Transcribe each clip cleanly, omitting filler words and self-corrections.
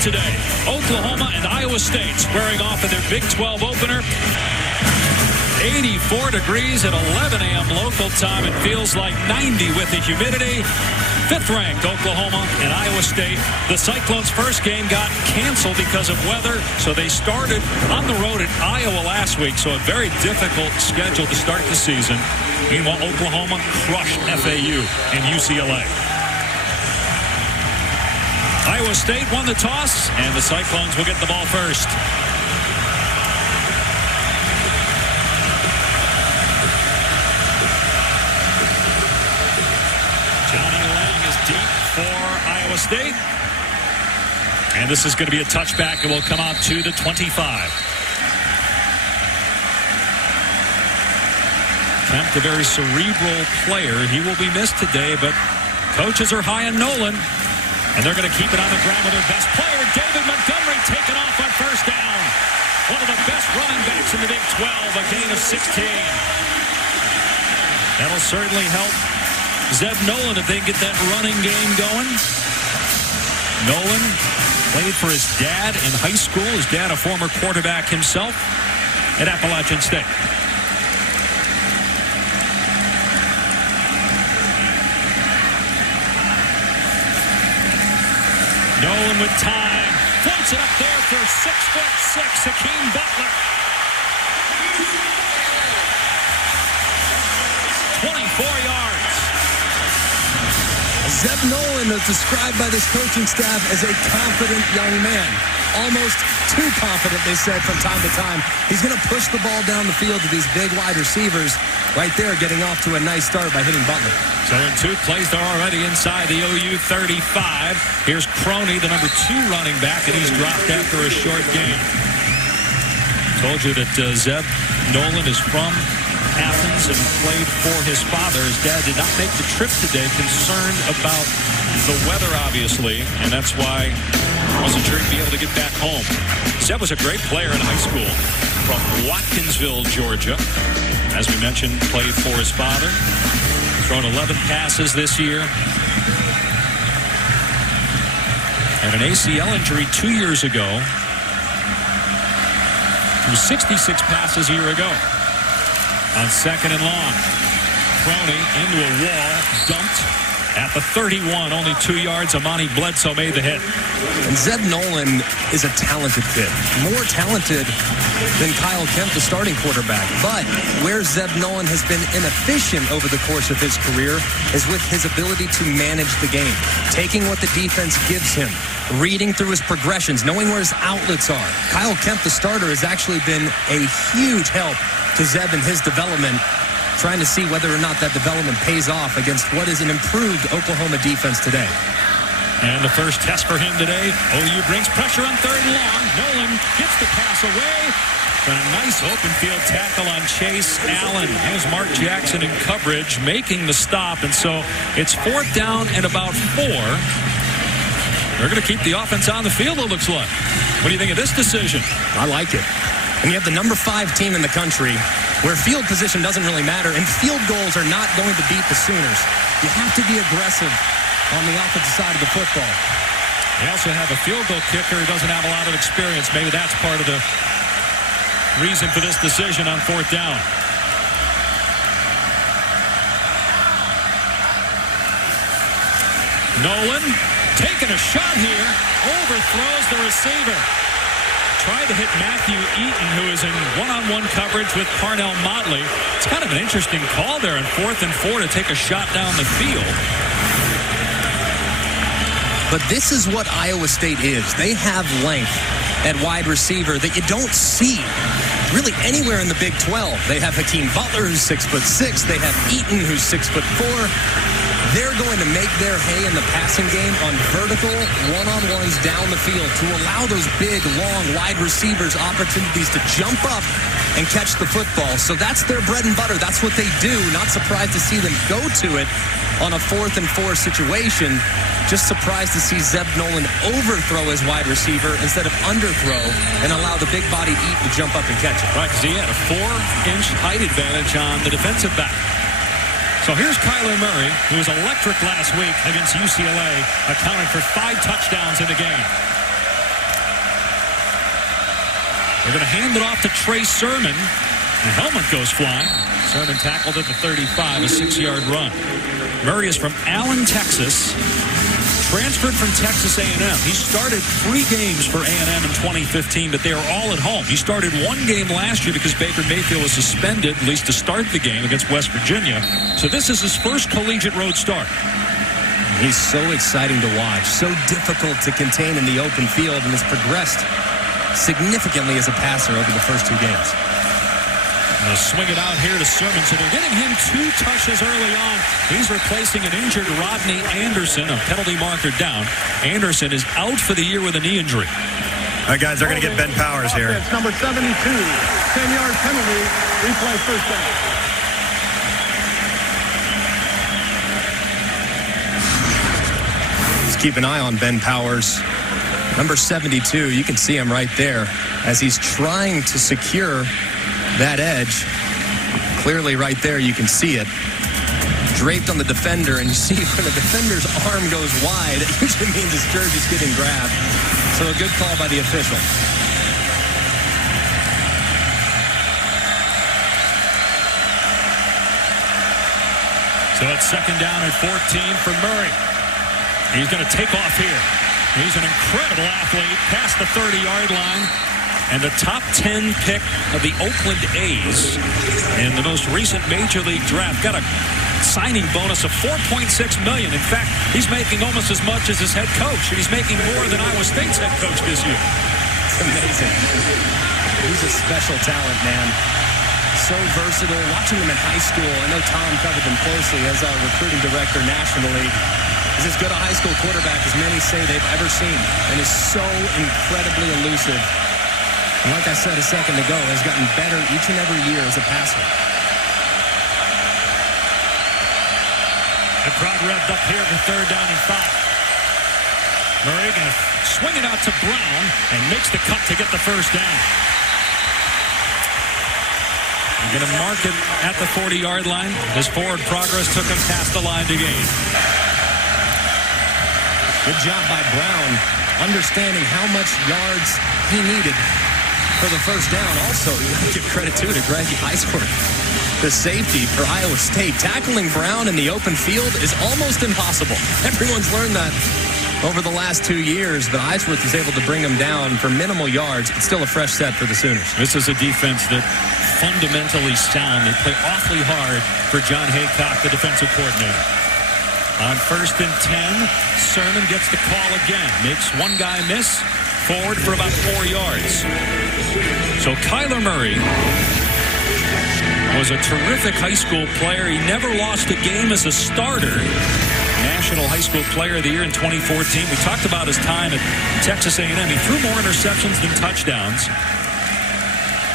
today. Oklahoma and Iowa State squaring off in their Big 12 opener. 84 degrees at 11 a.m. local time. It feels like 90 with the humidity. 5th ranked Oklahoma and Iowa State. The Cyclones' first game got canceled because of weather, so they started on the road at Iowa last week, so a very difficult schedule to start the season. Meanwhile, Oklahoma crushed FAU and UCLA. Iowa State won the toss, and the Cyclones will get the ball first. For Iowa State. And this is going to be a touchback that will come out to the 25. Kemp, a very cerebral player. He will be missed today, but coaches are high on Nolan. And they're going to keep it on the ground with their best player, David Montgomery, taken off on first down. One of the best running backs in the Big 12, a gain of 16. That'll certainly help Zeb Nolan if they can get that running game going. Nolan played for his dad in high school. His dad, a former quarterback himself at Appalachian State. Nolan with time. Floats it up there for 6'6" Hakeem Butler. 24 yards. Zeb Nolan is described by this coaching staff as a confident young man. Almost too confident, they said, from time to time. He's going to push the ball down the field to these big wide receivers. Right there, getting off to a nice start by hitting Butler. So in 2 plays, they're already inside the OU 35. Here's Croney, the number 2 running back, and he's dropped after a short game. Told you that Zeb Nolan is from Athens and played for his father. His dad did not make the trip today, concerned about the weather, obviously, and that's why he wasn't sure he'd be able to get back home. Zeb was a great player in high school from Watkinsville, Georgia. As we mentioned, played for his father. Thrown 11 passes this year. Had an ACL injury 2 years ago. He was 66 passes a year ago. On 2nd and long. Croney into a wall, dumped at the 31, only 2 yards. Amani Bledsoe made the hit. And Zeb Nolan is a talented kid. More talented than Kyle Kemp, the starting quarterback. But where Zeb Nolan has been inefficient over the course of his career is with his ability to manage the game. Taking what the defense gives him. Reading through his progressions, knowing where his outlets are. Kyle Kemp, the starter, has actually been a huge help to Zeb in his development, trying to see whether or not that development pays off against what is an improved Oklahoma defense today. And the first test for him today, OU brings pressure on 3rd and long. Nolan gets the pass away. A nice open field tackle on Chase Allen. Here's Mark Jackson in coverage, making the stop. And so it's 4th down and about 4. They're going to keep the offense on the field, it looks like. What do you think of this decision? I like it. And you have the number 5 team in the country where field position doesn't really matter, and field goals are not going to beat the Sooners. You have to be aggressive on the offensive side of the football. They also have a field goal kicker who doesn't have a lot of experience. Maybe that's part of the reason for this decision on 4th down. Nolan taking a shot here, overthrows the receiver. Tried to hit Matthew Eaton, who is in one-on-one coverage with Parnell Motley. It's kind of an interesting call there on 4th and 4 to take a shot down the field. But this is what Iowa State is. They have length at wide receiver that you don't see really anywhere in the Big 12. They have Hakeem Butler, who's 6'6". They have Eaton, who's 6'4". They're going to make their hay in the passing game on vertical one-on-ones down the field to allow those big, long, wide receivers opportunities to jump up and catch the football. So that's their bread and butter. That's what they do. Not surprised to see them go to it on a 4th and 4 situation. Just surprised to see Zeb Nolan overthrow his wide receiver instead of underthrow and allow the big-bodied Eaton to jump up and catch it. Right, because he had a 4-inch height advantage on the defensive back. So here's Kyler Murray, who was electric last week against UCLA, accounted for 5 touchdowns in the game. They're going to hand it off to Trey Sermon. The helmet goes flying. Sermon tackled at the 35, a 6-yard run. Murray is from Allen, Texas. Transferred from Texas A&M. He started 3 games for A&M in 2015, but they are all at home. He started 1 game last year because Baker Mayfield was suspended, at least to start the game, against West Virginia. So this is his first collegiate road start. He's so exciting to watch, so difficult to contain in the open field, and has progressed significantly as a passer over the first 2 games. They'll swing it out here to Sermon, so they're getting him 2 touches early on. He's replacing an injured Rodney Anderson, a penalty marker down. Anderson is out for the year with a knee injury. All right, guys, they're going to get Ben Powers here. It's number 72, 10-yard penalty, replay first down. Let's keep an eye on Ben Powers. Number 72, you can see him right there as he's trying to secure that edge. Clearly right there you can see it. Draped on the defender, and you see when the defender's arm goes wide, it usually means his jersey's getting grabbed. So a good call by the official. So it's second down and 14 for Murray. He's going to take off here. He's an incredible athlete past the 30-yard line. And the top 10 pick of the Oakland A's in the most recent Major League draft. Got a signing bonus of $4.6 million. In fact, he's making almost as much as his head coach. And he's making more than Iowa State's head coach this year. It's amazing. He's a special talent, man. So versatile. Watching him in high school, I know Tom covered him closely as our recruiting director nationally. He's as good a high school quarterback as many say they've ever seen, and is so incredibly elusive. And like I said a second ago, has gotten better each and every year as a passer. The crowd revved up here for third down and 5. Murray going to swing it out to Brown and makes the cut to get the first down. Going to mark it at the 40-yard line. His forward progress took him past the line to gain. Good job by Brown, understanding how much yards he needed for the first down. Also, you have to give credit to Greg Eisworth, the safety for Iowa State. Tackling Brown in the open field is almost impossible. Everyone's learned that over the last 2 years, but Eisworth is able to bring him down for minimal yards, but still a fresh set for the Sooners. This is a defense that fundamentally sound. They play awfully hard for John Haycock, the defensive coordinator. On 1st and 10, Sermon gets the call again. Makes one guy miss. Forward for about 4 yards. So Kyler Murray was a terrific high school player. He never lost a game as a starter. National High School Player of the Year in 2014. We talked about his time at Texas A&M. He threw more interceptions than touchdowns.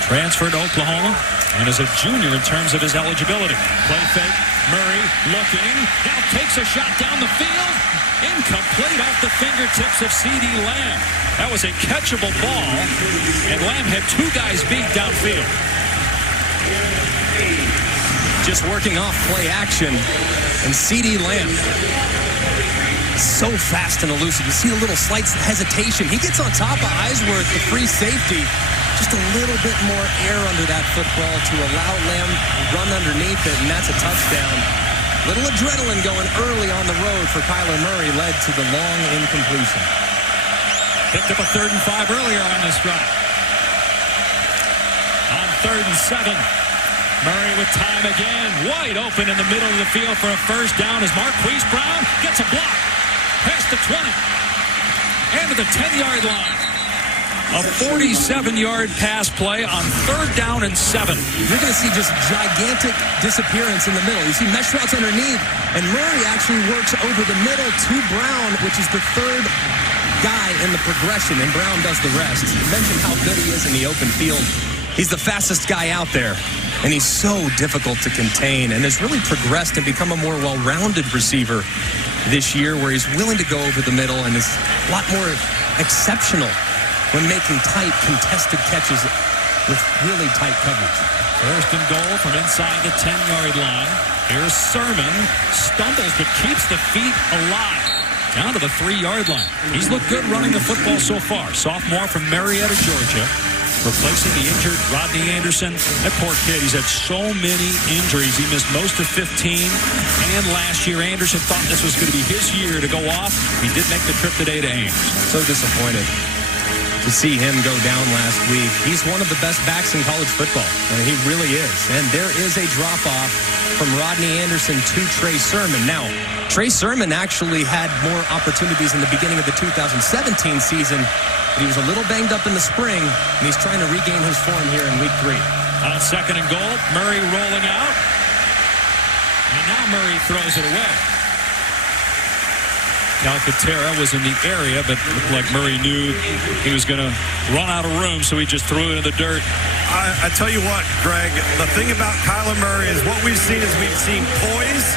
Transferred to Oklahoma and is a junior in terms of his eligibility. Play fake. Murray looking. Now takes a shot down the field. Incomplete off the fingertips of C.D. Lamb. That was a catchable ball, and Lamb had 2 guys beat downfield. Just working off play action, and C.D. Lamb, so fast and elusive. You see a little slight hesitation. He gets on top of Eisworth, the free safety. Just a little bit more air under that football to allow Lamb to run underneath it, and that's a touchdown. Little adrenaline going early on the road for Kyler Murray led to the long incompletion. Picked up a 3rd and 5 earlier on this drive. On 3rd and 7, Murray with time again. Wide open in the middle of the field for a first down as Marquise Brown gets a block. Past the 20. And to the 10-yard line. A 47-yard pass play on 3rd down and 7. You're going to see just gigantic disappearance in the middle. You see mesh routes underneath, and Murray actually works over the middle to Brown, which is the 3rd guy in the progression, and Brown does the rest. You mentioned how good he is in the open field. He's the fastest guy out there, and he's so difficult to contain, and has really progressed and become a more well-rounded receiver this year, where he's willing to go over the middle and is a lot more exceptional when making tight, contested catches with really tight coverage. 1st and goal from inside the 10-yard line. Here's Sermon. Stumbles, but keeps the feet alive. Down to the 3-yard line. He's looked good running the football so far. Sophomore from Marietta, Georgia. replacing the injured Rodney Anderson. That poor kid, he's had so many injuries. He missed most of 15, and last year Anderson thought this was going to be his year to go off. He did make the trip today to Ames. So disappointed to see him go down last week. He's one of the best backs in college football. I mean, he really is. And there is a drop-off from Rodney Anderson to Trey Sermon. Now, Trey Sermon actually had more opportunities in the beginning of the 2017 season. But he was a little banged up in the spring, and he's trying to regain his form here in week 3. On 2nd and goal, Murray rolling out. And now Murray throws it away. Calcaterra was in the area, but looked like Murray knew he was going to run out of room, so he just threw it in the dirt. I tell you what, Greg, the thing about Kyler Murray is what we've seen poise,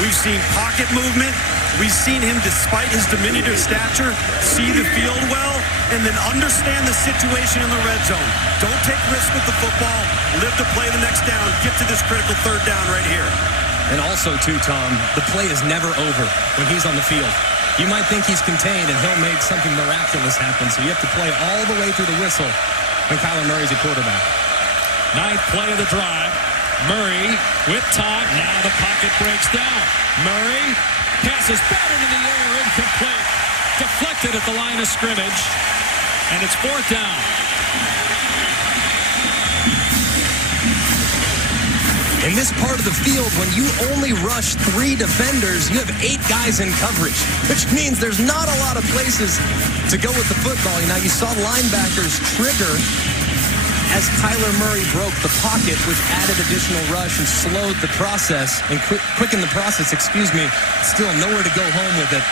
we've seen pocket movement, we've seen him, despite his diminutive stature, see the field well, and then understand the situation in the red zone. Don't take risks with the football, live to play the next down, get to this critical 3rd down right here. And also, too, Tom, the play is never over when he's on the field. You might think he's contained and he'll make something miraculous happen, so you have to play all the way through the whistle when Kyler Murray's a quarterback. 9th play of the drive. Murray with time. Now the pocket breaks down. Murray passes batted in the air, incomplete. Deflected at the line of scrimmage, and it's 4th down. In this part of the field, when you only rush 3 defenders, you have 8 guys in coverage, which means there's not a lot of places to go with the football. Now, you saw linebackers trigger as Kyler Murray broke the pocket, which added additional rush and slowed the process and quickened the process, Still nowhere to go home with it.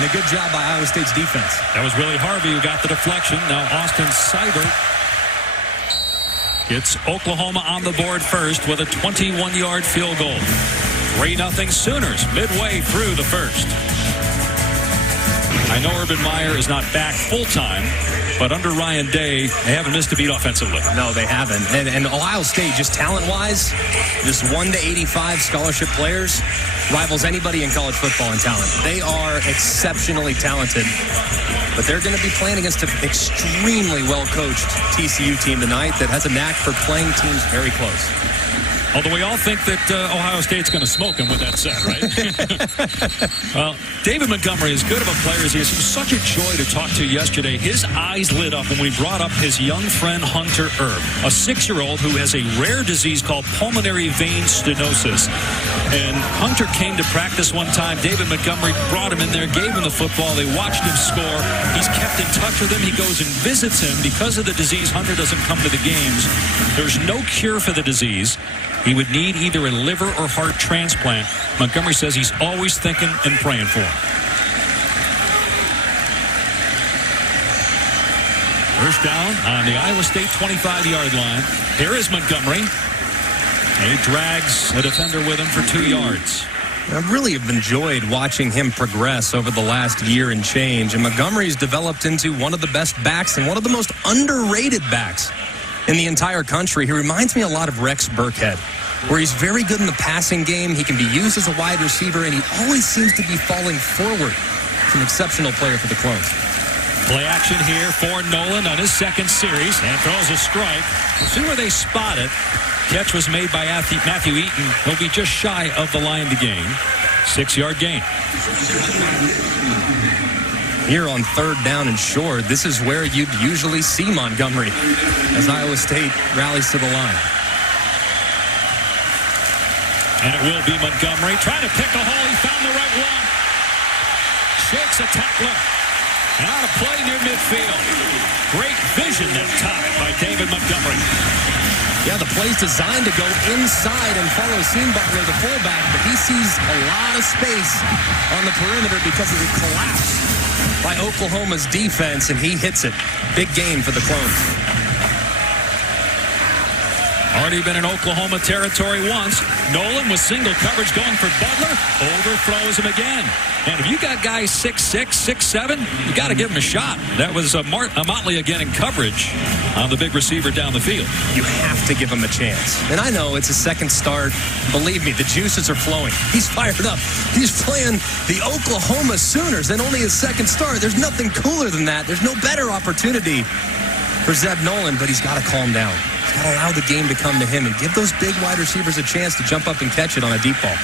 And a good job by Iowa State's defense. That was Willie Harvey who got the deflection. Now Austin Seibert gets Oklahoma on the board first with a 21-yard field goal. 3-0 Sooners midway through the first. I know Urban Meyer is not back full-time, but under Ryan Day, they haven't missed a beat offensively. No, they haven't. And Ohio State, just talent-wise, just 1 to 85 scholarship players, rivals anybody in college football in talent. They are exceptionally talented. But they're going to be playing against an extremely well-coached TCU team tonight that has a knack for playing teams very close. Although we all think that Ohio State's going to smoke him with that set, right? Well, David Montgomery, as good of a player as he is, he was such a joy to talk to yesterday. His eyes lit up when we brought up his young friend Hunter Erb, a 6-year-old who has a rare disease called pulmonary vein stenosis. And Hunter came to practice one time. David Montgomery brought him in there, gave him the football. They watched him score. He's kept in touch with him. He goes and visits him. Because of the disease, Hunter doesn't come to the games. There's no cure for the disease. He would need either a liver or heart transplant. Montgomery says he's always thinking and praying for him. First down on the Iowa State 25-yard line. Here is Montgomery. He drags a defender with him for 2 yards. I really have enjoyed watching him progress over the last year and change. And Montgomery's developed into one of the best backs and one of the most underrated backs in the entire country. He reminds me a lot of Rex Burkhead, where he's very good in the passing game. He can be used as a wide receiver, and he always seems to be falling forward. He's an exceptional player for the Clones. Play action here for Nolan on his 2nd series, and throws a strike. We'll see where they spot it. Catch was made by Matthew Eaton. He'll be just shy of the line to gain. 6-yard gain. Here on 3rd down and short, this is where you'd usually see Montgomery as Iowa State rallies to the line. And it will be Montgomery trying to pick a hole. He found the right one. Shakes a tackler. And out of play near midfield. Great vision that time by David Montgomery. Yeah, the play's designed to go inside and follow Sean Butler, the fullback, but he sees a lot of space on the perimeter because of the collapse by Oklahoma's defense, and he hits it. Big gain for the Clones. Already been in Oklahoma territory once. Nolan with single coverage going for Butler. Overthrows him again. And if you got guys 6'6", 6'7", you got to give him a shot. That was Motley again in coverage on the big receiver down the field. You have to give him a chance. And I know it's a second start. Believe me, the juices are flowing. He's fired up. He's playing the Oklahoma Sooners and only his second start. There's nothing cooler than that. There's no better opportunity for Zeb Nolan, but he's got to calm down. He's got to allow the game to come to him and give those big wide receivers a chance to jump up and catch it on a deep ball.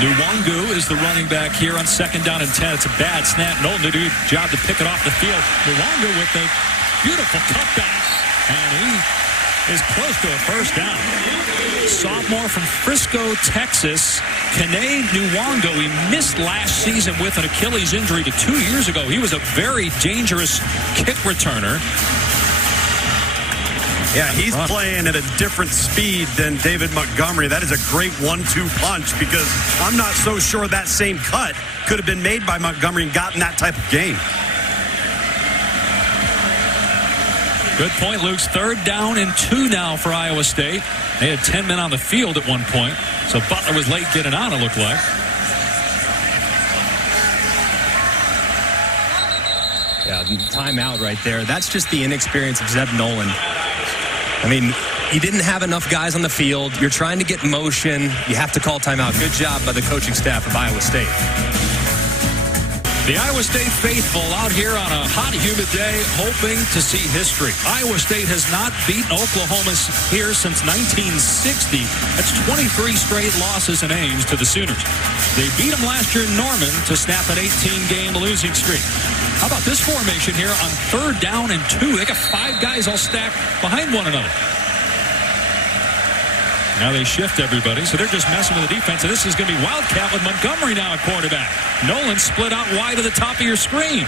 Nwangu is the running back here on 2nd down and 10. It's a bad snap. Nolan did a good job to pick it off the field. Nwangu with a beautiful cutback, and he is close to a first down. Sophomore from Frisco, Texas, Kene Nwangu. He missed last season with an Achilles injury to 2 years ago. He was a very dangerous kick returner. Yeah, he's playing at a different speed than David Montgomery. That is a great 1-2 punch, because I'm not so sure that same cut could have been made by Montgomery and gotten that type of game. Good point, Luke's 3rd down and 2 now for Iowa State. They had 10 men on the field at one point, so Butler was late getting on, it looked like. Yeah, timeout right there. That's just the inexperience of Zeb Nolan. I mean, he didn't have enough guys on the field. You're trying to get motion. You have to call timeout. Good job by the coaching staff of Iowa State. The Iowa State faithful out here on a hot, humid day, hoping to see history. Iowa State has not beaten Oklahoma here since 1960. That's 23 straight losses in Ames to the Sooners. They beat them last year in Norman to snap an 18-game losing streak. How about this formation here on 3rd down and 2? They got 5 guys all stacked behind one another. Now they shift everybody, so they're just messing with the defense. And this is going to be Wildcat with Montgomery now at quarterback. Nolan split out wide to the top of your screen.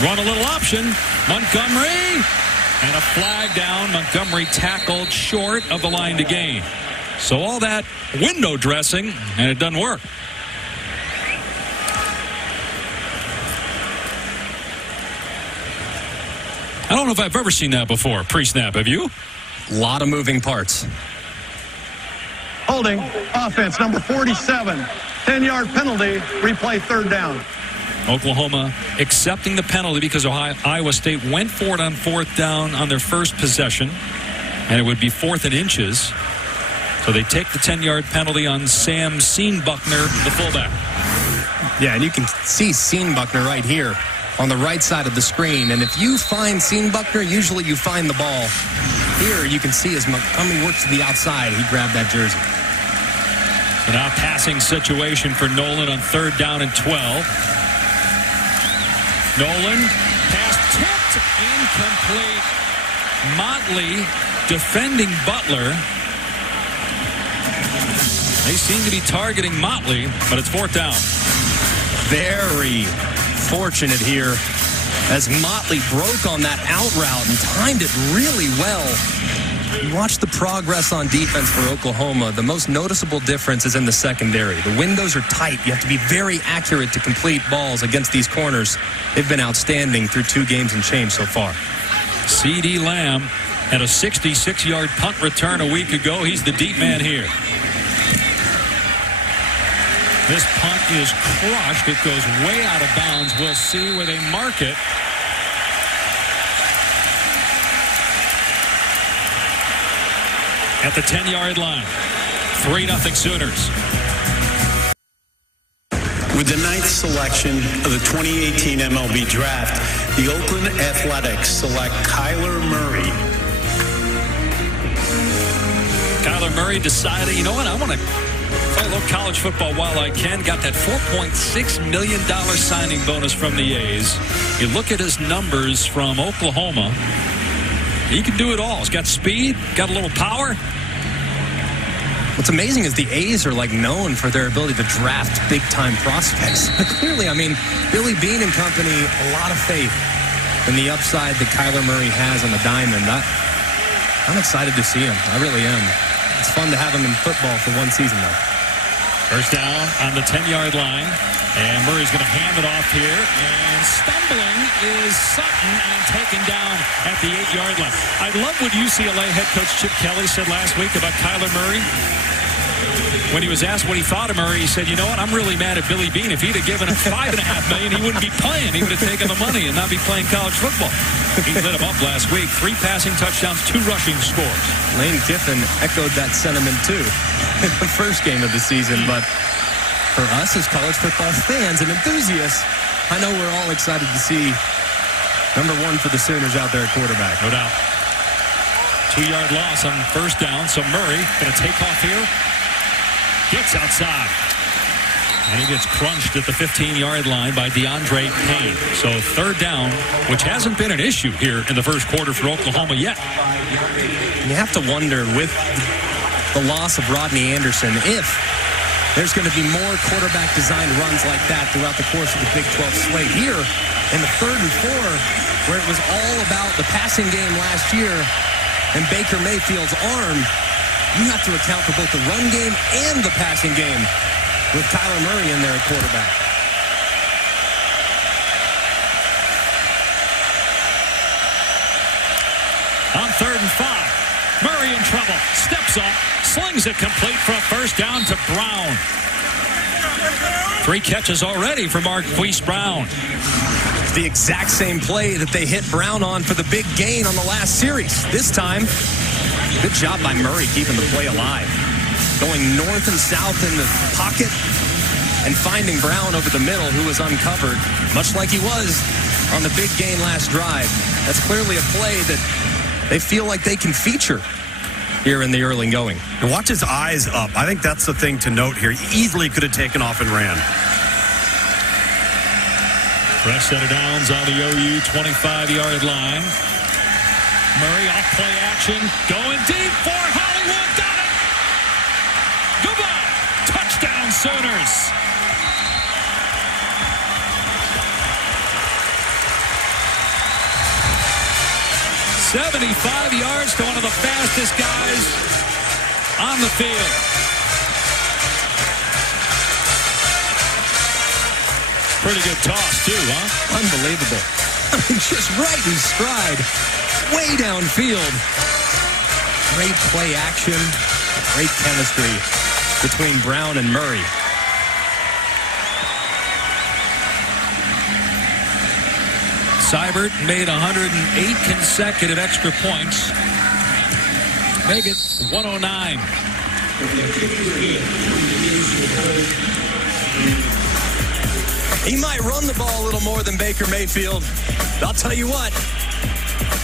Run a little option. Montgomery. And a flag down. Montgomery tackled short of the line to gain. So all that window dressing, and it doesn't work. I don't know if I've ever seen that before, pre-snap. Have you? A lot of moving parts. Holding, offense, number 47. 10-yard penalty, replay 3rd down. Oklahoma accepting the penalty because Iowa State went for it on 4th down on their first possession, and it would be 4th and inches. So they take the 10-yard penalty on Sam Seenbuckner, the fullback. Yeah, and you can see Seenbuckner right here on the right side of the screen. And if you find Seenbuckner, usually you find the ball. Here you can see as Montgomery works to the outside, he grabbed that jersey. So now passing situation for Nolan on 3rd down and 12. Nolan, pass tipped, incomplete. Motley defending Butler. They seem to be targeting Motley, but it's 4th down. Very fortunate here as Motley broke on that out route and timed it really well. You watch the progress on defense for Oklahoma. The most noticeable difference is in the secondary. The windows are tight. You have to be very accurate to complete balls against these corners. They've been outstanding through 2 games and change so far. C.D. Lamb had a 66-yard punt return a week ago. He's the deep man here. This punt is crushed. It goes way out of bounds. We'll see where they mark it. At the 10-yard line. 3-0 Sooners. With the 9th selection of the 2018 MLB Draft, the Oakland Athletics select Kyler Murray. Kyler Murray decided, you know what, I want to play a little college football while I can. Got that $4.6 million signing bonus from the A's. You look at his numbers from Oklahoma. He can do it all. He's got speed, got a little power. What's amazing is the A's are like known for their ability to draft big-time prospects. Clearly, I mean, Billy Beane and company, a lot of faith in the upside that Kyler Murray has on the diamond. I'm excited to see him. I really am. It's fun to have him in football for one season, though. First down on the 10-yard line. And Murray's going to hand it off here. And stumbling is Sutton and taken down at the 8-yard line. I love what UCLA head coach Chip Kelly said last week about Kyler Murray. When he was asked what he thought of Murray, he said, you know what, I'm really mad at Billy Beane. If he'd have given him $5.5 million, he wouldn't be playing. He would have taken the money and not be playing college football. He lit him up last week. 3 passing touchdowns, 2 rushing scores. Lane Kiffin echoed that sentiment, too, in the first game of the season. But for us as college football fans and enthusiasts, I know we're all excited to see number 1 for the Sooners out there at quarterback. No doubt. 2-yard loss on first down. So Murray going to take off here. Gets outside. And he gets crunched at the 15-yard line by DeAndre Payne. So third down, which hasn't been an issue here in the first quarter for Oklahoma yet. You have to wonder with the loss of Rodney Anderson if there's going to be more quarterback-designed runs like that throughout the course of the Big 12 slate. Here in the 3rd and 4, where it was all about the passing game last year and Baker Mayfield's arm, you have to account for both the run game and the passing game with Kyler Murray in there at quarterback. On 3rd and 5, Murray in trouble. Steps up, slings it complete for a first down to Brown. 3 catches already for Marquise Brown. The exact same play that they hit Brown on for the big gain on the last series. This time, good job by Murray keeping the play alive. Going north and south in the pocket and finding Brown over the middle, who was uncovered, much like he was on the big gain last drive. That's clearly a play that they feel like they can feature here in the early going. And watch his eyes up. I think that's the thing to note here. He easily could have taken off and ran. Fresh set of downs on the OU 25-yard line. Murray off play action, going deep for Hollywood. Got it! Goodbye! Touchdown Sooners! "75 yards to one of the fastest guys on the field." Pretty good toss, too, huh? Unbelievable. I mean, just right in stride, way downfield. Great play action, great chemistry between Brown and Murray. Seibert made 108 consecutive extra points. Make it 109. He might run the ball a little more than Baker Mayfield. I'll tell you what,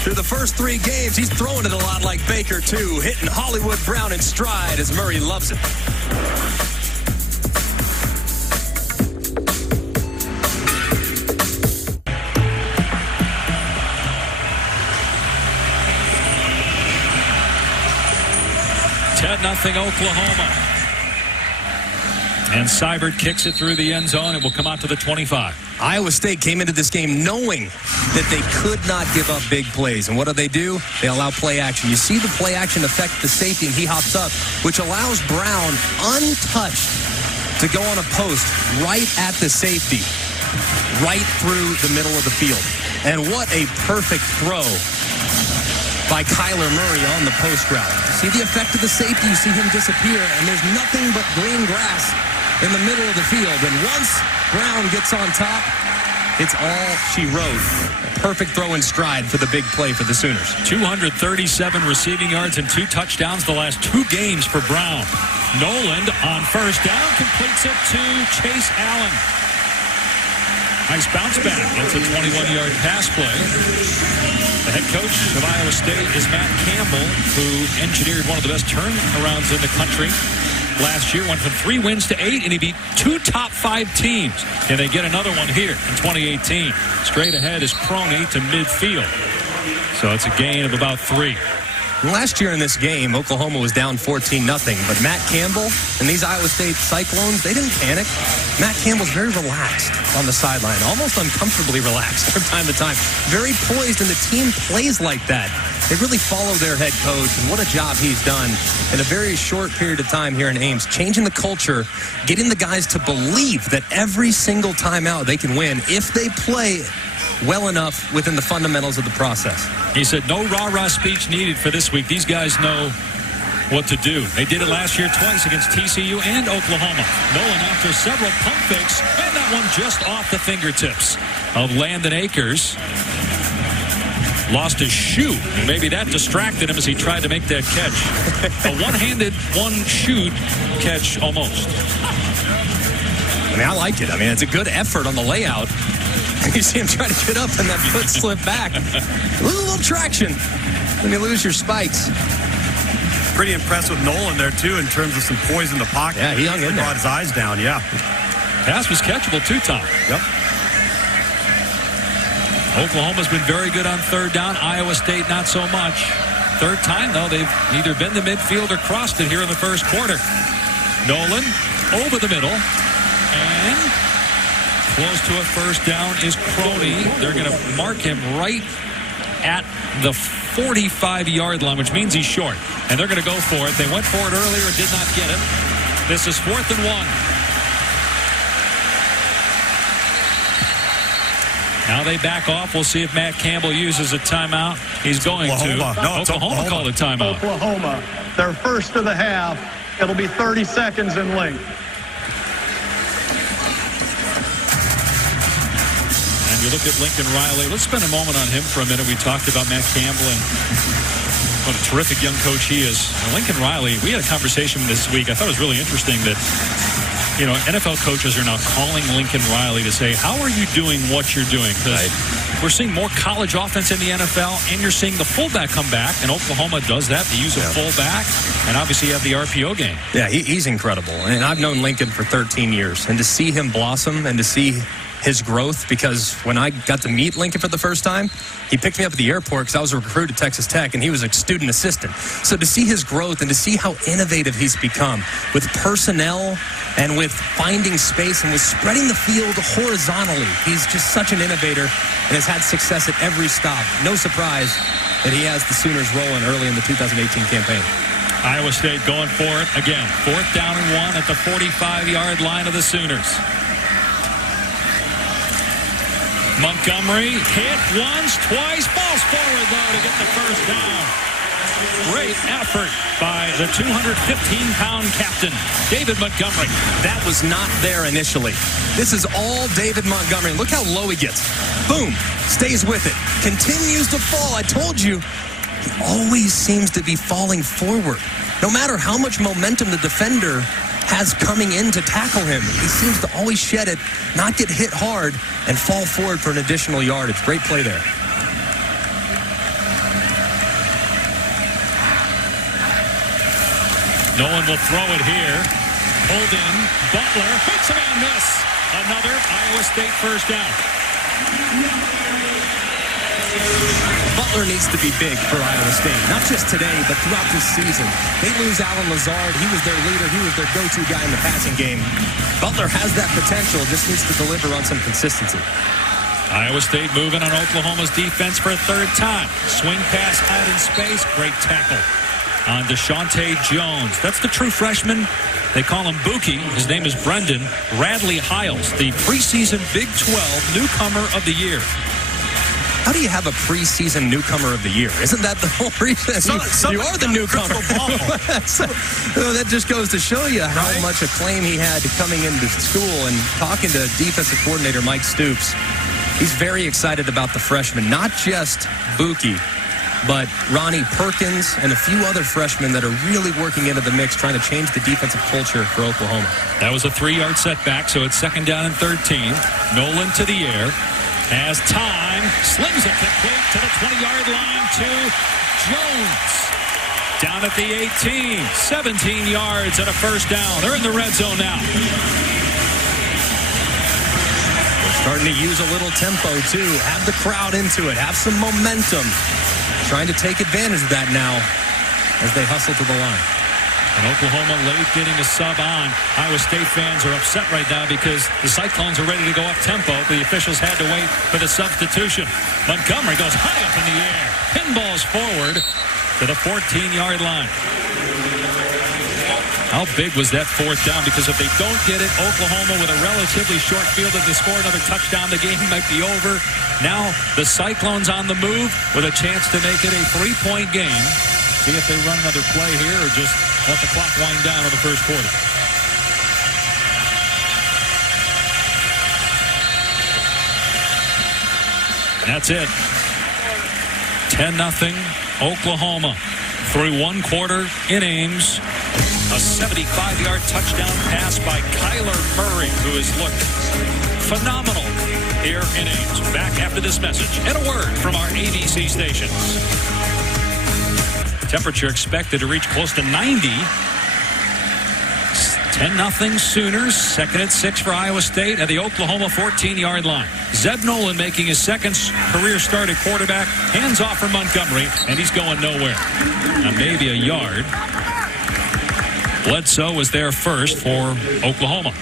through the first 3 games, he's throwing it a lot like Baker, too, hitting Hollywood Brown in stride as Murray loves it. Nothing Oklahoma. And Seibert kicks it through the end zone and will come out to the 25. Iowa State came into this game knowing that they could not give up big plays. And what do? They allow play action. You see the play action affect the safety, and he hops up, which allows Brown, untouched, to go on a post right at the safety, right through the middle of the field. And what a perfect throw by Kyler Murray on the post route. See the effect of the safety, you see him disappear, and there's nothing but green grass in the middle of the field. And once Brown gets on top, it's all she wrote. A perfect throw in stride for the big play for the Sooners. 237 receiving yards and 2 touchdowns the last 2 games for Brown. Noland on first down completes it to Chase Allen. Nice bounce back. It's a 21-yard pass play. The head coach of Iowa State is Matt Campbell, who engineered one of the best turnarounds in the country last year. Went from 3 wins to 8, and he beat 2 top 5 teams. Can they get another one here in 2018? Straight ahead is Crony to midfield. So it's a gain of about 3. Last year in this game, Oklahoma was down 14-0, but Matt Campbell and these Iowa State Cyclones, they didn't panic. Matt Campbell's very relaxed on the sideline, almost uncomfortably relaxed from time to time. Very poised, and the team plays like that. They really follow their head coach, and what a job he's done in a very short period of time here in Ames, changing the culture, getting the guys to believe that every single time out they can win if they play well enough within the fundamentals of the process. He said no rah-rah speech needed for this week. These guys know what to do. They did it last year twice against TCU and Oklahoma. Nolan after several pump fakes, and that one just off the fingertips of Landon Akers. Lost his shoe, and maybe that distracted him as he tried to make that catch. A one-handed, one-shoot catch almost. I mean, I like it. I mean, it's a good effort on the layout. You see him try to get up and that foot slip back. Lose a little traction when you lose your spikes. Pretty impressed with Nolan there, too, in terms of some poise in the pocket. Yeah, he hung in there. Brought his eyes down, yeah. Pass was catchable, too, Tom. Yep. Oklahoma's been very good on third down. Iowa State, not so much. Third time, though, they've either been the midfield or crossed it here in the first quarter. Nolan over the middle. And close to a first down is Crony. They're going to mark him right at the 45-yard line, which means he's short. And they're going to go for it. They went for it earlier and did not get it. This is 4th and 1. Now they back off. We'll see if Matt Campbell uses a timeout. He's going Oklahoma. to. No, it's Oklahoma called a timeout. Oklahoma, their first of the half. It'll be 30 seconds in length. And you look at Lincoln Riley. Let's spend a moment on him for a minute. We talked about Matt Campbell and what a terrific young coach he is. Lincoln Riley, we had a conversation this week. I thought it was really interesting that, you know, NFL coaches are now calling Lincoln Riley to say, how are you doing what you're doing? Because we're seeing more college offense in the NFL, and you're seeing the fullback come back, and Oklahoma does that. They use a fullback, and obviously you have the RPO game. Yeah, he's incredible. And I've known Lincoln for 13 years. And to see him blossom and to see his growth, because when I got to meet Lincoln for the first time, he picked me up at the airport because I was a recruit at Texas Tech, and he was a student assistant. So to see his growth and to see how innovative he's become with personnel and with finding space and with spreading the field horizontally, he's just such an innovator and has had success at every stop. No surprise that he has the Sooners rolling early in the 2018 campaign. Iowa State going for it again. 4th down and 1 at the 45-yard line of the Sooners. Montgomery hit once, twice, falls forward, though, to get the first down. Great effort by the 215-pound captain, David Montgomery. That was not there initially. This is all David Montgomery. Look how low he gets. Boom. Stays with it. Continues to fall. I told you, he always seems to be falling forward. No matter how much momentum the defender has coming in to tackle him, he seems to always shed it, not get hit hard, and fall forward for an additional yardage. Great play there. Nolan will throw it here. Pulled in. Butler hits him and miss. Another Iowa State first down. Butler needs to be big for Iowa State, not just today, but throughout this season. They lose Alan Lazard. He was their leader. He was their go-to guy in the passing game. Butler has that potential, just needs to deliver on some consistency. Iowa State moving on Oklahoma's defense for a third time. Swing pass out in space. Great tackle on Deshaunte Jones. That's the true freshman. They call him Buki. His name is Brendan Radley Hiles, the preseason Big 12 newcomer of the year. How do you have a preseason newcomer of the year? Isn't that the whole reason? You are the newcomer. That just goes to show you how much acclaim he had coming into school. And talking to defensive coordinator Mike Stoops, he's very excited about the freshmen, not just Buki, but Ronnie Perkins and a few other freshmen that are really working into the mix, trying to change the defensive culture for Oklahoma. That was a 3-yard setback, so it's 2nd down and 13. Nolan to the air. Has time, slings it complete to the 20-yard line to Jones. Down at the 18, 17 yards and a first down. They're in the red zone now. They're starting to use a little tempo, too. Have the crowd into it. Have some momentum. Trying to take advantage of that now as they hustle to the line. And Oklahoma late getting a sub on. Iowa State fans are upset right now because the Cyclones are ready to go up tempo. The officials had to wait for the substitution. Montgomery goes high up in the air. Pinballs forward to the 14-yard line. How big was that 4th down? Because if they don't get it, Oklahoma with a relatively short field, if they score another touchdown, the game might be over. Now the Cyclones on the move with a chance to make it a 3-point game. See if they run another play here or just let the clock wind down in the first quarter. That's it. 10-0 Oklahoma. Through one quarter in Ames, a 75-yard touchdown pass by Kyler Murray, who has looked phenomenal here in Ames. Back after this message and a word from our ABC stations. Temperature expected to reach close to 90. 10-0 Sooners. Second and 6 for Iowa State at the Oklahoma 14-yard line. Zeb Nolan making his second career start at quarterback. Hands off for Montgomery, and he's going nowhere. Now maybe a yard. Bledsoe was there first for Oklahoma.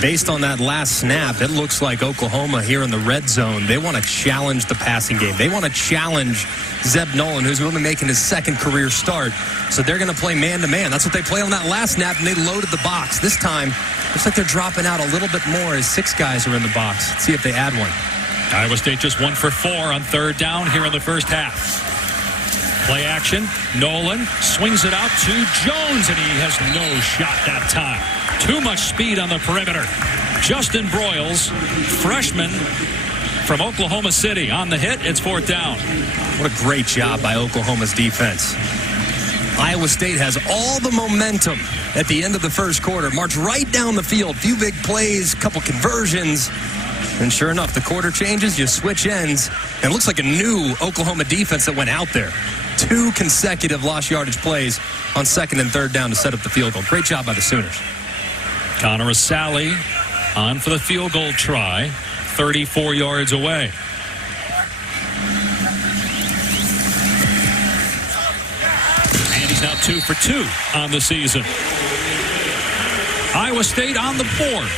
Based on that last snap, it looks like Oklahoma here in the red zone, they want to challenge the passing game. They want to challenge Zeb Nolan, who's only making his second career start. So they're going to play man-to-man. That's what they played on that last snap, and they loaded the box. This time, looks like they're dropping out a little bit more as 6 guys are in the box. Let's see if they add one. Iowa State just 1 for 4 on third down here in the first half. Play action. Nolan swings it out to Jones, and he has no shot that time. Too much speed on the perimeter. Justin Broyles, freshman from Oklahoma City, on the hit. It's fourth down. What a great job by Oklahoma's defense. Iowa State has all the momentum at the end of the first quarter. March right down the field. Few big plays, couple conversions. And sure enough, the quarter changes, you switch ends, and it looks like a new Oklahoma defense that went out there. 2 consecutive lost yardage plays on second and third down to set up the field goal. Great job by the Sooners. Connor Asali on for the field goal try, 34 yards away. And he's now 2 for 2 on the season. Iowa State on the board.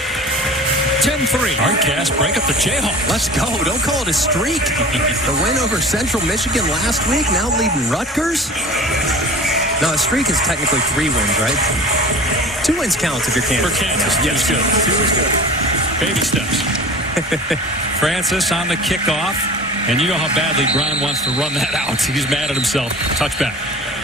10-3. Hardcast break up the Jayhawks. Let's go. Don't call it a streak. The win over Central Michigan last week, now leading Rutgers. No, a streak is technically 3 wins, right? 2 wins counts if you're Kansas. For Kansas, yes, good. 2 is good. Baby steps. Francis on the kickoff. And you know how badly Brown wants to run that out. He's mad at himself. Touchback.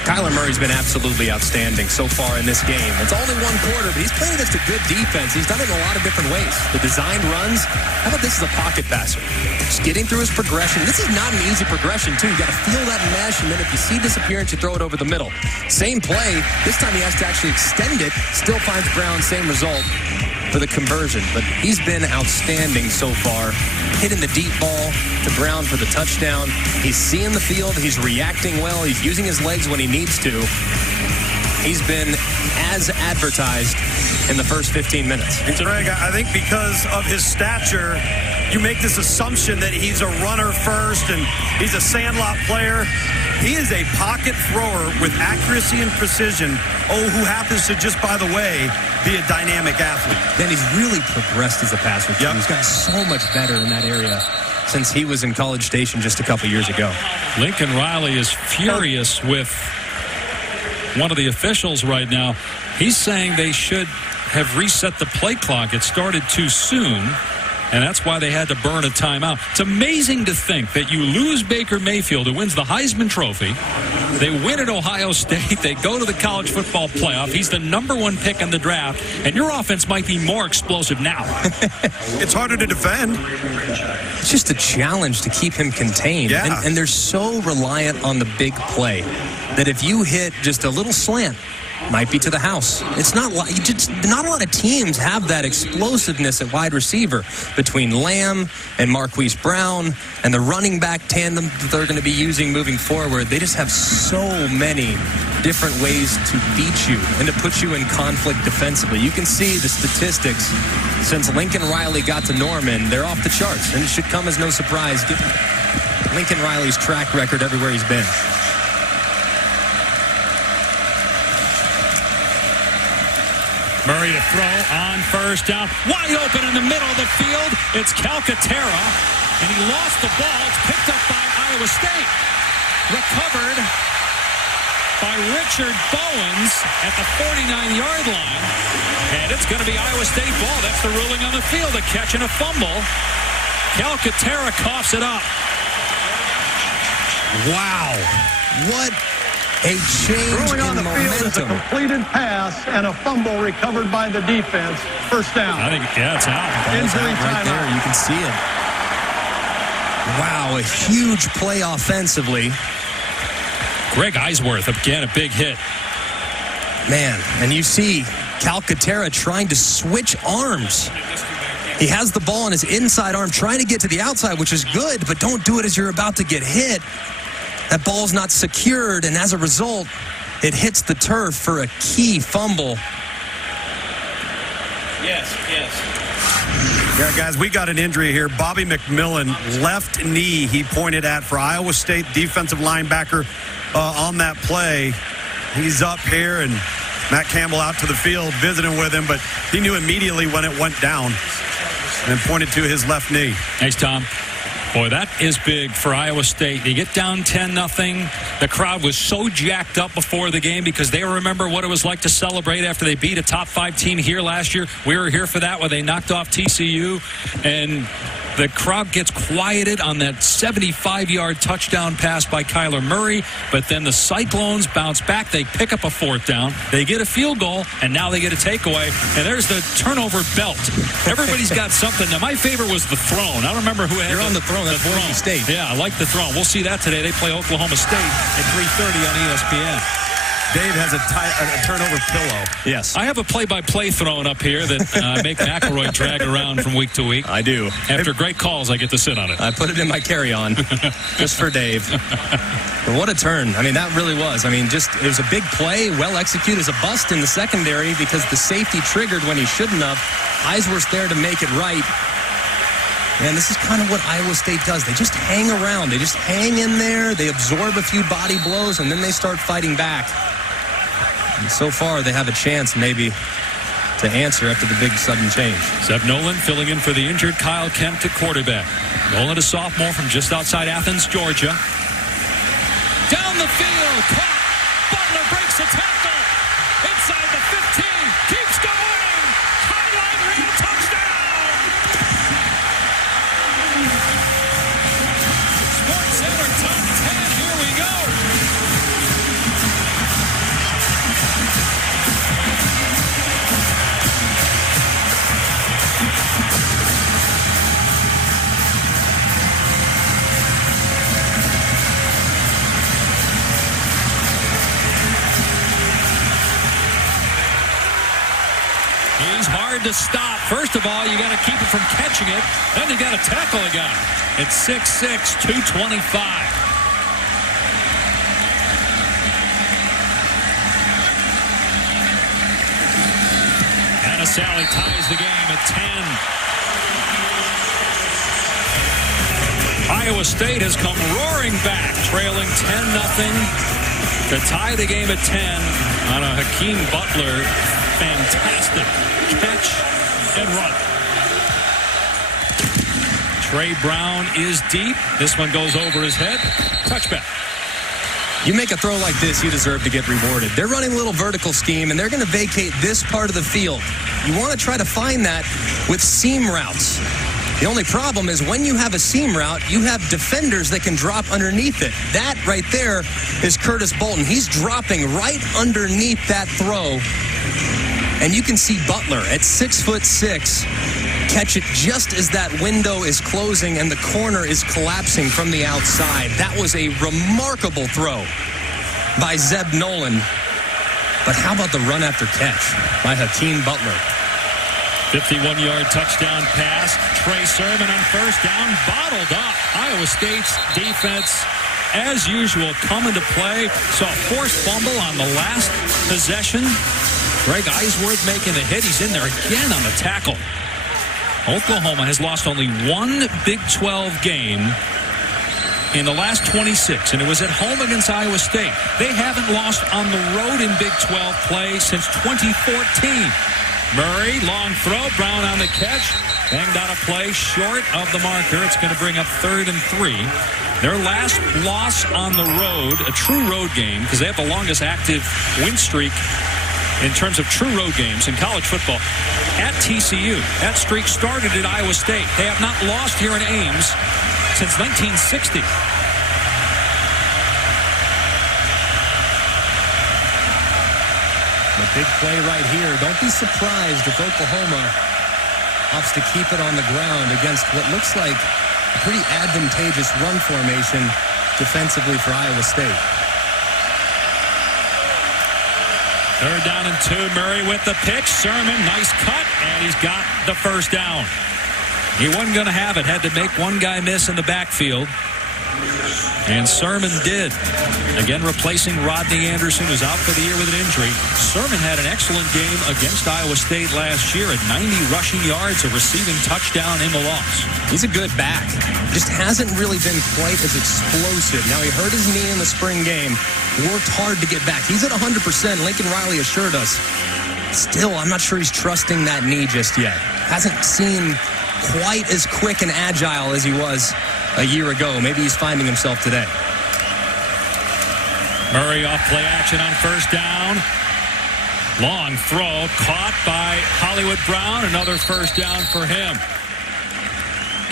Kyler Murray's been absolutely outstanding so far in this game. It's only 1 quarter, but he's playing against a good defense. He's done it in a lot of different ways. The designed runs. How about this is a pocket passer? Just getting through his progression. This is not an easy progression, too. You got to feel that mesh, and then if you see disappearance, you throw it over the middle. Same play. This time he has to actually extend it. Still finds Brown, same result for the conversion. But he's been outstanding so far. Hitting the deep ball to Brown for the touchdown. He's seeing the field. He's reacting well. He's using his legs when he needs to. He's been as advertised in the first 15 minutes. And Greg, I think because of his stature, you make this assumption that he's a runner first and he's a sandlot player. He is a pocket thrower with accuracy and precision. Oh, who happens to, just by the way, be a dynamic athlete. Then he's really progressed as a passer, too. Yep. He's gotten so much better in that area since he was in College Station just a couple years ago. Lincoln Riley is furious with one of the officials right now. He's saying they should have reset the play clock. It started too soon, and that's why they had to burn a timeout. It's amazing to think that you lose Baker Mayfield, who wins the Heisman Trophy. They win at Ohio State. They go to the college football playoff. He's the #1 pick in the draft, and your offense might be more explosive now. It's harder to defend. It's just a challenge to keep him contained. Yeah. And they're so reliant on the big play that if you hit just a little slant, might be to the house. It's not not a lot of teams have that explosiveness at wide receiver between Lamb and Marquise Brown and the running back tandem that they're going to be using moving forward. They just have so many different ways to beat you and to put you in conflict defensively. You can see the statistics since Lincoln Riley got to Norman. They're off the charts, and it should come as no surprise given Lincoln Riley's track record everywhere he's been. Murray to throw on first down. Wide open in the middle of the field. It's Calcaterra, and he lost the ball. It's picked up by Iowa State. Recovered by Richard Bowens at the 49-yard line. And it's going to be Iowa State ball. That's the ruling on the field. A catch and a fumble. Calcaterra coughs it up. Wow. What a change Rolling on in the field is a momentum. completed pass and a fumble recovered by the defense. First down. I think, yeah, it's out. It's Injury out right there. timeout. You can see it. Wow, a huge play offensively. Greg Eisworth, again, a big hit. Man, and you see Calcaterra trying to switch arms. He has the ball on his inside arm, trying to get to the outside, which is good, but don't do it as you're about to get hit. That ball's not secured, and as a result, it hits the turf for a key fumble. Yes. Yeah, guys, we got an injury here. Bobby McMillan, left knee, he pointed at for Iowa State defensive linebacker on that play. He's up here, and Matt Campbell out to the field visiting with him, but he knew immediately when it went down and pointed to his left knee. Thanks, Tom. Boy, that is big for Iowa State. They get down 10-0. The crowd was so jacked up before the game because they remember what it was like to celebrate after they beat a top-5 team here last year. We were here for that when they knocked off TCU. And the crowd gets quieted on that 75-yard touchdown pass by Kyler Murray. But then the Cyclones bounce back. They pick up a 4th down. They get a field goal, and now they get a takeaway. And there's the turnover belt. Everybody's got something. Now, my favorite was the throne. I don't remember who had You're on the throne. That's Boise State. Yeah, I like the throne. We'll see that today. They play Oklahoma State at 3:30 on ESPN. Dave has a turnover pillow. Yes. I have a play-by-play throne up here that I make McElroy drag around from week to week. I do. After great calls, I get to sit on it. I put it in my carry-on just for Dave. But what a turn. I mean, that really was. I mean, it was a big play, well executed as a bust in the secondary because the safety triggered when he shouldn't have. Eisworth's there to make it right. And this is kind of what Iowa State does. They just hang around. They just hang in there. They absorb a few body blows, and then they start fighting back. And so far, they have a chance maybe to answer after the big sudden change. Zeb Nolan filling in for the injured Kyle Kempt at quarterback. Nolan, a sophomore from just outside Athens, Georgia. Down the field, caught. Butler breaks a tackle. Inside the 15, keeps going. Highline reel, touchdown. Sports Center top 10, here we go. He's hard to stop. First of all, you got to keep him from catching it. Then you got to tackle a guy. It's 6'6", 225. Sally ties the game at 10. Iowa State has come roaring back, trailing 10-0 to tie the game at 10 on a Hakeem Butler fantastic catch and run. Trey Brown is deep. This one goes over his head. Touchback. You make a throw like this, you deserve to get rewarded. They're running a little vertical scheme, and they're going to vacate this part of the field. You want to try to find that with seam routes. The only problem is when you have a seam route, you have defenders that can drop underneath it. That right there is Curtis Bolton. He's dropping right underneath that throw. And you can see Butler at 6'6", catch it just as that window is closing and the corner is collapsing from the outside. That was a remarkable throw by Zeb Nolan. But how about the run after catch by Hakeem Butler? 51-yard touchdown pass. Trey Sermon on first down, bottled up. Iowa State's defense, as usual, coming to play. Saw a forced fumble on the last possession. Greg Eisworth making the hit. He's in there again on the tackle. Oklahoma has lost only one Big 12 game in the last 26, and it was at home against Iowa State. They haven't lost on the road in Big 12 play since 2014. Murray, long throw, Brown on the catch. Banged out a play short of the marker. It's going to bring up 3rd and 3. Their last loss on the road, a true road game, because they have the longest active win streak in terms of true road games in college football, at TCU. That streak started at Iowa State. They have not lost here in Ames since 1960. The big play right here. Don't be surprised if Oklahoma opts to keep it on the ground against what looks like a pretty advantageous run formation defensively for Iowa State. Third down and 2. Murray with the pitch. Sermon, nice cut, and he's got the first down. He wasn't going to have it. Had to make one guy miss in the backfield. And Sermon did. Again, replacing Rodney Anderson, who's out for the year with an injury. Sermon had an excellent game against Iowa State last year at 90 rushing yards, a receiving touchdown in the loss. He's a good back. Just hasn't really been quite as explosive. Now, he hurt his knee in the spring game. Worked hard to get back. He's at 100%. Lincoln Riley assured us. Still, I'm not sure he's trusting that knee just yet. Hasn't seemed quite as quick and agile as he was a year ago. Maybe he's finding himself today. Murray off play action on first down. Long throw caught by Hollywood Brown. Another first down for him.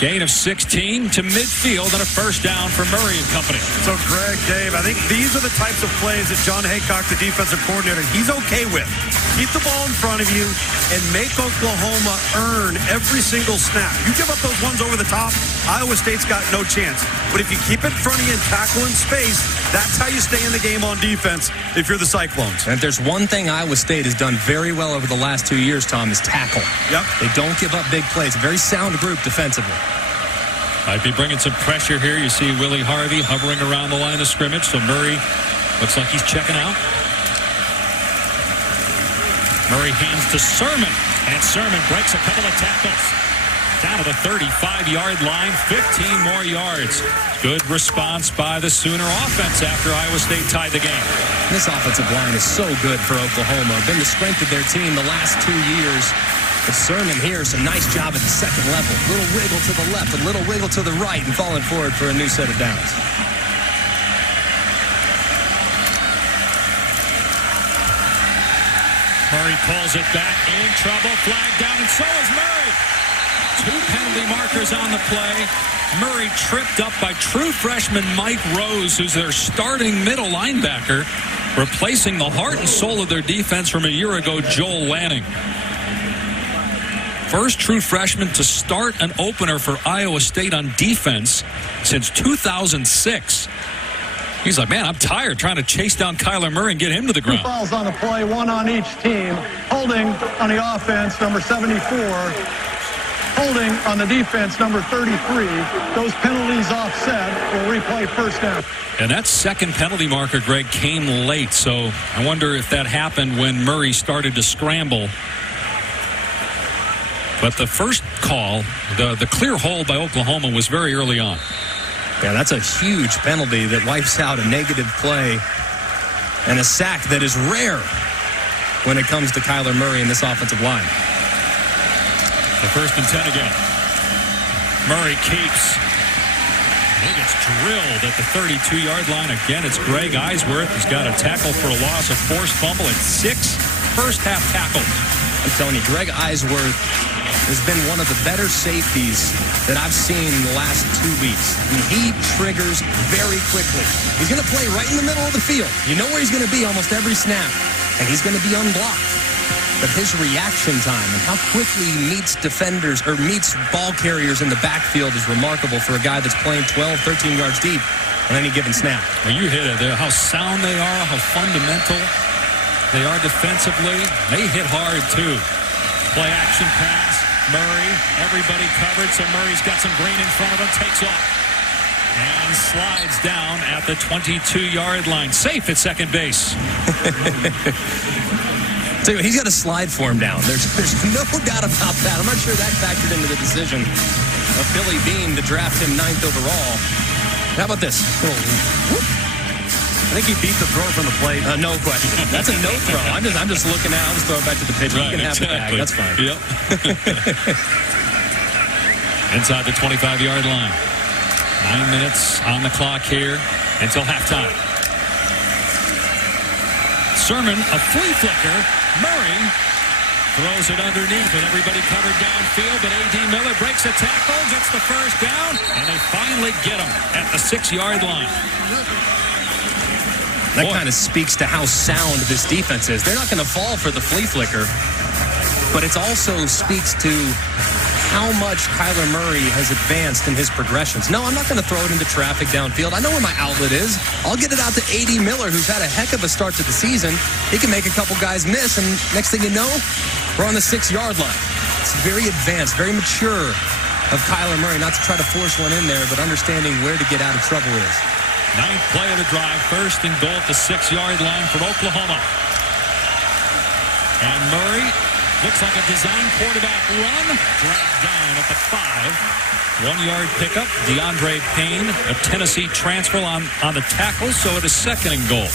Gain of 16 to midfield and a first down for Murray and company. So, Greg, Dave, I think these are the types of plays that John Haycock, the defensive coordinator, he's okay with. Keep the ball in front of you and make Oklahoma earn every single snap. You give up those ones over the top, Iowa State's got no chance. But if you keep it in front of you and tackle in space, that's how you stay in the game on defense if you're the Cyclones. And if there's one thing Iowa State has done very well over the last 2 years, Tom, is tackle. Yep. They don't give up big plays. A very sound group defensively. Might be bringing some pressure here. You see Willie Harvey hovering around the line of scrimmage. So Murray looks like he's checking out. Murray hands to Sermon. And Sermon breaks a couple of tackles. Down to the 35-yard line. 15 more yards. Good response by the Sooner offense after Iowa State tied the game. This offensive line is so good for Oklahoma. Been the strength of their team the last 2 years. The Sermon here, some nice job at the second level. Little wiggle to the left, a little wiggle to the right, and falling forward for a new set of downs. Murray pulls it back, in trouble, flag down, and so is Murray. 2 penalty markers on the play. Murray tripped up by true freshman Mike Rose, who's their starting middle linebacker, replacing the heart and soul of their defense from a year ago, Joel Lanning. First true freshman to start an opener for Iowa State on defense since 2006. He's like, man, I'm tired trying to chase down Kyler Murray and get him to the ground. 2 fouls on the play, 1 on each team. Holding on the offense, number 74. Holding on the defense, number 33. Those penalties offset. Will replay first down. And that second penalty marker, Greg, came late. So I wonder if that happened when Murray started to scramble. But the first call, the clear hold by Oklahoma was very early on. Yeah, that's a huge penalty that wipes out a negative play and a sack that is rare when it comes to Kyler Murray in this offensive line. The 1st and 10 again. Murray keeps. He gets drilled at the 32-yard line. Again, it's Greg Eisworth. He's got a tackle for a loss, a forced fumble, and 6 first-half tackles. I'm telling you, Greg Eisworth has been one of the better safeties that I've seen in the last 2 weeks. I mean, he triggers very quickly. He's going to play right in the middle of the field. You know where he's going to be almost every snap, and he's going to be unblocked. But his reaction time and how quickly he meets defenders or meets ball carriers in the backfield is remarkable for a guy that's playing 12, 13 yards deep on any given snap. Well, you hit it there. How sound they are, how fundamental they are defensively. They hit hard, too. Play action pass. Murray, everybody covered, so Murray's got some green in front of him, takes off. And slides down at the 22-yard line. Safe at second base. So he's got a slide form down. There's no doubt about that. I'm not sure that factored into the decision of Billy Beane to draft him 9th overall. How about this? I think he beat the throw from the plate. No question. That's a no throw. I'm just looking at. I'll just throw it back to the pitcher. Right, you can have exactly. the bag. That's fine. Yep. Inside the 25-yard line. 9 minutes on the clock here until halftime. Sermon, a flea flicker. Murray throws it underneath, and everybody covered downfield, but A.D. Miller breaks a tackle, gets the first down, and they finally get him at the 6-yard line. That kind of speaks to how sound this defense is. They're not going to fall for the flea flicker, but it also speaks to how much Kyler Murray has advanced in his progressions. No, I'm not going to throw it into traffic downfield. I know where my outlet is. I'll get it out to A.D. Miller, who's had a heck of a start to the season. He can make a couple guys miss, and next thing you know, we're on the 6-yard line. It's very advanced, very mature of Kyler Murray, not to try to force one in there, but understanding where to get out of trouble is. 9th play of the drive, 1st and goal at the 6-yard line for Oklahoma. And Murray looks like a design quarterback run, dragged down at the 5. 1-yard pickup. DeAndre Payne, a Tennessee transfer on the tackle, so it is 2nd and goal.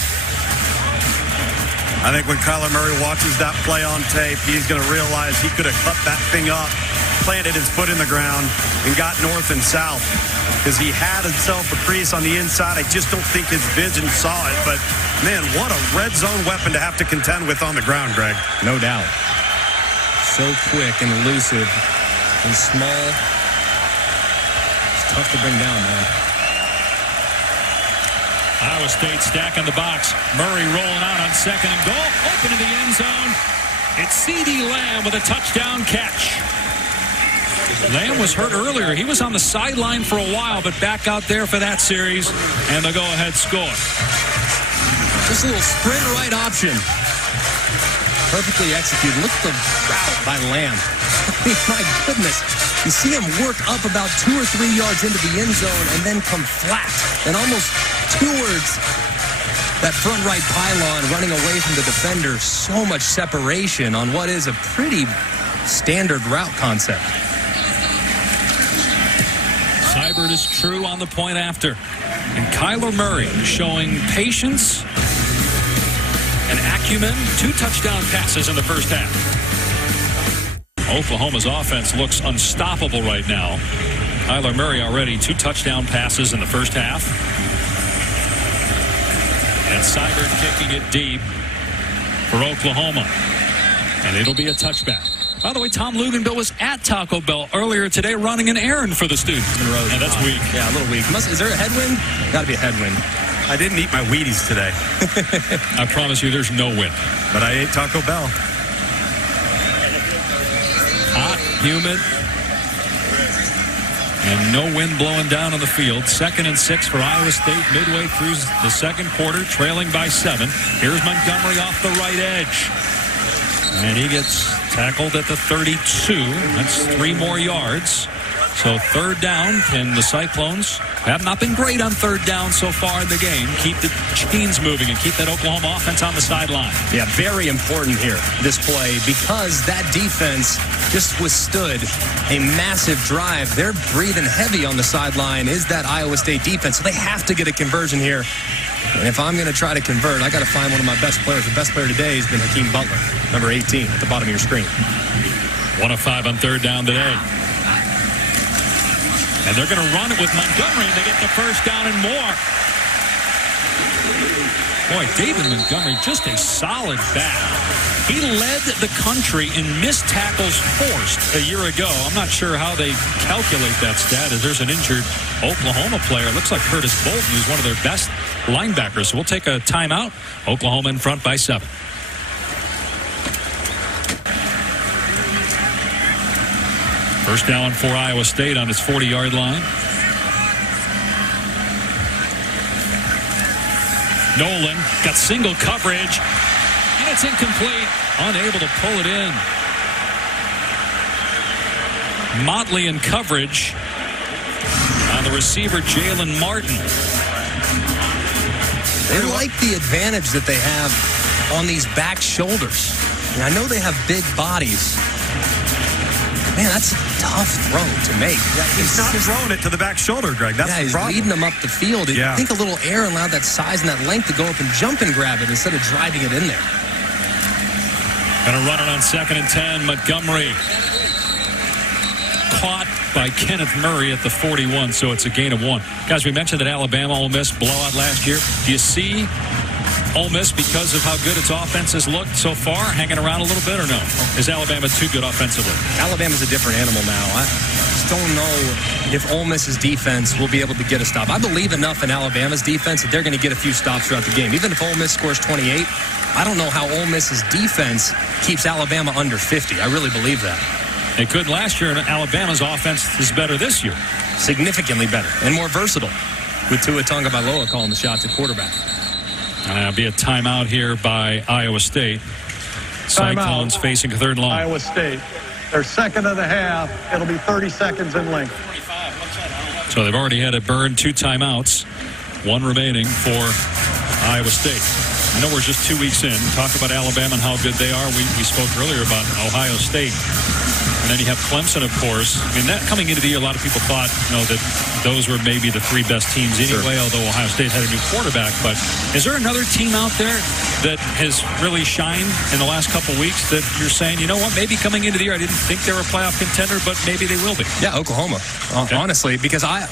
I think when Kyler Murray watches that play on tape, he's going to realize he could have cut that thing up, planted his foot in the ground, and got north and south. Because he had himself a crease on the inside. I just don't think his vision saw it. But, man, what a red zone weapon to have to contend with on the ground, Greg. No doubt. So quick and elusive and small. It's tough to bring down, man. Iowa State stacking the box. Murray rolling out on 2nd and goal. Open in the end zone. It's C.D. Lamb with a touchdown catch. Lamb was hurt earlier. He was on the sideline for a while, but back out there for that series, and the go-ahead score. Just a little sprint right option. Perfectly executed. Look at the route by Lamb. My goodness. You see him work up about 2 or 3 yards into the end zone and then come flat and almost towards that front right pylon, running away from the defender. So much separation on what is a pretty standard route concept. Seibert is true on the point after. And Kyler Murray showing patience and acumen. 2 touchdown passes in the first half. Oklahoma's offense looks unstoppable right now. Kyler Murray already 2 touchdown passes in the first half. And Seibert kicking it deep for Oklahoma. And it'll be a touchback. By the way, Tom Luganbill was at Taco Bell earlier today running an errand for the students. And that's weak. Yeah, a little weak. Is there a headwind? Got to be a headwind. I didn't eat my Wheaties today. I promise you there's no wind. But I ate Taco Bell. Hot, humid, and no wind blowing down on the field. 2nd and 6 for Iowa State midway through the 2nd quarter, trailing by 7. Here's Montgomery off the right edge. And he gets tackled at the 32. That's 3 more yards. So 3rd down, and the Cyclones have not been great on 3rd down so far in the game. Keep the chains moving and keep that Oklahoma offense on the sideline. Yeah, very important here, this play, because that defense just withstood a massive drive. They're breathing heavy on the sideline is that Iowa State defense. So they have to get a conversion here. And if I'm going to try to convert, I got to find one of my best players. The best player today has been Hakeem Butler, number 18, at the bottom of your screen. 1 of 5 on 3rd down today. And they're going to run it with Montgomery. They get the 1st down and more. Boy, David Montgomery, just a solid back. He led the country in missed tackles forced a year ago. I'm not sure how they calculate that stat, as there's an injured Oklahoma player. It looks like Curtis Bolton, who's one of their best linebackers. So we'll take a timeout. Oklahoma in front by 7. First down for Iowa State on its 40-yard line. Nolan got single coverage, and it's incomplete. Unable to pull it in. Motley in coverage on the receiver, Jalen Martin. They like the advantage that they have on these back shoulders. And I know they have big bodies. Man, that's a tough throw to make. He's not throwing it to the back shoulder, Greg. That's the problem. He's leading them up the field. I think a little air allowed that size and that length to go up and jump and grab it instead of driving it in there. Going to run it on 2nd and 10. Montgomery caught by Kenneth Murray at the 41, so it's a gain of 1. Guys, we mentioned that Alabama-Ole Miss blowout last year. Do you see Ole Miss, because of how good its offense has looked so far, hanging around a little bit, or no? Is Alabama too good offensively? Alabama's a different animal now. I just don't know if Ole Miss's defense will be able to get a stop. I believe enough in Alabama's defense that they're going to get a few stops throughout the game. Even if Ole Miss scores 28, I don't know how Ole Miss's defense keeps Alabama under 50. I really believe that. They couldn't last year, and Alabama's offense is better this year. Significantly better and more versatile, with Tua Tagovailoa calling the shots at quarterback. There'll be a timeout here by Iowa State. Cyclones facing a third and long. Iowa State. Their second of the half. It'll be 30 seconds in length. So they've already had to burn 2 timeouts. 1 remaining for Iowa State. I know we're just 2 weeks in. Talk about Alabama and how good they are. We spoke earlier about Ohio State. And then you have Clemson, of course. I mean, that coming into the year, a lot of people thought, that those were maybe the 3 best teams anyway, although Ohio State had a new quarterback. But is there another team out there that has really shined in the last couple weeks that you're saying, you know what, maybe coming into the year, I didn't think they were a playoff contender, but maybe they will be? Yeah, Oklahoma, honestly, because I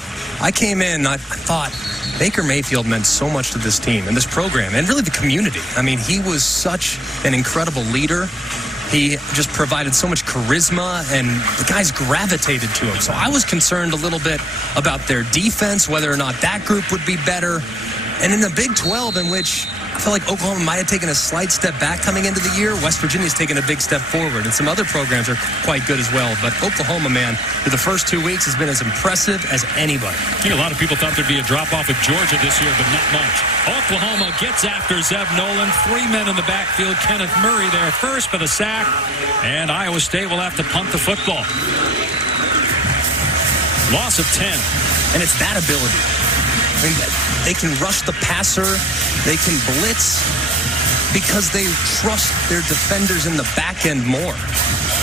came in, I thought Baker Mayfield meant so much to this team and this program and really the community. I mean, he was such an incredible leader. He just provided so much charisma, and the guys gravitated to him. So I was concerned a little bit about their defense, whether or not that group would be better. And in the Big 12, in which I feel like Oklahoma might have taken a slight step back coming into the year, West Virginia's taken a big step forward, and some other programs are quite good as well. But Oklahoma, man, for the first 2 weeks has been as impressive as anybody. I think a lot of people thought there'd be a drop-off with Georgia this year, but not much. Oklahoma gets after Zeb Nolan. 3 men in the backfield. Kenneth Murray there first for the sack. And Iowa State will have to punt the football. Loss of 10. And it's that ability. I mean, they can rush the passer. They can blitz because they trust their defenders in the back end more.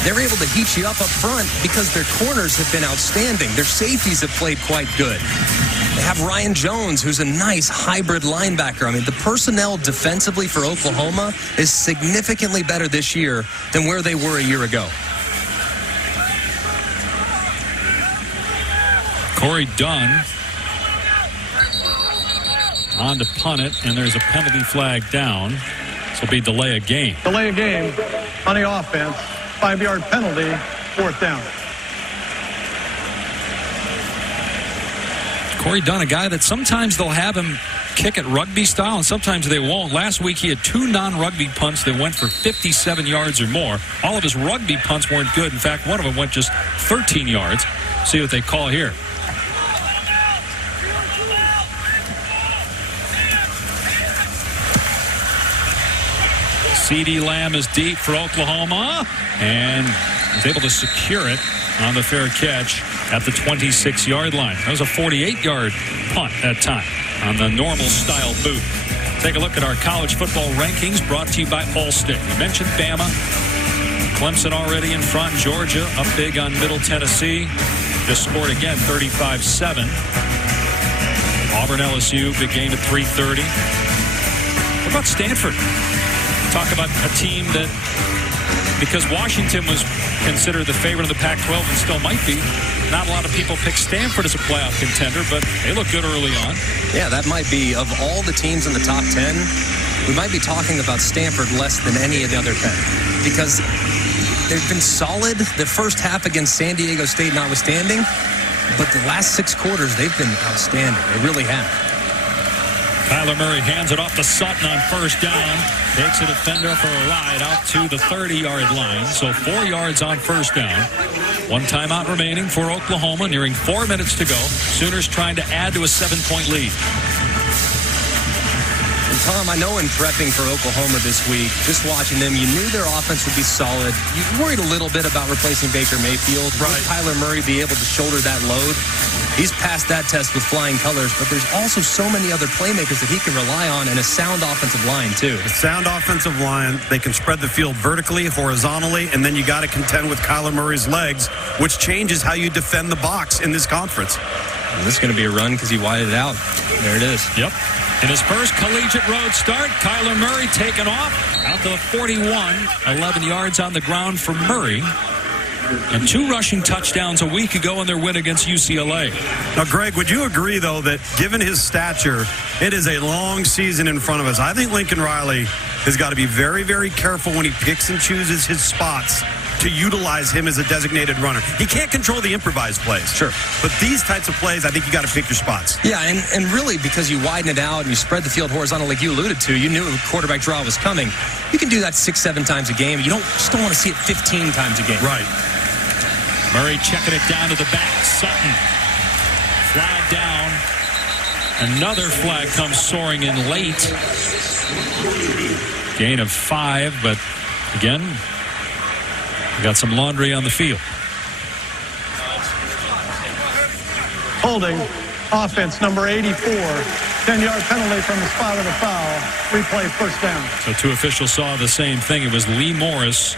They're able to heat you up front because their corners have been outstanding. Their safeties have played quite good. They have Ryan Jones, who's a nice hybrid linebacker. I mean, the personnel defensively for Oklahoma is significantly better this year than where they were a year ago. Corey Dunn on to punt it, and there's a penalty flag down. This will be delay of game. Delay of game on the offense. 5-yard penalty, 4th down. Corey Dunn, a guy that sometimes they'll have him kick it rugby style, and sometimes they won't. Last week he had 2 non-rugby punts that went for 57 yards or more. All of his rugby punts weren't good. In fact, one of them went just 13 yards. See what they call here. CeeDee Lamb is deep for Oklahoma and is able to secure it on the fair catch at the 26-yard line. That was a 48-yard punt that time on the normal style boot. Take a look at our college football rankings brought to you by Allstate. We mentioned Bama. Clemson already in front. Georgia up big on Middle Tennessee. Just scored again 35-7. Auburn LSU, big game at 3:30. What about Stanford? Talk about a team that, because Washington was considered the favorite of the Pac-12 and still might be, not a lot of people pick Stanford as a playoff contender, but they look good early on. Yeah, that might be, of all the teams in the top 10, we might be talking about Stanford less than any of the other 10, because they've been solid the first half against San Diego State notwithstanding, but the last 6 quarters, they've been outstanding. They really have. Kyler Murray hands it off to Sutton on first down. Takes a defender for a ride out to the 30-yard line. So 4 yards on first down. 1 timeout remaining for Oklahoma, nearing 4 minutes to go. Sooners trying to add to a 7-point lead. And Tom, I know in prepping for Oklahoma this week, just watching them, you knew their offense would be solid. You worried a little bit about replacing Baker Mayfield. Right. Will Kyler Murray be able to shoulder that load? He's passed that test with flying colors, but there's also so many other playmakers that he can rely on, and a sound offensive line, too. A sound offensive line. They can spread the field vertically, horizontally, and then you got to contend with Kyler Murray's legs, which changes how you defend the box in this conference. And this is going to be a run because he widened it out. There it is. Yep. In his first collegiate road start, Kyler Murray taken off out to the 41. 11 yards on the ground for Murray. And 2 rushing touchdowns a week ago in their win against UCLA. Now, Greg, would you agree, though, that given his stature, it is a long season in front of us? I think Lincoln Riley has got to be very, very careful when he picks and chooses his spots to utilize him as a designated runner. He can't control the improvised plays. Sure. But these types of plays, I think you got to pick your spots. Yeah, and really, because you widen it out and you spread the field horizontal like you alluded to, you knew a quarterback draw was coming. You can do that 6-7 times a game. You just don't want to see it 15 times a game. Right. Murray checking it down to the back. Sutton. Flag down. Another flag comes soaring in late. Gain of 5, but again, we got some laundry on the field. Holding, offense number 84. 10-yard penalty from the spot of the foul. Replay first down. So 2 officials saw the same thing. It was Lee Morris,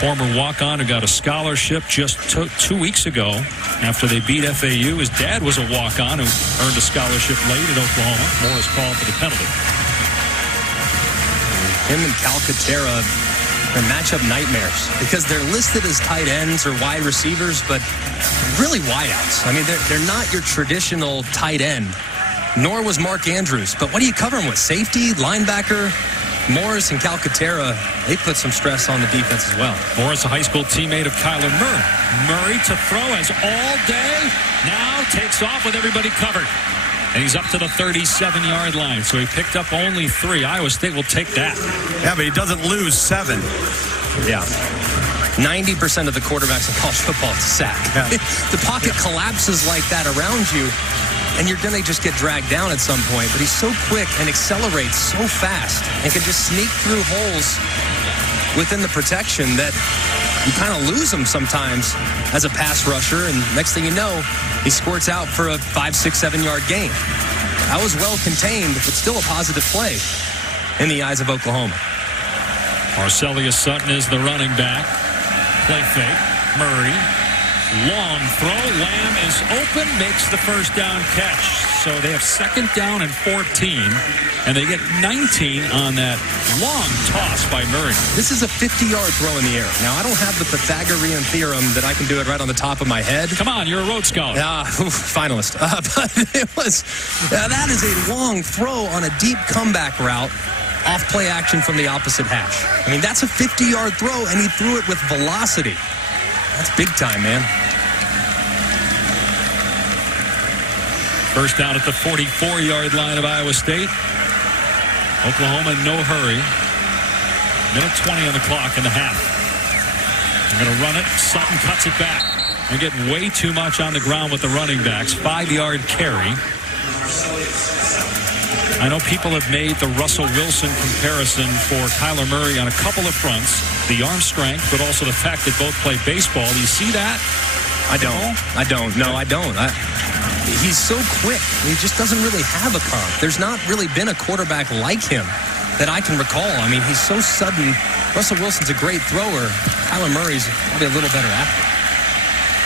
former walk-on who got a scholarship just 2 weeks ago after they beat FAU. His dad was a walk-on who earned a scholarship late at Oklahoma. Morris called for the penalty. Him and Calcaterra are matchup nightmares because they're listed as tight ends or wide receivers, but really wideouts. I mean, they're not your traditional tight end, nor was Mark Andrews. But what do you cover him with? Safety, linebacker? Morris and Calcaterra, they put some stress on the defense as well. Morris, a high school teammate of Kyler Murray. Murray to throw as all day. Now takes off with everybody covered. And he's up to the 37-yard line. So he picked up only 3. Iowa State will take that. Yeah, but he doesn't lose 7. Yeah. 90% of the quarterbacks in college football, it's a sack. Yeah. The pocket collapses like that around you, and you're going to just get dragged down at some point. But he's so quick and accelerates so fast and can just sneak through holes within the protection that you kind of lose him sometimes as a pass rusher. And next thing you know, he squirts out for a 5, 6, 7-yard gain. That was well contained, but still a positive play in the eyes of Oklahoma. Marcellus Sutton is the running back. Play fake. Murray. Long throw. Lamb is open. Makes the first down catch. So they have 2nd down and 14. And they get 19 on that long toss by Murray. This is a 50-yard throw in the air. Now, I don't have the Pythagorean theorem that I can do it right on the top of my head. Come on, you're a Rhodes Scholar. Finalist. But it was, that is a long throw on a deep comeback route off play action from the opposite hash. I mean, that's a 50-yard throw, and he threw it with velocity. That's big time, man. First down at the 44-yard line of Iowa State. Oklahoma in no hurry. Minute 20 on the clock in the half. They're going to run it. Sutton cuts it back. They're getting way too much on the ground with the running backs. 5-yard carry. I know people have made the Russell Wilson comparison for Kyler Murray on a couple of fronts. The arm strength, but also the fact that both play baseball. Do you see that? I don't. No, I don't. He's so quick. He just doesn't really have a comp. There's not really been a quarterback like him that I can recall. I mean, he's so sudden. Russell Wilson's a great thrower. Kyler Murray's probably a little better athlete.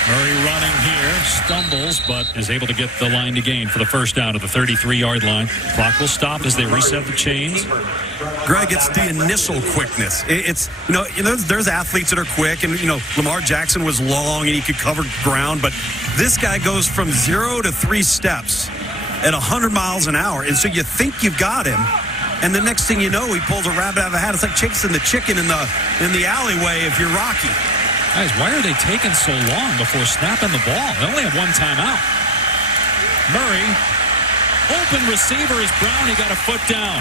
Murray running here, stumbles, but is able to get the line to gain for the first down at the 33-yard line. Clock will stop as they reset the chains. Greg, it's the initial quickness. It's there's athletes that are quick, and Lamar Jackson was long and he could cover ground, but this guy goes from 0 to 3 steps at 100 miles an hour, and so you think you've got him, and the next thing you know, he pulls a rabbit out of a hat. It's like chasing the chicken in the alleyway if you're Rocky. Guys, why are they taking so long before snapping the ball? They only have 1 timeout. Murray, open receiver is Brown. He got a foot down.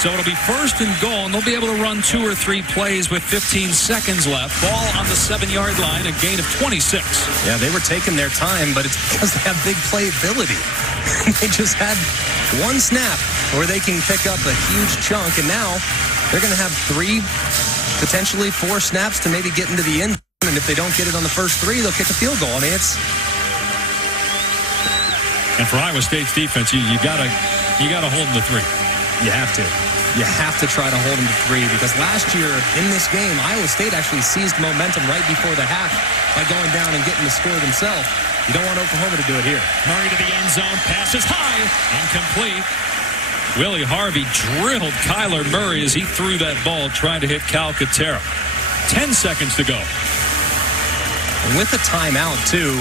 So it'll be 1st and goal, and they'll be able to run 2 or 3 plays with 15 seconds left. Ball on the 7-yard line, a gain of 26. Yeah, they were taking their time, but it's because they have big playability. They just had 1 snap where they can pick up a huge chunk, and now they're going to have 3, potentially 4 snaps to maybe get into the end zone, and if they don't get it on the first 3, they'll kick a field goal. I mean, it's... And for Iowa State's defense, you gotta hold them to 3. You have to. You have to try to hold them to 3, because last year in this game, Iowa State actually seized momentum right before the half by going down and getting the score themselves. You don't want Oklahoma to do it here. Murray to the end zone, passes high, incomplete. Willie Harvey drilled Kyler Murray as he threw that ball trying to hit Calcaterra. 10 seconds to go. And with the timeout, too,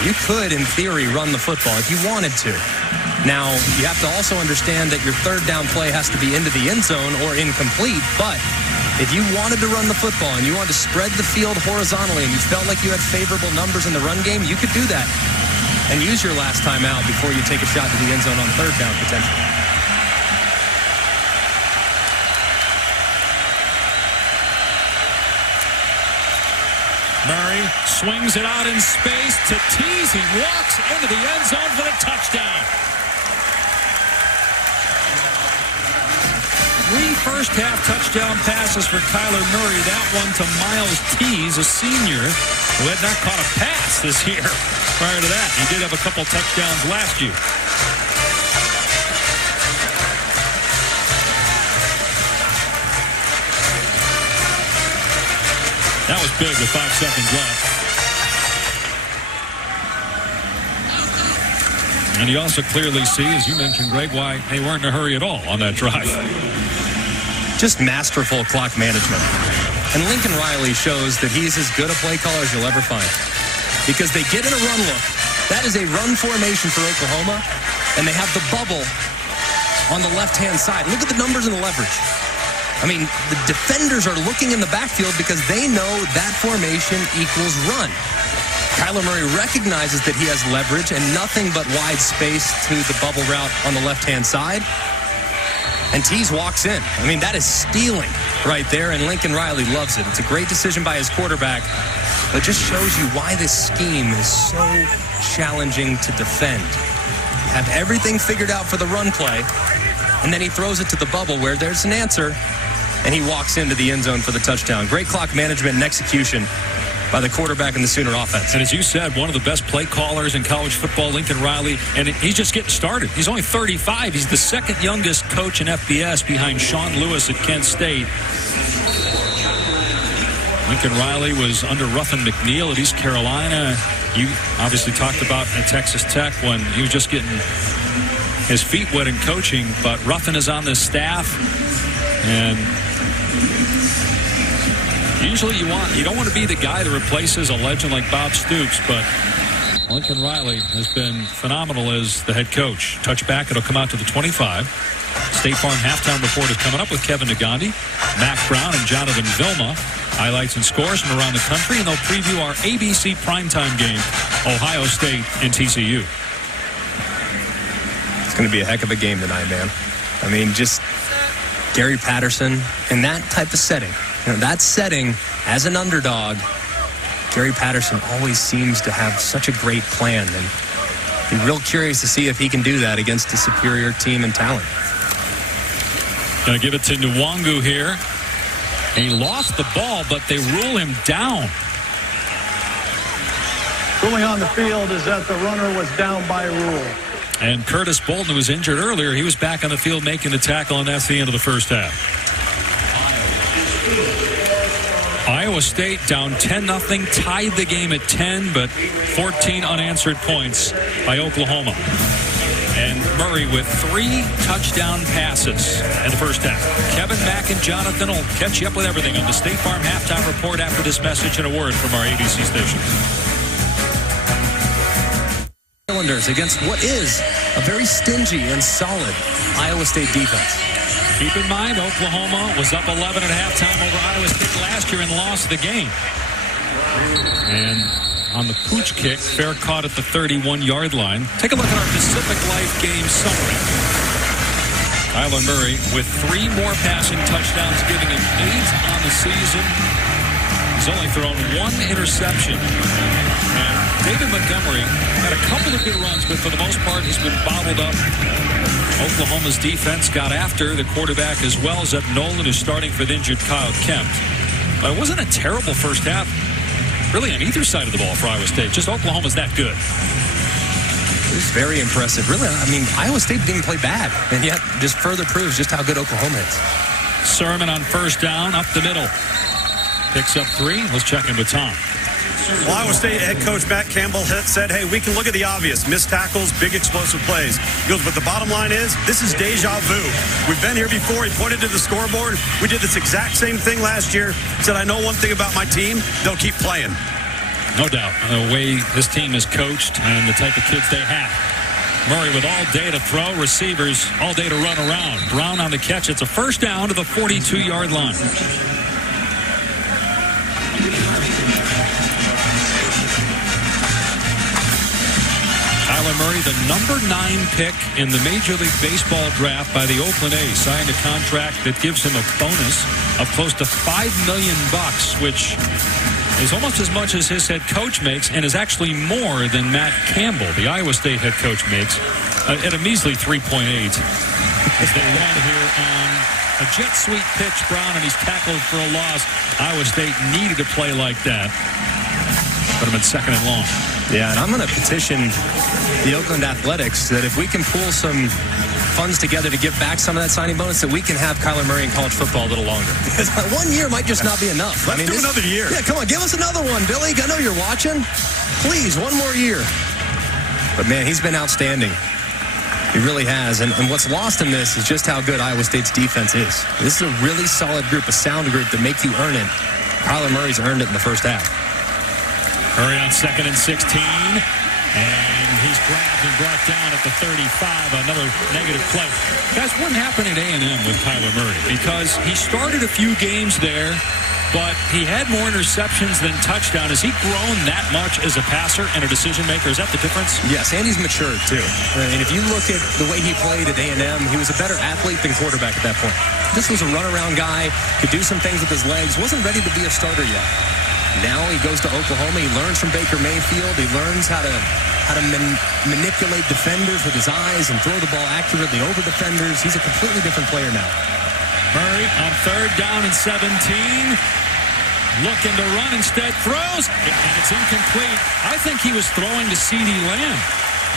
you could, in theory, run the football if you wanted to. Now, you have to also understand that your 3rd down play has to be into the end zone or incomplete, but if you wanted to run the football and you wanted to spread the field horizontally and you felt like you had favorable numbers in the run game, you could do that and use your last timeout before you take a shot to the end zone on 3rd down potentially. Murray swings it out in space to Tease. He walks into the end zone for the touchdown. 3 first-half touchdown passes for Kyler Murray. That one to Miles Tease, a senior who had not caught a pass this year. Prior to that, he did have a couple touchdowns last year. That was big with 5 seconds left. And you also clearly see, as you mentioned, Greg, why they weren't in a hurry at all on that drive. Just masterful clock management. And Lincoln Riley shows that he's as good a play caller as you'll ever find. Because they get in a run look. That is a run formation for Oklahoma. And they have the bubble on the left-hand side. Look at the numbers and the leverage. I mean, the defenders are looking in the backfield because they know that formation equals run. Kyler Murray recognizes that he has leverage and nothing but wide space to the bubble route on the left-hand side. And Tease walks in. I mean, that is stealing right there, and Lincoln Riley loves it. It's a great decision by his quarterback, but just shows you why this scheme is so challenging to defend. Have everything figured out for the run play, and then he throws it to the bubble where there's an answer, and he walks into the end zone for the touchdown. Great clock management and execution by the quarterback in the Sooner offense. And as you said, one of the best play callers in college football, Lincoln Riley, and he's just getting started. He's only 35. He's the second youngest coach in FBS behind Sean Lewis at Kent State. Lincoln Riley was under Ruffin McNeil at East Carolina. You obviously talked about at Texas Tech when he was just getting his feet wet in coaching, but Ruffin is on this staff, and usually you don't want to be the guy that replaces a legend like Bob Stoops, but Lincoln Riley has been phenomenal as the head coach. Touchback, it'll come out to the 25. State Farm halftime report is coming up with Kevin Nagandi, Mac Brown, and Jonathan Vilma. Highlights and scores from around the country, and they'll preview our ABC primetime game, Ohio State and TCU. It's going to be a heck of a game tonight, man. I mean, just Gary Patterson in that type of setting. You know, that setting, as an underdog, Gary Patterson always seems to have such a great plan. And be real curious to see if he can do that against a superior team and talent. Going to give it to Nwangu here. He lost the ball, but they rule him down. Ruling on the field is that the runner was down by rule. And Curtis Bolton, who was injured earlier, he was back on the field making the tackle, and that's the end of the first half. Iowa State down 10-0, tied the game at 10, but 14 unanswered points by Oklahoma. And Murray with 3 touchdown passes in the first half. Kevin, Mack, and Jonathan will catch you up with everything on the State Farm Halftime Report after this message and a word from our ABC station. Islanders against what is a very stingy and solid Iowa State defense. Keep in mind, Oklahoma was up 11 at halftime over Iowa State last year and lost the game. And on the pooch kick, fair caught at the 31-yard line. Take a look at our Pacific Life game summary. Kyler Murray with 3 more passing touchdowns, giving him 8 on the season. He's only thrown 1 interception. And David Montgomery had a couple of good runs, but for the most part, he's been bottled up. Oklahoma's defense got after the quarterback as well as Nolan, who's starting for the injured Kyle Kemp. But it wasn't a terrible first half, really, on either side of the ball for Iowa State. Just Oklahoma's that good. It was very impressive. Really, I mean, Iowa State didn't even play bad, and yet just further proves just how good Oklahoma is. Sermon on first down, up the middle. Picks up 3. Let's check in with Tom. Well, Iowa State head coach Matt Campbell said, hey, we can look at the obvious. Missed tackles, big explosive plays. He goes, but the bottom line is, this is deja vu. We've been here before. He pointed to the scoreboard. We did this exact same thing last year. He said, I know one thing about my team. They'll keep playing. No doubt. The way this team is coached and the type of kids they have. Murray with all day to throw. Receivers all day to run around. Brown on the catch. It's a first down to the 42-yard line. Kyler Murray, the number 9 pick in the Major League Baseball draft by the Oakland A's, signed a contract that gives him a bonus of close to $5 million, which is almost as much as his head coach makes and is actually more than Matt Campbell, the Iowa State head coach, makes at a measly 3.8. As they run here on a jet sweep pitch, Brown, and he's tackled for a loss. Iowa State needed to play like that. Put him at second and long. Yeah, and I'm going to petition the Oakland Athletics that if we can pull some funds together to give back some of that signing bonus, that we can have Kyler Murray in college football a little longer. 1 year might just not be enough. Let's do another year. Yeah, come on, give us another one, Billy. I know you're watching. Please, one more year. But, man, he's been outstanding. He really has. And what's lost in this is just how good Iowa State's defense is. This is a really solid group, a sound group that make you earn it. Kyler Murray's earned it in the first half. Murray on 2nd and 16. And he's grabbed and brought down at the 35. Another negative play. Guys, what happened at A&M with Kyler Murray? Because he started a few games there, but he had more interceptions than touchdown. Has he grown that much as a passer and a decision maker? Is that the difference? Yes, and he's matured too. And if you look at the way he played at A&M, he was a better athlete than quarterback at that point. This was a runaround guy, could do some things with his legs, wasn't ready to be a starter yet. Now he goes to Oklahoma. He learns from Baker Mayfield. He learns how to manipulate defenders with his eyes and throw the ball accurately over defenders. He's a completely different player now. Murray on 3rd down and 17. Looking to run, instead throws, and it's incomplete. I think he was throwing to CeeDee Lamb.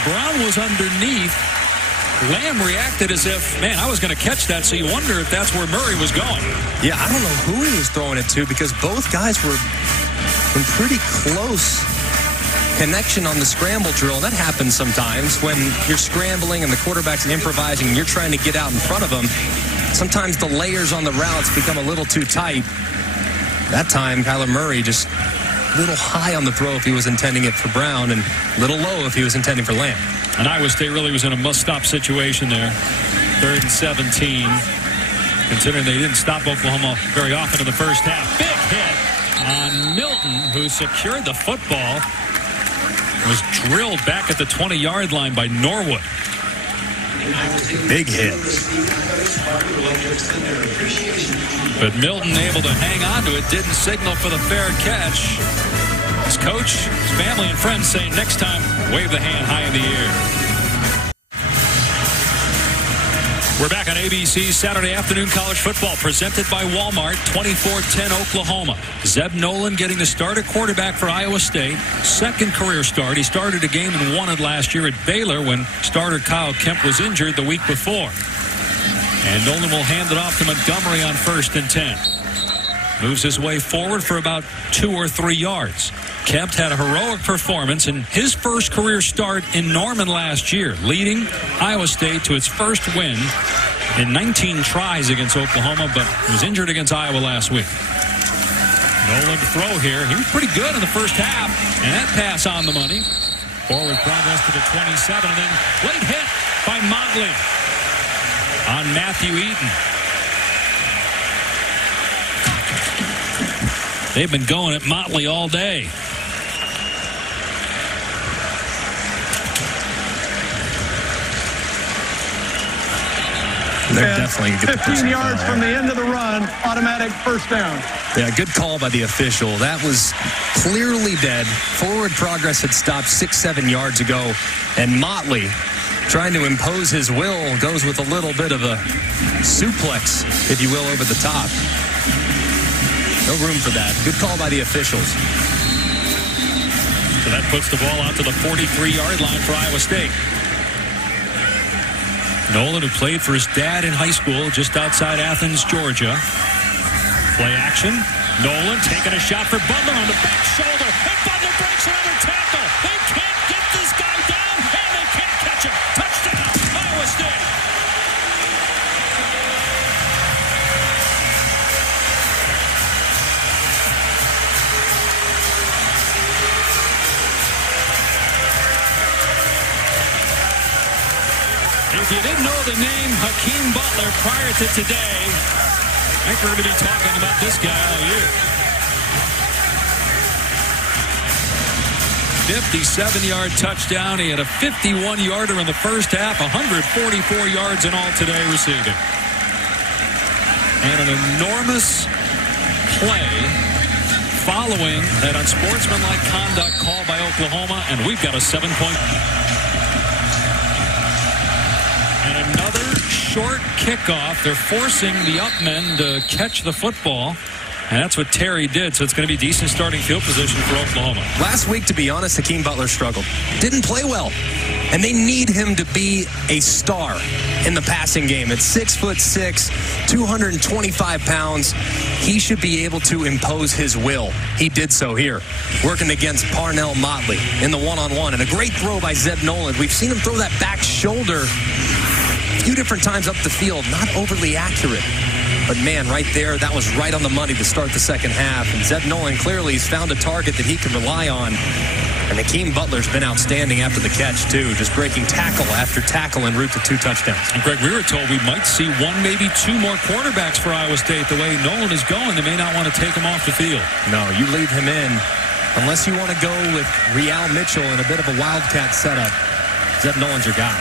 Brown was underneath. Lamb reacted as if, man, I was going to catch that, so you wonder if that's where Murray was going. Yeah, I don't know who he was throwing it to because both guys were in pretty close connection on the scramble drill. That happens sometimes when you're scrambling and the quarterback's improvising and you're trying to get out in front of him. Sometimes the layers on the routes become a little too tight. That time, Kyler Murray just a little high on the throw if he was intending it for Brown and a little low if he was intending for Lamb. And Iowa State really was in a must-stop situation there. 3rd and 17. Considering they didn't stop Oklahoma very often in the first half. Big hit on Milton, who secured the football. Was drilled back at the 20-yard line by Norwood. Big hit. But Milton able to hang on to it, didn't signal for the fair catch. His coach, his family, and friends saying next time, wave the hand high in the air. We're back on ABC Saturday afternoon college football presented by Walmart, 24-10 Oklahoma. Zeb Nolan getting the start at quarterback for Iowa State. Second career start. He started a game and won it last year at Baylor when starter Kyle Kemp was injured the week before. And Nolan will hand it off to Montgomery on 1st and 10. Moves his way forward for about 2 or 3 yards. Kemp had a heroic performance in his first career start in Norman last year, leading Iowa State to its first win in 19 tries against Oklahoma, but was injured against Iowa last week. Nolan to throw here. He was pretty good in the first half, and that pass on the money. Forward progress to the 27, and then late hit by Motley on Matthew Eaton. They've been going at Motley all day. They're definitely going to get the 15 yards from the end of the run, automatic first down. Yeah, good call by the official. That was clearly dead. Forward progress had stopped 6-7 yards ago, and Motley, trying to impose his will, goes with a little bit of a suplex, if you will, over the top. No room for that. Good call by the officials. So that puts the ball out to the 43-yard line for Iowa State. Nolan, who played for his dad in high school just outside Athens, Georgia. Play action. Nolan taking a shot for Butler on the back shoulder. And Butler breaks another tackle. They can't get this guy down, and they can't catch him. Touchdown, Iowa State. If you didn't know the name Hakeem Butler prior to today, I think we're going to be talking about this guy all year. 57-yard touchdown. He had a 51-yarder in the first half, 144 yards in all today receiving. And an enormous play following that unsportsmanlike conduct call by Oklahoma, and we've got a 7-point. And another short kickoff. They're forcing the up men to catch the football. And that's what Terry did, so it's going to be decent starting field position for Oklahoma. Last week, to be honest, Hakeem Butler struggled. Didn't play well. And they need him to be a star in the passing game. At 6'6", 225 pounds, he should be able to impose his will. He did so here, working against Parnell Motley in the one-on-one. And a great throw by Zeb Noland. We've seen him throw that back shoulder a few different times up the field. Not overly accurate. But, man, right there, that was right on the money to start the second half. And Zeb Noland clearly has found a target that he can rely on. And Hakeem Butler's been outstanding after the catch, too, just breaking tackle after tackle en route to 2 touchdowns. And, Greg, we were told we might see 1, maybe 2 more quarterbacks for Iowa State. The way Noland is going, they may not want to take him off the field. No, you leave him in. Unless you want to go with Real Mitchell in a bit of a wildcat setup, Zeb Noland's your guy.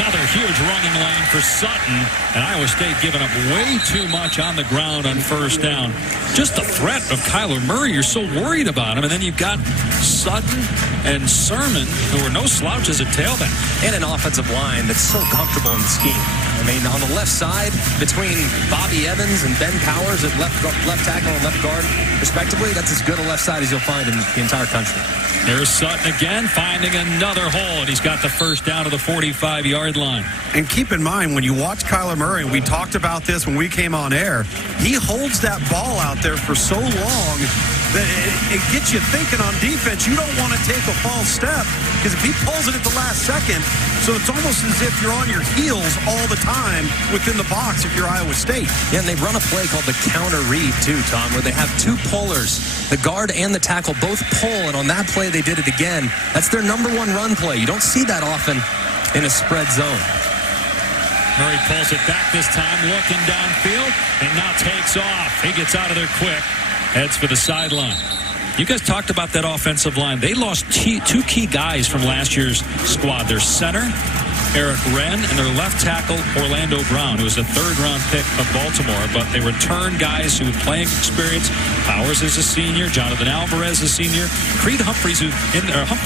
Another huge running lane for Sutton, and Iowa State giving up way too much on the ground on first down. Just the threat of Kyler Murray, you're so worried about him, and then you've got Sutton and Sermon, who are no slouches at tailback. And an offensive line that's so comfortable in the scheme. I mean, on the left side, between Bobby Evans and Ben Powers at left tackle and left guard, respectively, that's as good a left side as you'll find in the entire country. There's Sutton again, finding another hole, and he's got the first down to the 45-yard line. And keep in mind, when you watch Kyler Murray, we talked about this when we came on air, he holds that ball out there for so long that it gets you thinking on defense. You don't want to take a false step, because if he pulls it at the last second, so it's almost as if you're on your heels all the time within the box if you're Iowa State. Yeah, and they run a play called the counter read, too, Tom, where they have 2 pullers. The guard and the tackle both pull, and on that play they did it again. That's their number 1 run play. You don't see that often in a spread zone. Murray pulls it back this time, looking downfield, and now takes off. He gets out of there quick, heads for the sideline. You guys talked about that offensive line. They lost 2 key guys from last year's squad. Their center, Eric Wren, and their left tackle, Orlando Brown, who was a 3rd-round pick of Baltimore. But they returned guys who had playing experience. Powers is a senior. Jonathan Alvarez is a senior. Creed Humphrey,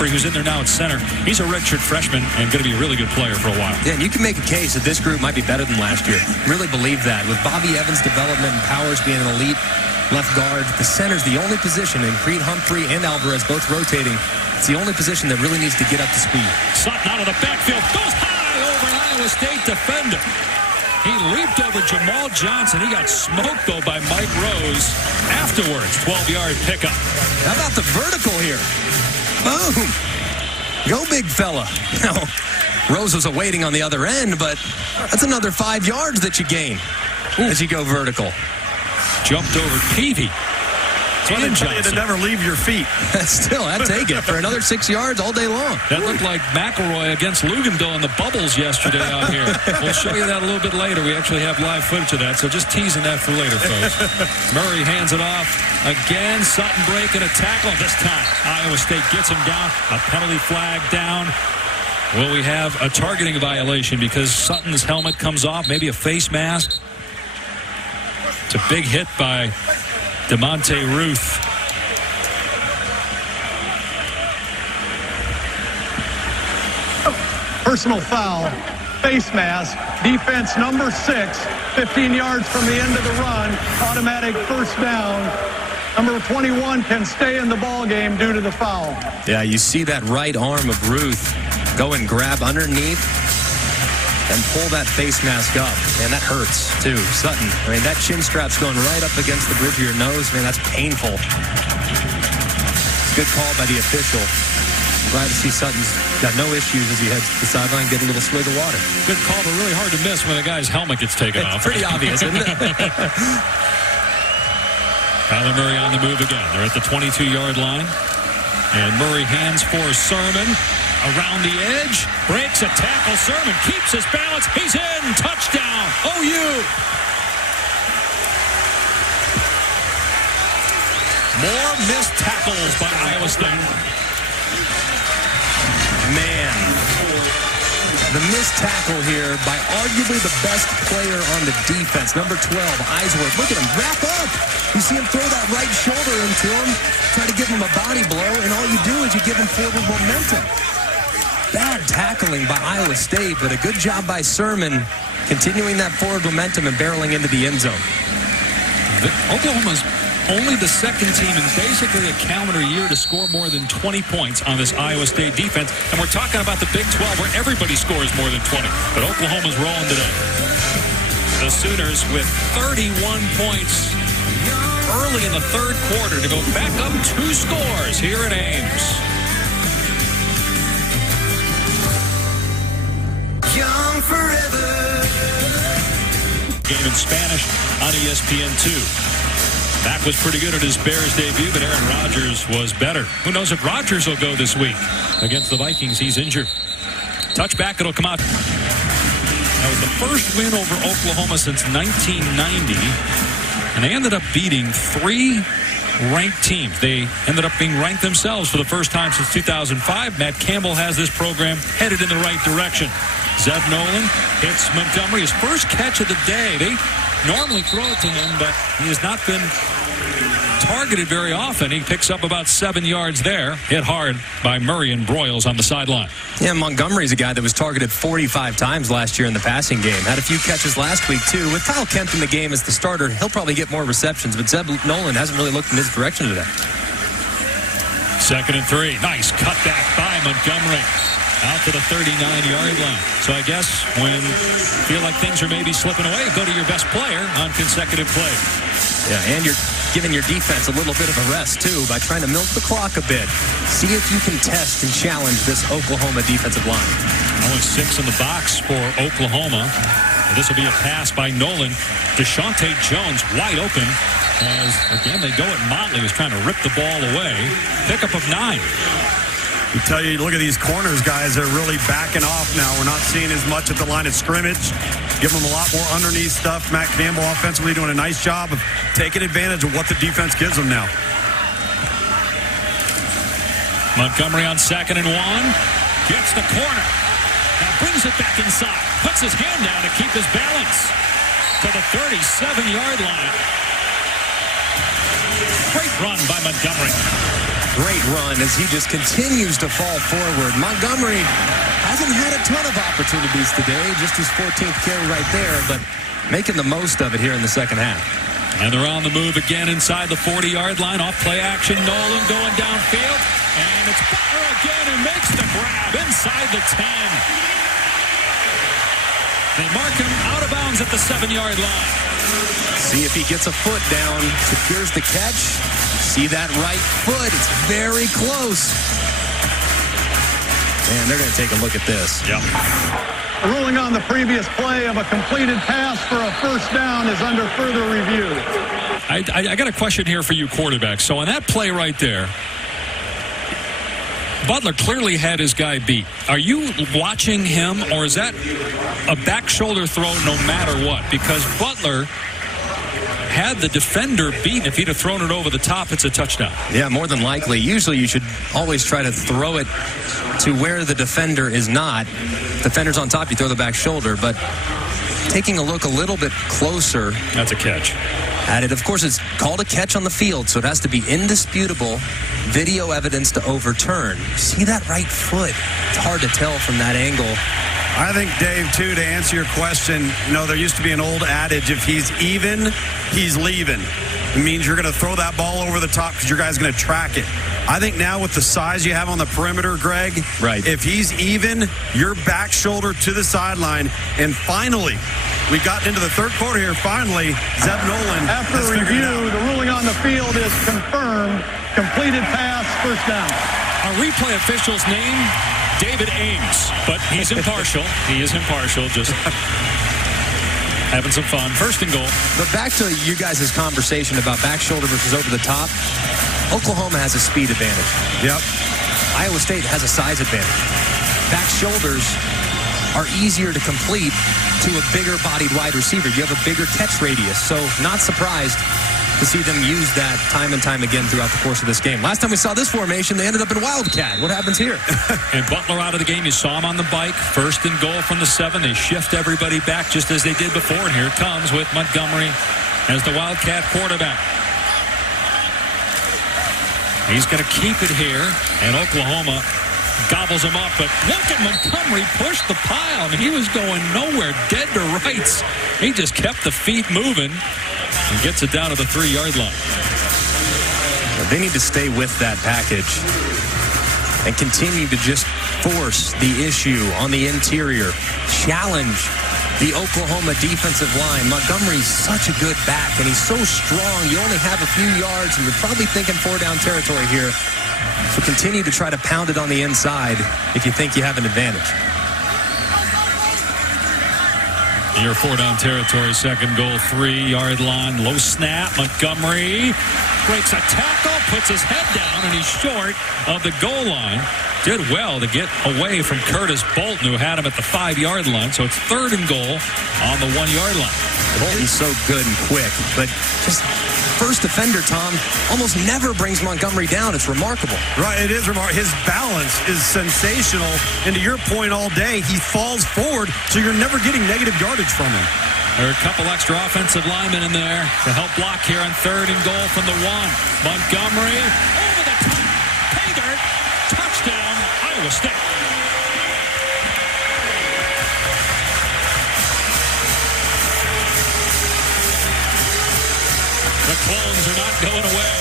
who's in there now at center. He's a redshirt freshman and going to be a really good player for a while. Yeah, and you can make a case that this group might be better than last year. Really believe that. With Bobby Evans' development and Powers being an elite left guard, the center's the only position, and Creed Humphrey and Alvarez both rotating. It's the only position that really needs to get up to speed. Sutton out of the backfield, goes high over an Iowa State defender. He leaped over Jamal Johnson. He got smoked, though, by Mike Rose afterwards. 12-yard pickup. How about the vertical here? Boom. Go, big fella. Now, Rose was awaiting on the other end, but that's another 5 yards that you gain as you go vertical. Jumped over Peavy. And Johnson. To never leave your feet. Still, I'd take it for another 6 yards all day long. That looked like McElroy against Luganville in the bubbles yesterday out here. We'll show you that a little bit later. We actually have live footage of that, so just teasing that for later, folks. Murray hands it off again. Sutton breaking a tackle. This time, Iowa State gets him down. A penalty flag down. Will we have a targeting violation because Sutton's helmet comes off? Maybe a face mask. It's a big hit by DeMonte Ruth. Personal foul, face mask, defense number 6, 15 yards from the end of the run, automatic first down. Number 21 can stay in the ball game due to the foul. Yeah, you see that right arm of Ruth go and grab underneath and pull that face mask up. Man, that hurts, too. Sutton, I mean, that chin strap's going right up against the bridge of your nose. Man, that's painful. Good call by the official. I'm glad to see Sutton's got no issues as he heads to the sideline, get a little swig of water. Good call, but really hard to miss when a guy's helmet gets taken off. Pretty obvious, isn't it? Kyler Murray on the move again. They're at the 22-yard line. And Murray hands for Sermon. Around the edge, breaks a tackle. Sermon keeps his balance. He's in. Touchdown, OU. More missed tackles by Iowa State. Man, The missed tackle here by arguably the best player on the defense, number 12, Eisworth. Look at him, wrap up. You see him throw that right shoulder into him, try to give him a body blow, and all you do is you give him forward momentum. Bad tackling by Iowa State, but a good job by Sermon continuing that forward momentum and barreling into the end zone. Oklahoma's only the second team in basically a calendar year to score more than 20 points on this Iowa State defense. And we're talking about the Big 12 where everybody scores more than 20. But Oklahoma's rolling today. The Sooners with 31 points early in the third quarter to go back up 2 scores here at Ames. Young forever. Game in Spanish on ESPN2. Mack was pretty good at his Bears debut, but Aaron Rodgers was better. Who knows if Rodgers will go this week against the Vikings? He's injured. Touchback, it'll come out. That was the first win over Oklahoma since 1990, and they ended up beating 3 ranked teams. They ended up being ranked themselves for the first time since 2005. Matt Campbell has this program headed in the right direction. Zeb Nolan hits Montgomery, his first catch of the day. They normally throw it to him, but he has not been targeted very often. He picks up about 7 yards there. Hit hard by Murray and Broyles on the sideline. Yeah, Montgomery's a guy that was targeted 45 times last year in the passing game. Had a few catches last week, too. With Kyle Kemp in the game as the starter, he'll probably get more receptions, but Zeb Nolan hasn't really looked in his direction today. 2nd and 3. Nice cutback by Montgomery. Out to the 39-yard line. So I guess when you feel like things are maybe slipping away, go to your best player on consecutive plays. Yeah, and you're giving your defense a little bit of a rest, too, by trying to milk the clock a bit. See if you can test and challenge this Oklahoma defensive line. Only 6 in the box for Oklahoma. This will be a pass by Nolan. Deshaunte Jones wide open as, again, they go at Motley, who's trying to rip the ball away. Pickup of 9. I tell you, look at these corners, guys. They're really backing off now. We're not seeing as much at the line of scrimmage. Give them a lot more underneath stuff. Matt Campbell offensively doing a nice job of taking advantage of what the defense gives them now. Montgomery on 2nd and 1. Gets the corner. Now brings it back inside. Puts his hand down to keep his balance. To the 37-yard line. Great run by Montgomery. Great run as he just continues to fall forward. Montgomery hasn't had a ton of opportunities today, just his 14th carry right there, but making the most of it here in the second half. And they're on the move again inside the 40-yard line. Off play action, Nolan going downfield. And it's Butler again who makes the grab inside the 10. They mark him out of bounds at the 7-yard line. See if he gets a foot down, secures the catch. See that right foot. It's very close. Man, they're going to take a look at this. Yep. The ruling on the previous play of a completed pass for a first down is under further review. I got a question here for you quarterbacks. So on that play right there, Butler clearly had his guy beat. Are you watching him, or is that a back shoulder throw no matter what? Because Butler had the defender beat. If he'd have thrown it over the top, it's a touchdown. Yeah, more than likely. Usually you should always try to throw it to where the defender is not. Defender's on top, you throw the back shoulder. But taking a look a little bit closer. That's a catch. At it, of course, it's called a catch on the field, so it has to be indisputable video evidence to overturn. See that right foot? It's hard to tell from that angle. I think, Dave, too, to answer your question, you know, there used to be an old adage, if he's even, he's leaving. It means you're going to throw that ball over the top because your guy's going to track it. I think now with the size you have on the perimeter, Greg, right, if he's even, your back shoulder to the sideline. And finally, we've gotten into the third quarter here. Finally, Zeb Nolan. After review, the ruling on the field is confirmed. Completed pass, first down. Our replay official's name, David Ames, but he's impartial. He is impartial, just having some fun. First and goal. But back to you guys' conversation about back shoulder versus over the top. Oklahoma has a speed advantage. Yep. Iowa State has a size advantage. Back shoulders are easier to complete to a bigger bodied wide receiver. You have a bigger catch radius. So not surprised to see them use that time and time again throughout the course of this game. Last time we saw this formation, they ended up in Wildcat. What happens here? And Butler out of the game. You saw him on the bike. First and goal from the 7. They shift everybody back just as they did before. And here it comes with Montgomery as the Wildcat quarterback. He's going to keep it here. And Oklahoma gobbles him up. But look at Montgomery push the pile. I mean, he was going nowhere, dead to rights. He just kept the feet moving and gets it down to the 3-yard line. They need to stay with that package and continue to just force the issue on the interior. Challenge the Oklahoma defensive line. Montgomery's such a good back, and he's so strong. You only have a few yards, and you're probably thinking 4-down territory here. So continue to try to pound it on the inside if you think you have an advantage. Your 4-down territory, second goal, 3-yard line, low snap. Montgomery breaks a tackle, puts his head down, and he's short of the goal line. Did well to get away from Curtis Bolton, who had him at the 5-yard line. So it's 3rd and goal on the 1-yard line. Bolton's so good and quick, but just first defender, Tom, almost never brings Montgomery down. It's remarkable. Right, it is remarkable. His balance is sensational. And to your point all day, he falls forward, so you're never getting negative yardage from him. There are a couple extra offensive linemen in there to help block here on 3rd and goal from the 1. Montgomery over the top. Pay dirt. Touchdown, Iowa State. The Clones are not going away.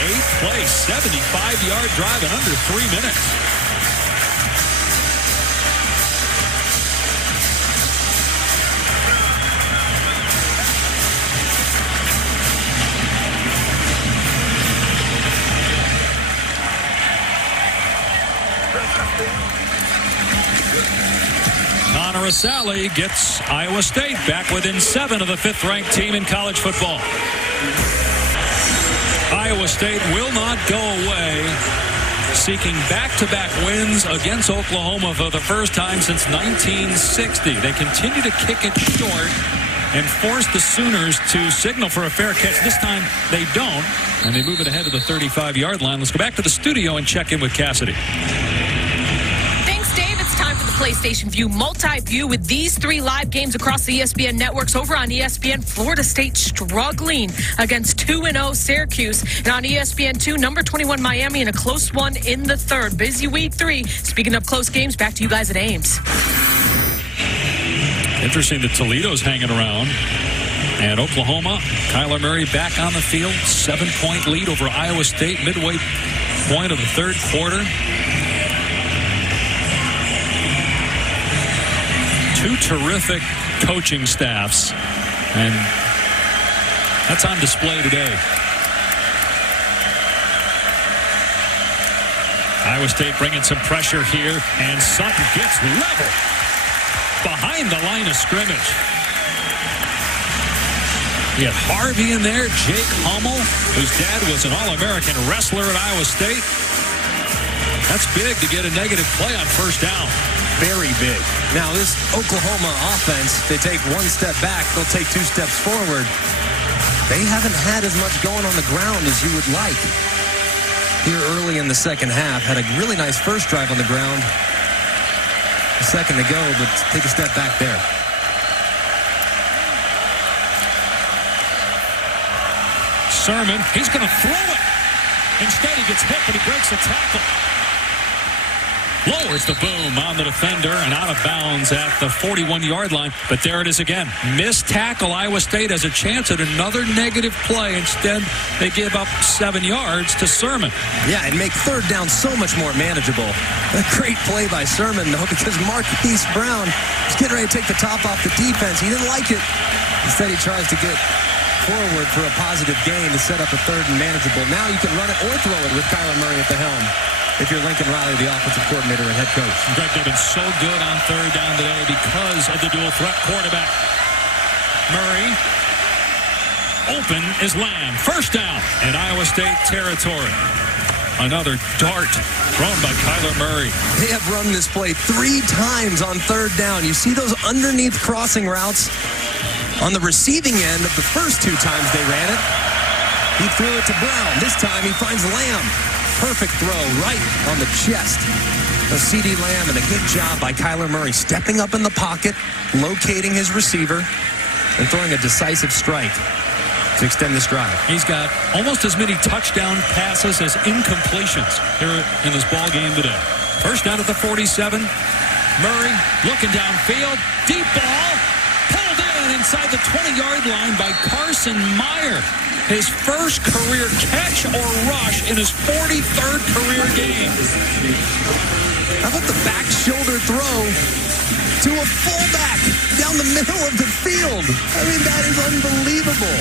8th place, 75-yard drive in under 3 minutes. Connor Asali gets Iowa State back within 7 of the 5th-ranked team in college football. Iowa State will not go away, seeking back-to-back wins against Oklahoma for the first time since 1960. They continue to kick it short and force the Sooners to signal for a fair catch. This time they don't, and they move it ahead to the 35-yard line. Let's go back to the studio and check in with Cassidy. Time for the PlayStation View multi-view with these 3 live games across the ESPN networks. Over on ESPN, Florida State struggling against 2-0 Syracuse. And on ESPN2, number 21 Miami in a close one in the 3rd. Busy week 3. Speaking of close games, back to you guys at Ames. Interesting that Toledo's hanging around. And Oklahoma, Kyler Murray back on the field. 7-point lead over Iowa State, midway point of the 3rd quarter. 2 terrific coaching staffs, and that's on display today. Iowa State bringing some pressure here, and Sutton gets level behind the line of scrimmage. You had Harvey in there, Jake Hummel, whose dad was an All-American wrestler at Iowa State. That's big to get a negative play on 1st down. Very big. Now, this Oklahoma offense, they take 1 step back, they'll take 2 steps forward. They haven't had as much going on the ground as you would like. Here early in the second half, had a really nice first drive on the ground. A second to go, but take a step back there. Sermon, he's going to throw it. Instead, he gets hit, but he breaks the tackle. Lowers the boom on the defender and out of bounds at the 41-yard line. But there it is again. Missed tackle. Iowa State has a chance at another negative play. Instead, they give up 7 yards to Sermon. Yeah, and make 3rd down so much more manageable. A great play by Sermon, though, because Marquise Brown was getting ready to take the top off the defense. He didn't like it. Instead, he tries to get forward for a positive gain to set up a 3rd and manageable. Now you can run it or throw it with Kyler Murray at the helm. If you're Lincoln Riley, the offensive coordinator and head coach. Greg, they've been so good on 3rd down today because of the dual threat quarterback. Murray, open is Lamb. 1st down in Iowa State territory. Another dart thrown by Kyler Murray. They have run this play 3 times on 3rd down. You see those underneath crossing routes on the receiving end of the first 2 times they ran it. He threw it to Brown. This time he finds Lamb. Perfect throw right on the chest of C.D. Lamb, and a good job by Kyler Murray stepping up in the pocket, locating his receiver, and throwing a decisive strike to extend this drive. He's got almost as many touchdown passes as incompletions here in this ball game today. First down at the 47. Murray looking downfield. Deep ball. Pulled in inside the 20-yard line by Carson Meyer. His first career catch or rush in his 43rd career game. How about the back shoulder throw to a fullback down the middle of the field? I mean, that is unbelievable.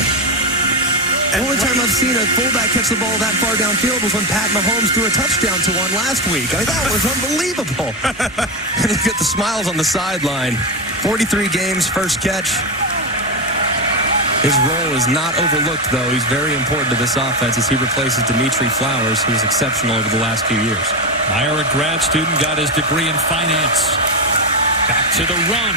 The only time I've seen a fullback catch the ball that far downfield was when Pat Mahomes threw a touchdown to one last week. I mean, that was unbelievable. And look at the smiles on the sideline. 43 games, first catch. His role is not overlooked, though. He's very important to this offense as he replaces Dimitri Flowers, who was exceptional over the last few years. Meyer, a grad student, got his degree in finance. Back to the run.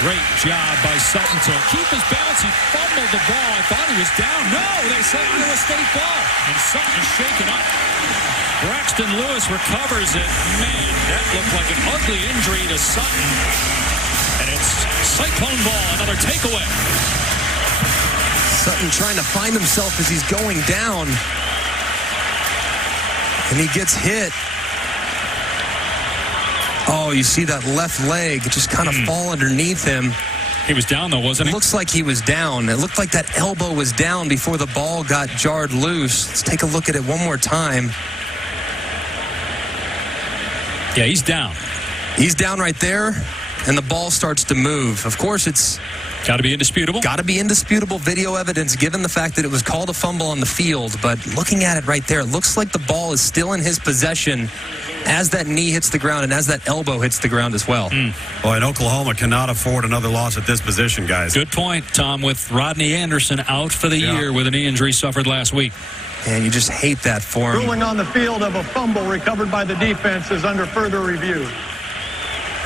Great job by Sutton to keep his balance. He fumbled the ball. I thought he was down. No, they say Iowa State ball. And Sutton is shaken up. Braxton Lewis recovers it. Man, that looked like an ugly injury to Sutton. And it's Cyclone ball, another takeaway. Sutton trying to find himself as he's going down. And he gets hit. Oh, you see that left leg just kind of fall underneath him. He was down, though, wasn't he? It looks like he was down. It looked like that elbow was down before the ball got jarred loose. Let's take a look at it one more time. Yeah, he's down. He's down right there, and the ball starts to move. Of course, it's got to be indisputable. Got to be indisputable video evidence given the fact that it was called a fumble on the field. But looking at it right there, it looks like the ball is still in his possession as that knee hits the ground and as that elbow hits the ground as well. Boy, and Oklahoma cannot afford another loss at this position, guys. Good point, Tom, with Rodney Anderson out for the year with a knee injury suffered last week. And you just hate that for him. Ruling on the field of a fumble recovered by the defense is under further review.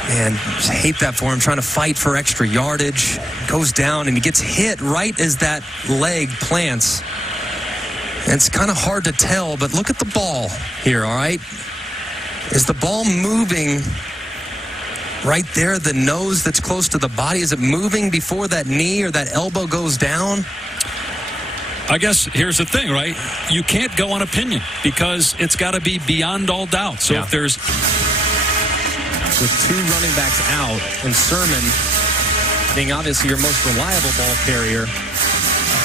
Man, just hate that for him, trying to fight for extra yardage. Goes down and he gets hit right as that leg plants. And it's kind of hard to tell, but look at the ball here, all right? Is the ball moving right there, the nose that's close to the body? Is it moving before that knee or that elbow goes down? I guess here's the thing, right? You can't go on opinion because it's got to be beyond all doubt. So if there's... With two running backs out and Sermon being obviously your most reliable ball carrier,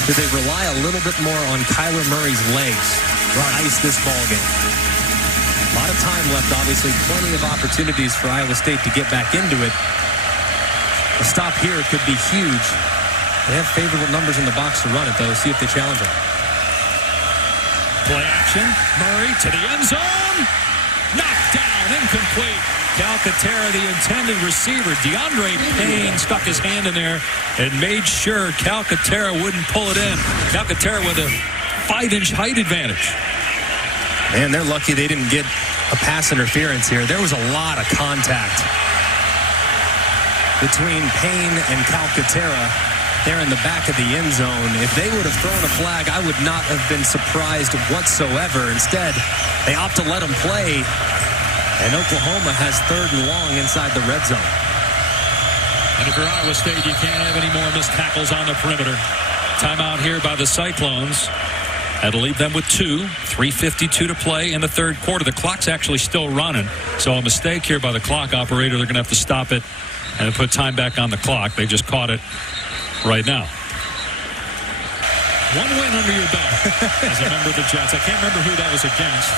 do they rely a little bit more on Kyler Murray's legs to ice this ball game? A lot of time left, obviously. Plenty of opportunities for Iowa State to get back into it. A stop here could be huge. They have favorable numbers in the box to run it, though. See if they challenge it. Play action. Murray to the end zone. Knocked down. Incomplete. Calcaterra, the intended receiver. DeAndre Payne stuck his hand in there and made sure Calcaterra wouldn't pull it in. Calcaterra with a 5-inch height advantage. Man, they're lucky they didn't get a pass interference here. There was a lot of contact between Payne and Calcaterra there in the back of the end zone. If they would have thrown a flag, I would not have been surprised whatsoever. Instead, they opt to let him play, and Oklahoma has 3rd and long inside the red zone. And if you're Iowa State, you can't have any more missed tackles on the perimeter. Timeout here by the Cyclones. That'll leave them with 2. 3:52 to play in the 3rd quarter. The clock's actually still running. So a mistake here by the clock operator. They're going to have to stop it and put time back on the clock. They just caught it right now. 1 win under your belt as a member of the Jets. I can't remember who that was against.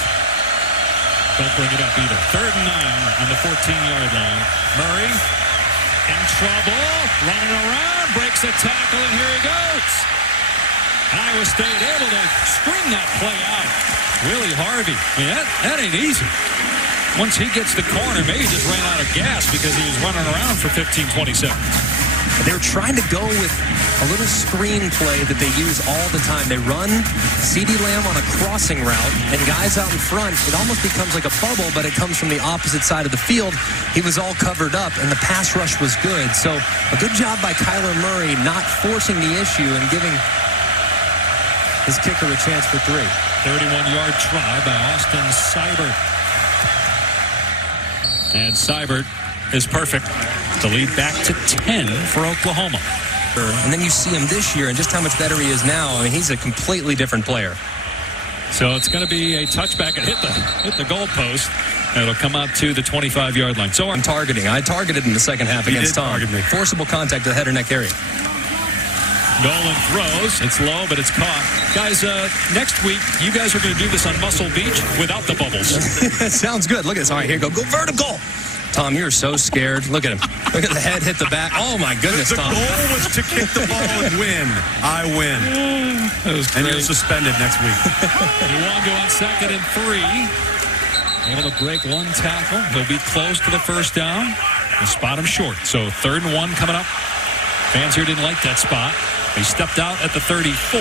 Don't bring it up either. 3rd and 9 on the 14-yard line. Murray in trouble. Running around. Breaks a tackle, and here he goes. Iowa State able to string that play out. Willie Harvey. I mean, that ain't easy. Once he gets the corner, maybe he just ran out of gas because he was running around for 15, 20 seconds. They're trying to go with a little screen play that they use all the time. They run C.D. Lamb on a crossing route, and guys out in front, it almost becomes like a bubble, but it comes from the opposite side of the field. He was all covered up, and the pass rush was good. So a good job by Kyler Murray not forcing the issue and giving his kicker a chance for 3. 31-yard try by Austin Seibert. And Seibert is perfect to lead back to 10 for Oklahoma. And then you see him this year and just how much better he is now. I mean, he's a completely different player. So it's going to be a touchback and hit the goalpost. And it'll come out to the 25-yard line. So I'm targeting. I targeted in the second half against Tom. Forcible contact to the head or neck area. Nolan throws. It's low, but it's caught. Guys, next week, you guys are going to do this on Muscle Beach without the bubbles. Sounds good. Look at this. All right, here you go. Go vertical. Tom, you're so scared. Look at him. Look at the head hit the back. Oh, my goodness, Tom. The goal was to kick the ball and win. I win. And you're suspended next week. Luongo on 2nd and 3. Able to break one tackle. He'll be close to the first down. We'll spot him short. So 3rd and 1 coming up. Fans here didn't like that spot. He stepped out at the 34.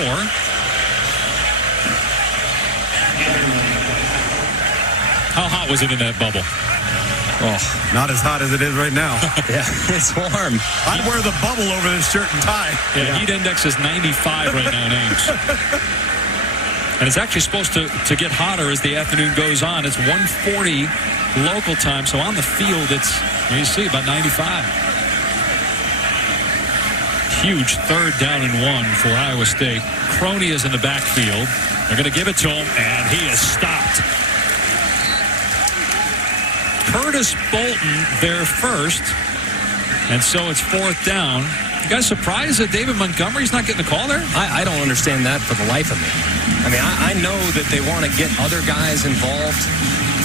How hot was it in that bubble? Oh, not as hot as it is right now. Yeah, it's warm. I'd wear the bubble over this shirt and tie. Yeah, heat index is 95 right now in Ames. And it's actually supposed to get hotter as the afternoon goes on. It's 1:40 local time, so on the field it's, you see, about 95. Huge 3rd down and 1 for Iowa State. Crony is in the backfield. They're going to give it to him, and he is stopped. Curtis Bolton there first, and so it's 4th down. You guys surprised that David Montgomery's not getting the call there? I don't understand that for the life of me. I mean, I know that they want to get other guys involved.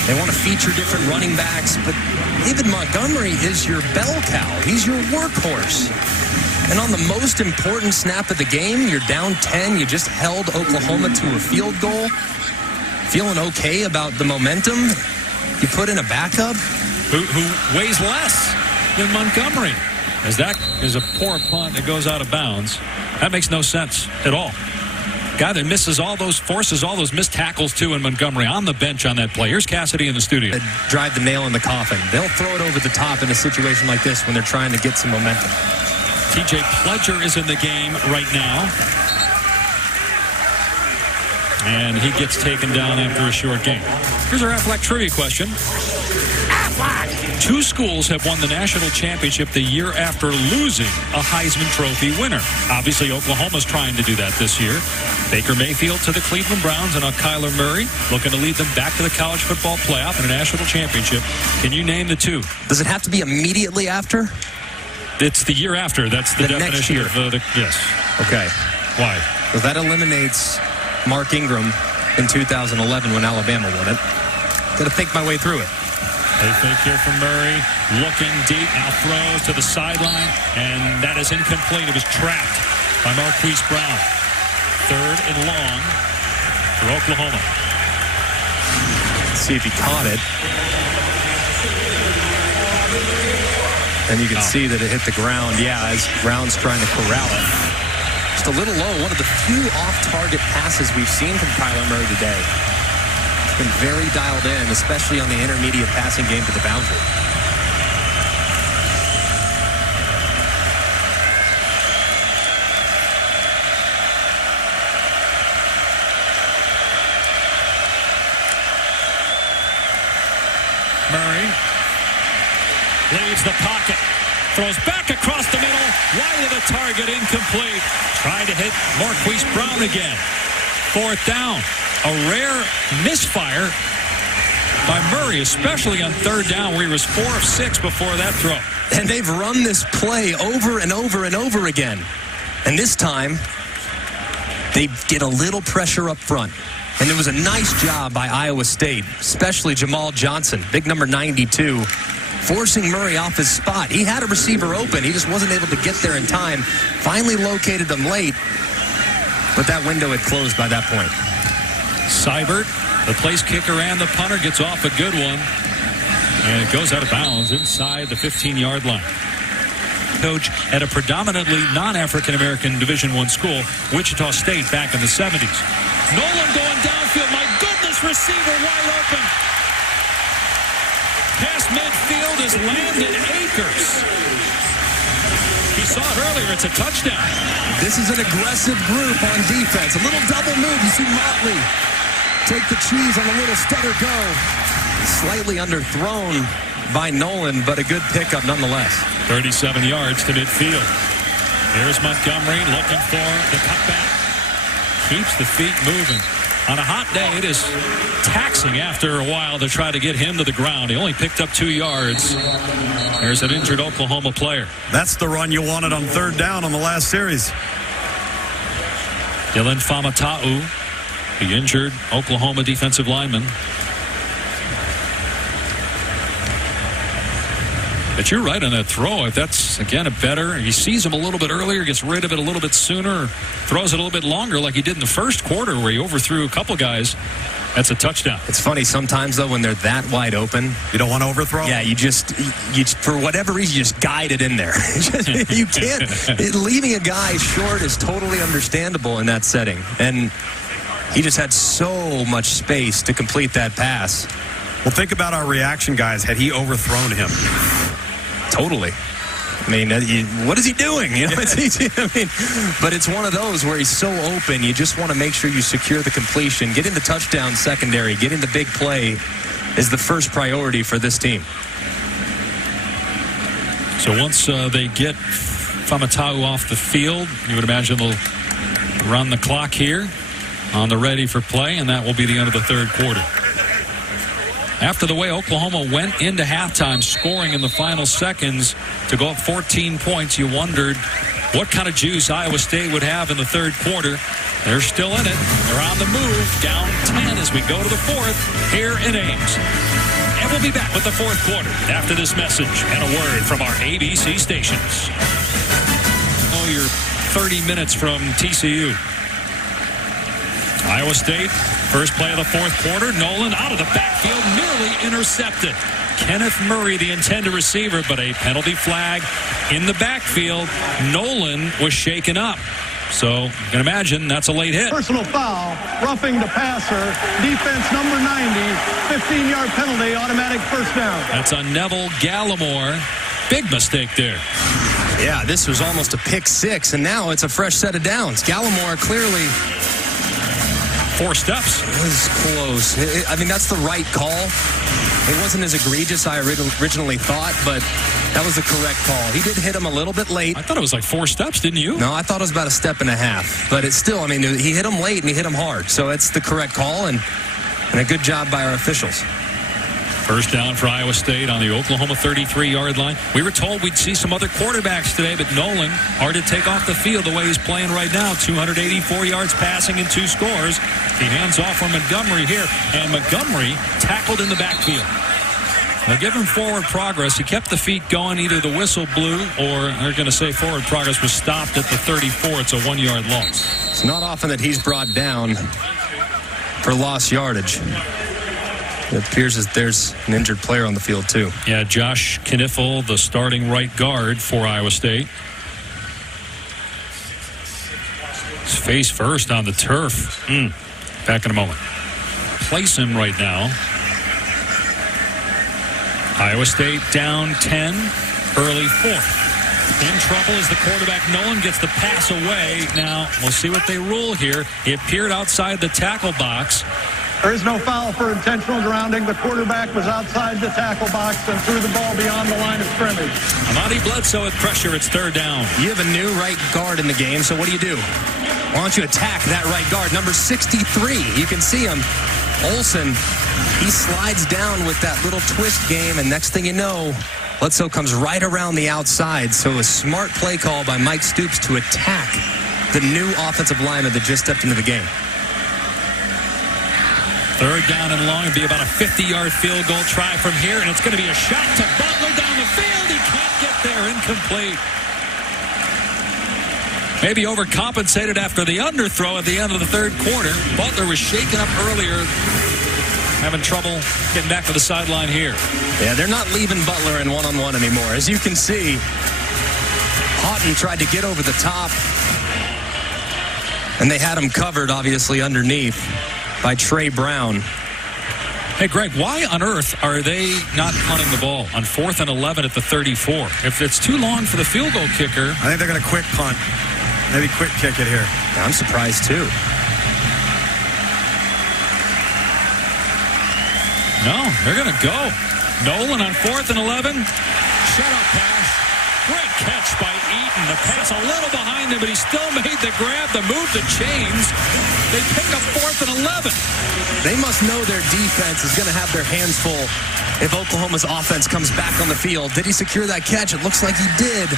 They want to feature different running backs, but David Montgomery is your bell cow. He's your workhorse. And on the most important snap of the game, you're down 10. You just held Oklahoma to a field goal. Feeling okay about the momentum. You put in a backup. Who weighs less than Montgomery. As that is a poor punt that goes out of bounds. That makes no sense at all. Guy that forces all those missed tackles too in Montgomery on the bench on that play. Here's Cassidy in the studio. Drive the nail in the coffin. They'll throw it over the top in a situation like this when they're trying to get some momentum. TJ Pledger is in the game right now. And he gets taken down after a short game. Here's our Aflac trivia question. Aflac! 2 schools have won the national championship the year after losing a Heisman Trophy winner. Obviously, Oklahoma's trying to do that this year. Baker Mayfield to the Cleveland Browns, and Kyler Murray looking to lead them back to the college football playoff and a national championship. Can you name the 2? Does it have to be immediately after? It's the year after. That's the definition of the yes. Okay. Why? Well, that eliminates Mark Ingram in 2011 when Alabama won it. Got to think my way through it. A fake here from Murray. Looking deep. Now throws to the sideline. And that is incomplete. It was trapped by Marquise Brown. 3rd and long for Oklahoma. Let's see if he caught it. And you can see that it hit the ground. Yeah, as Brown's trying to corral it. Just a little low. One of the few off-target passes we've seen from Kyler Murray today. He's been very dialed in, especially on the intermediate passing game to the boundary. Murray leaves the pocket, throws back across the middle, wide of the target, incomplete. Trying to hit Marquise Brown again. 4th down. A rare misfire by Murray, especially on 3rd down where he was 4 of 6 before that throw. And they've run this play over and over and over again. And this time, they get a little pressure up front. And it was a nice job by Iowa State, especially Jamal Johnson, big number 92, forcing Murray off his spot. He had a receiver open. He just wasn't able to get there in time. Finally located them late, but that window had closed by that point. Seibert, the place kicker and the punter, gets off a good one. And it goes out of bounds inside the 15-yard line. Coach at a predominantly non-African-American Division I school, Wichita State, back in the 70s. Nolan going downfield. My goodness, receiver wide open. Past midfield is Landon Akers. He saw it earlier. It's a touchdown. This is an aggressive group on defense. A little double move. You see Motley take the cheese on a little stutter go. Slightly underthrown by Nolan, but a good pickup nonetheless. 37 yards to midfield. Here's Montgomery looking for the cutback. Keeps the feet moving. On a hot day, it is taxing after a while to try to get him to the ground. He only picked up 2 yards. There's an injured Oklahoma player. That's the run you wanted on third down on the last series. Dylan Famatau, the injured Oklahoma defensive lineman. But you're right on that throw. If that's, again, a better, he sees him a little bit earlier, gets rid of it a little bit sooner, throws it a little bit longer like he did in the first quarter where he overthrew a couple guys, that's a touchdown. It's funny sometimes, though, when they're that wide open. You don't want to overthrow? Yeah, you for whatever reason, you just guide it in there. You can't. Leaving a guy short is totally understandable in that setting. And he just had so much space to complete that pass. Well, think about our reaction, guys, had he overthrown him. Totally. I mean, what is he doing? You know, it's easy. I mean, but it's one of those where he's so open. You just want to make sure you secure the completion. Getting the touchdown secondary, getting the big play is the first priority for this team. So once they get Famatau off the field, you would imagine they'll run the clock here on the ready for play, and that will be the end of the third quarter. After the way Oklahoma went into halftime scoring in the final seconds to go up 14 points, you wondered what kind of juice Iowa State would have in the third quarter. They're still in it. They're on the move, down 10 as we go to the fourth here in Ames. And we'll be back with the fourth quarter after this message and a word from our ABC stations. Oh, you're 30 minutes from TCU. Iowa State, first play of the fourth quarter. Nolan out of the backfield, nearly intercepted. Kenneth Murray, the intended receiver, but a penalty flag in the backfield. Nolan was shaken up. So you can imagine that's a late hit. Personal foul, roughing the passer, defense number 90, 15-yard penalty, automatic first down. That's on Neville Gallimore. Big mistake there. Yeah, this was almost a pick six, and now it's a fresh set of downs. Gallimore clearly 4 steps. It was close. I mean, that's the right call. It wasn't as egregious I originally thought, but that was the correct call. He did hit him a little bit late. I thought it was like 4 steps, didn't you? No, I thought it was about a step and a half. But it's still, I mean, he hit him late and he hit him hard. So it's the correct call and a good job by our officials. First down for Iowa State on the Oklahoma 33-yard line. We were told we'd see some other quarterbacks today, but Nolan, hard to take off the field the way he's playing right now. 284 yards passing and 2 scores. He hands off for Montgomery here, and Montgomery tackled in the backfield. They'll give him forward progress. He kept the feet going. Either the whistle blew or they're going to say forward progress was stopped at the 34. It's a 1-yard loss. It's not often that he's brought down for lost yardage. It appears that there's an injured player on the field, too. Yeah, Josh Kniffel, the starting right guard for Iowa State. He's face first on the turf. Back in a moment. Place him right now. Iowa State down 10, early fourth. In trouble as the quarterback Nolan gets the pass away. Now, we'll see what they rule here. He appeared outside the tackle box. There is no foul for intentional grounding. The quarterback was outside the tackle box and threw the ball beyond the line of scrimmage. Amadi Bledsoe with pressure. It's third down. You have a new right guard in the game, so what do? Why don't you attack that right guard? Number 63. You can see him. Olsen, he slides down with that little twist game, and next thing you know, Bledsoe comes right around the outside. So a smart play call by Mike Stoops to attack the new offensive lineman that just stepped into the game. Third down and long. It'd be about a 50-yard field goal try from here, and it's going to be a shot to Butler down the field. He can't get there. Incomplete. Maybe overcompensated after the underthrow at the end of the third quarter. Butler was shaken up earlier, having trouble getting back to the sideline here. Yeah, they're not leaving Butler in one-on-one anymore. As you can see, Houghton tried to get over the top, and they had him covered, obviously, underneath by Trey Brown. Hey, Greg, why on earth are they not punting the ball on 4th and 11 at the 34? If it's too long for the field goal kicker. I think they're going to quick punt. Maybe quick kick it here. I'm surprised, too. No, they're going to go. Nolan on 4th and 11. Shut up pass. Great catch by Eaton. The pass a little behind him, but he still made the grab, the move, the chains. They pick up 4th and 11. They must know their defense is going to have their hands full if Oklahoma's offense comes back on the field. Did he secure that catch? It looks like he did.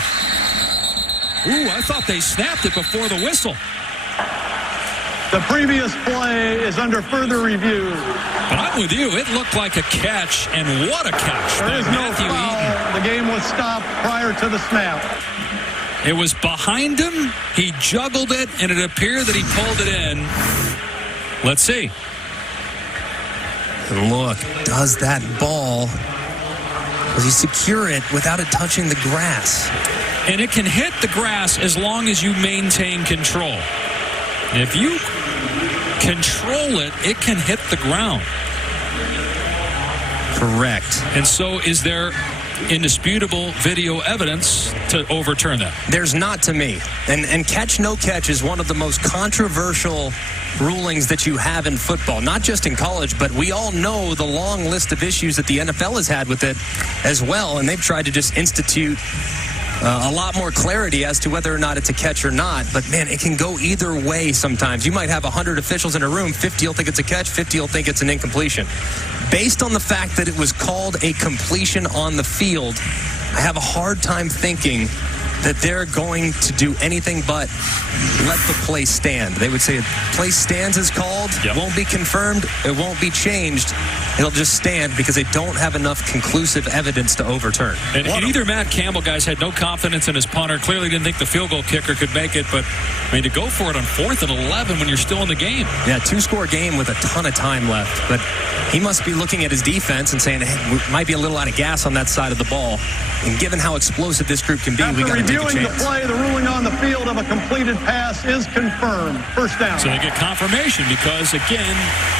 Ooh, I thought they snapped it before the whistle. The previous play is under further review. But I'm with you. It looked like a catch, and what a catch There by is no Matthew foul. Eaton. The game was stopped prior to the snap. It was behind him. He juggled it, and it appeared that he pulled it in. Let's see. And look, does that ball, does he secure it without it touching the grass? And it can hit the grass as long as you maintain control. If you control it, it can hit the ground. Correct. And so is there indisputable video evidence to overturn that? There's not to me. And catch, no catch is one of the most controversial rulings that you have in football, not just in college, but we all know the long list of issues that the NFL has had with it as well, and they've tried to just institute a lot more clarity as to whether or not it's a catch or not. But, man, it can go either way sometimes. You might have 100 officials in a room. 50 will think it's a catch. 50 will think it's an incompletion. Based on the fact that it was called a completion on the field, I have a hard time thinking that they're going to do anything but let the play stand. They would say a play stands is called, won't be confirmed, it won't be changed. It'll just stand because they don't have enough conclusive evidence to overturn. And either Matt Campbell, guys, had no confidence in his punter, clearly didn't think the field goal kicker could make it, but I mean, to go for it on 4th and 11 when you're still in the game. Yeah, 2-score game with a ton of time left, but he must be looking at his defense and saying, hey, we might be a little out of gas on that side of the ball. And given how explosive this group can be, we got to take a chance. After reviewing the play, the ruling on the field of a completed pass is confirmed. First down. So they get confirmation because, again,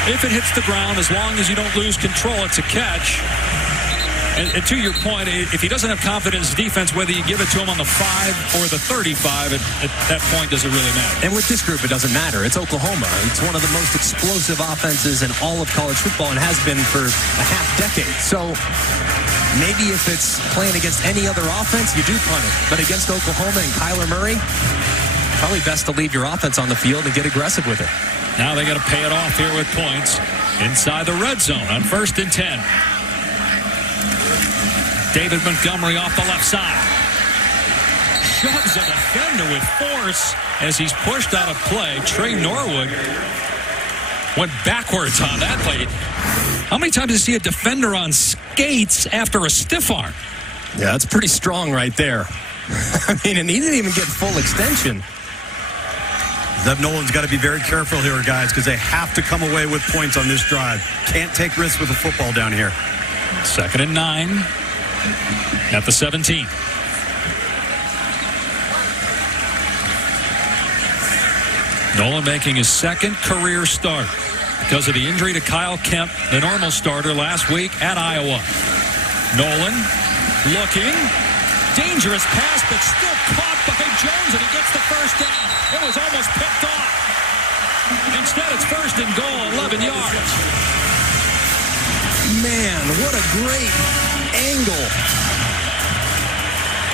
if it hits the ground, as long as you don't lose control, it's a catch. And to your point, if he doesn't have confidence in defense, whether you give it to him on the 5 or the 35, at that point, does it really matter? And with this group, it doesn't matter. It's Oklahoma. It's one of the most explosive offenses in all of college football and has been for a half decade. So maybe if it's playing against any other offense, you do punt it. But against Oklahoma and Kyler Murray, probably best to leave your offense on the field and get aggressive with it. Now they got to pay it off here with points inside the red zone on 1st and 10. David Montgomery off the left side. Shoves a defender with force as he's pushed out of play. Trey Norwood went backwards on that play. How many times does he see a defender on skates after a stiff arm? Yeah, that's pretty strong right there. I mean, and he didn't even get full extension. Zeb Nolan's got to be very careful here, guys, because they have to come away with points on this drive. Can't take risks with the football down here. 2nd and 9 at the 17. Nolan making his second career start because of the injury to Kyle Kemp, the normal starter last week at Iowa. Nolan looking. Dangerous pass, but still caught by Jones, and he gets the first down. It was almost picked off. Instead, it's 1st and goal, 11 yards. Man, what a great angle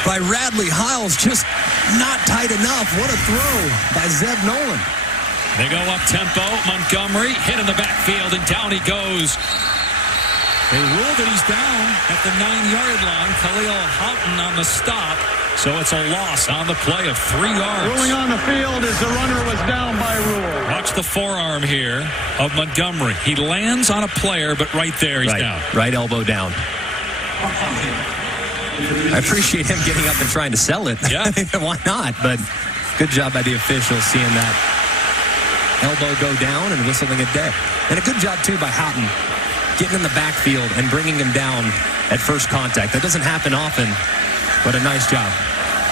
by Radley Hiles. Just not tight enough. What a throw by Zeb Nolan. They go up tempo. Montgomery hit in the backfield, and down he goes. They rule that he's down at the 9-yard line. Khalil Houghton on the stop. So it's a loss on the play of 3 yards. Ruling on the field is the runner was down by rule. Watch the forearm here of Montgomery. He lands on a player, but right there he's down. Right elbow down. I appreciate him getting up and trying to sell it. Yeah. Why not? But good job by the officials seeing that elbow go down and whistling it dead. And a good job, too, by Houghton getting in the backfield and bringing him down at first contact. That doesn't happen often, but a nice job.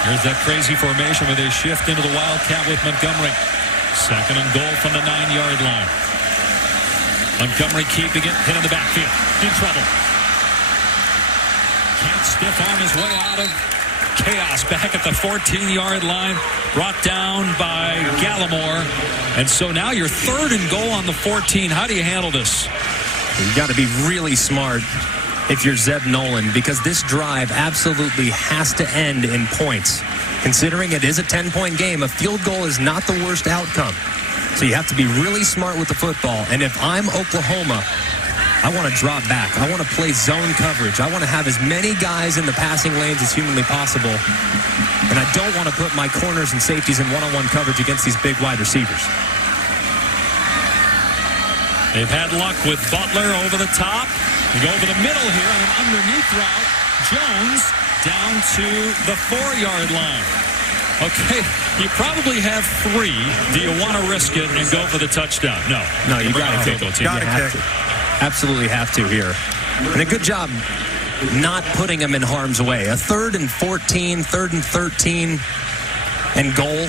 Here's that crazy formation where they shift into the Wildcat with Montgomery. 2nd and goal from the 9-yard line. Montgomery keeping it, hit in the backfield. In trouble. Can't stiff arm his way out of chaos back at the 14-yard line. Brought down by Gallimore. And so now you're 3rd and goal on the 14. How do you handle this? You got to be really smart if you're Zeb Nolan, because this drive absolutely has to end in points. Considering it is a 10-point game, a field goal is not the worst outcome. So you have to be really smart with the football. And if I'm Oklahoma, I want to drop back. I want to play zone coverage. I want to have as many guys in the passing lanes as humanly possible. And I don't want to put my corners and safeties in one-on-one coverage against these big wide receivers. They've had luck with Butler over the top. We go over the middle here on an underneath route. Jones down to the 4-yard line. Okay, you probably have 3. Do you want to risk it and go for the touchdown? No, you got to kick. You have to. Absolutely have to here. And a good job not putting him in harm's way. A 3rd and 14, 3rd and 13, and goal.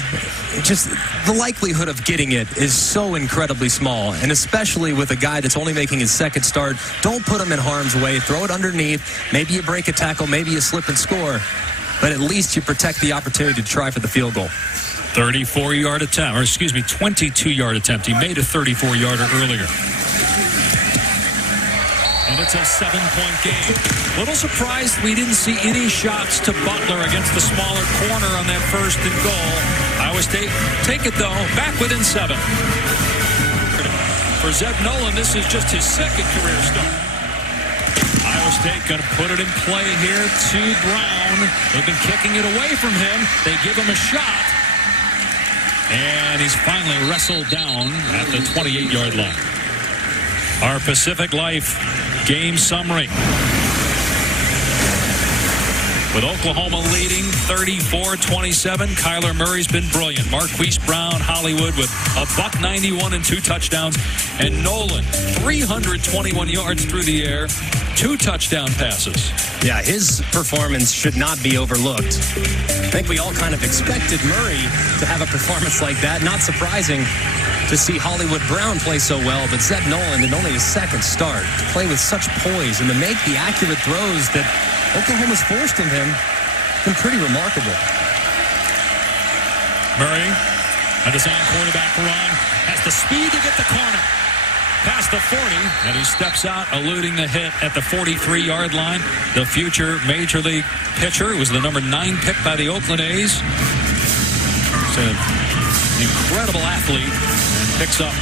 Just the likelihood of getting it is so incredibly small, and especially with a guy that's only making his 2nd start. Don't put him in harm's way. Throw it underneath. Maybe you break a tackle. Maybe you slip and score. But at least you protect the opportunity to try for the field goal. 34-yard attempt, or 22-yard attempt. He made a 34-yarder earlier. And it's a 7-point game. Little surprised we didn't see any shots to Butler against the smaller corner on that 1st and goal. Iowa State take it, though, back within 7. For Zeb Nolan, this is just his 2nd career start. Iowa State going to put it in play here to Brown. They've been kicking it away from him. They give him a shot. And he's finally wrestled down at the 28-yard line. Our Pacific Life game summary. With Oklahoma leading 34-27, Kyler Murray's been brilliant. Marquise Brown, Hollywood with a $191 and 2 touchdowns. And Nolan, 321 yards through the air, 2 touchdown passes. Yeah, his performance should not be overlooked. I think we all kind of expected Murray to have a performance like that. Not surprising to see Hollywood Brown play so well, but Zeb Nolan in only his 2nd start to play with such poise and to make the accurate throws that Oklahoma's forced of him been pretty remarkable. Murray, a design quarterback run, has the speed to get the corner. Past the 40, and he steps out, eluding the hit at the 43-yard line. The future Major League pitcher was the number 9 pick by the Oakland A's. He's an incredible athlete and picks up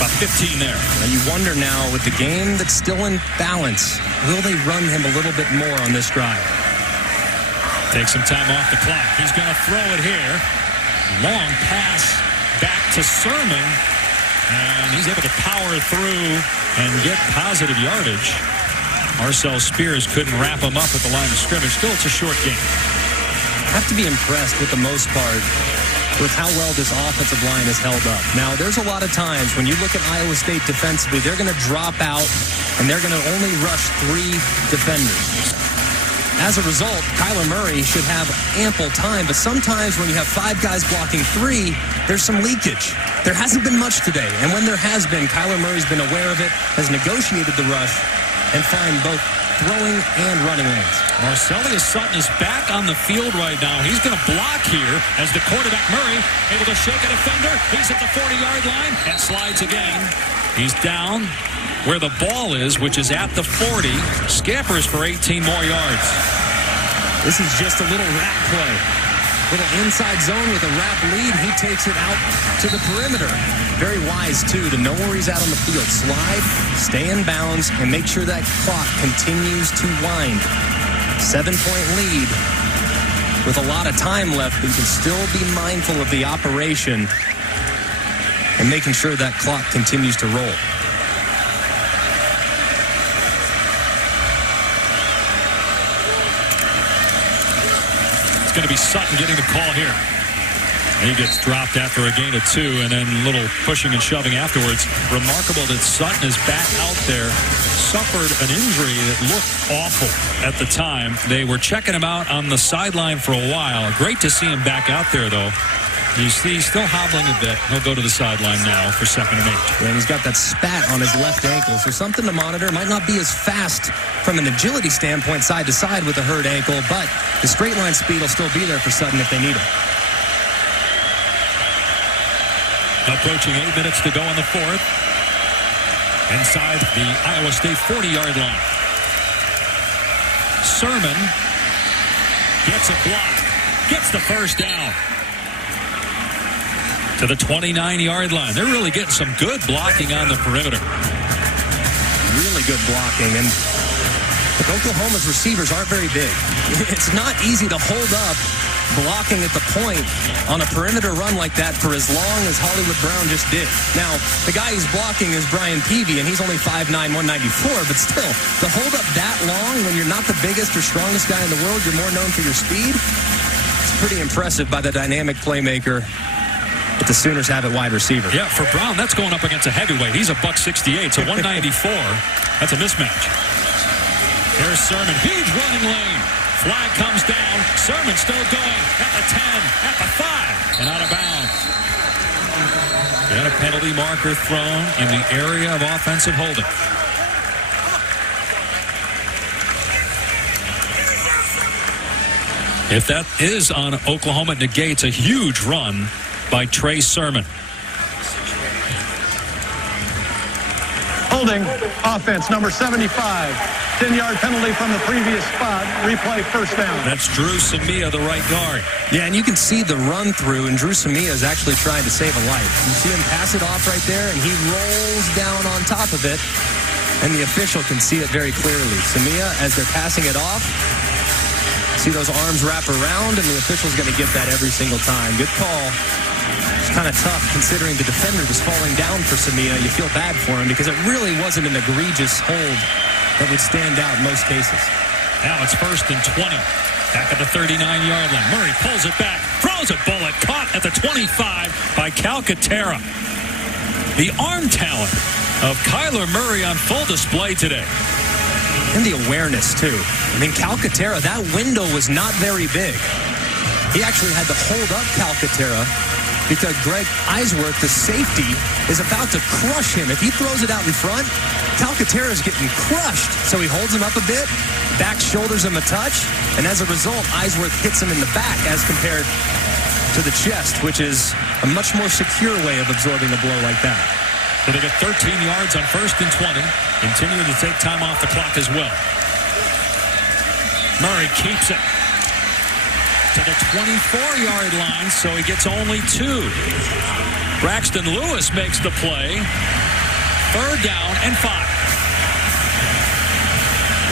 about 15 there. And you wonder now, with the game that's still in balance, will they run him a little bit more on this drive? Take some time off the clock. He's going to throw it here. Long pass back to Sermon. And he's able to power through and get positive yardage. Marcel Spears couldn't wrap him up at the line of scrimmage. Still, it's a short game. I have to be impressed with the most part with how well this offensive line has held up. Now, there's a lot of times when you look at Iowa State defensively, they're going to drop out and they're going to only rush 3 defenders. As a result, Kyler Murray should have ample time, but sometimes when you have 5 guys blocking 3, there's some leakage. There hasn't been much today, and when there has been, Kyler Murray's been aware of it, has negotiated the rush, and find both throwing and running lanes. Marcellus Sutton is back on the field right now. He's going to block here as the quarterback Murray able to shake a defender. He's at the 40-yard line and slides again. He's down where the ball is, which is at the 40. Scampers for 18 more yards. This is just a little wrap play. Little inside zone with a wrap lead. He takes it out to the perimeter. Very wise, too, to know where he's at on the field. Slide, stay in bounds, and make sure that clock continues to wind. 7-point lead with a lot of time left, but you can still be mindful of the operation and making sure that clock continues to roll. It's going to be Sutton getting the call here. And he gets dropped after a gain of 2, and then a little pushing and shoving afterwards. Remarkable that Sutton is back out there. Suffered an injury that looked awful at the time. They were checking him out on the sideline for a while. Great to see him back out there, though. You see, he's still hobbling a bit. He'll go to the sideline now for 2nd and 8. And he's got that spat on his left ankle, so something to monitor. Might not be as fast from an agility standpoint side to side with a hurt ankle, but the straight line speed will still be there for Sutton if they need it. Approaching 8 minutes to go in the 4th. Inside the Iowa State 40-yard line. Sermon gets a block. Gets the first down. To the 29-yard line. They're really getting some good blocking on the perimeter. Really good blocking. And Oklahoma's receivers aren't very big. It's not easy to hold up blocking at the point on a perimeter run like that for as long as Hollywood Brown just did. Now, the guy he's blocking is Brian Peavy, and he's only 5'9", 194, but still, to hold up that long when you're not the biggest or strongest guy in the world, you're more known for your speed, it's pretty impressive by the dynamic playmaker that the Sooners have at wide receiver. Yeah, for Brown, that's going up against a heavyweight. He's a $168, so 194. That's a mismatch. Here's Sermon. Huge running lane. Flag comes down. Sermon still going at the 10, at the 5, and out of bounds. Got a penalty marker thrown in the area of offensive holding. If that is on Oklahoma, it negates a huge run by Trey Sermon. Holding offense number 75. 10-yard penalty from the previous spot. Replay first down. That's Drew Samia, the right guard. Yeah, and you can see the run through, and Drew Samia is actually trying to save a life. You see him pass it off right there, and he rolls down on top of it, and the official can see it very clearly. Samia, as they're passing it off, see those arms wrap around, and the official's going to get that every single time. Good call. It's kind of tough considering the defender was falling down for Samia. You feel bad for him because it really wasn't an egregious hold that would stand out in most cases. Now it's 1st and 20. Back at the 39-yard line. Murray pulls it back, throws a bullet, caught at the 25 by Calcaterra. The arm talent of Kyler Murray on full display today. And the awareness, too. I mean, Calcaterra, that window was not very big. He actually had to hold up Calcaterra because Greg Eisworth, the safety, is about to crush him. If he throws it out in front, Calcaterra's getting crushed. So he holds him up a bit, back shoulders him a touch, and as a result, Eisworth hits him in the back as compared to the chest, which is a much more secure way of absorbing a blow like that. So they get 13 yards on 1st and 20, continuing to take time off the clock as well. Murray keeps it to the 24-yard line, so he gets only 2. Braxton Lewis makes the play. 3rd down and 5.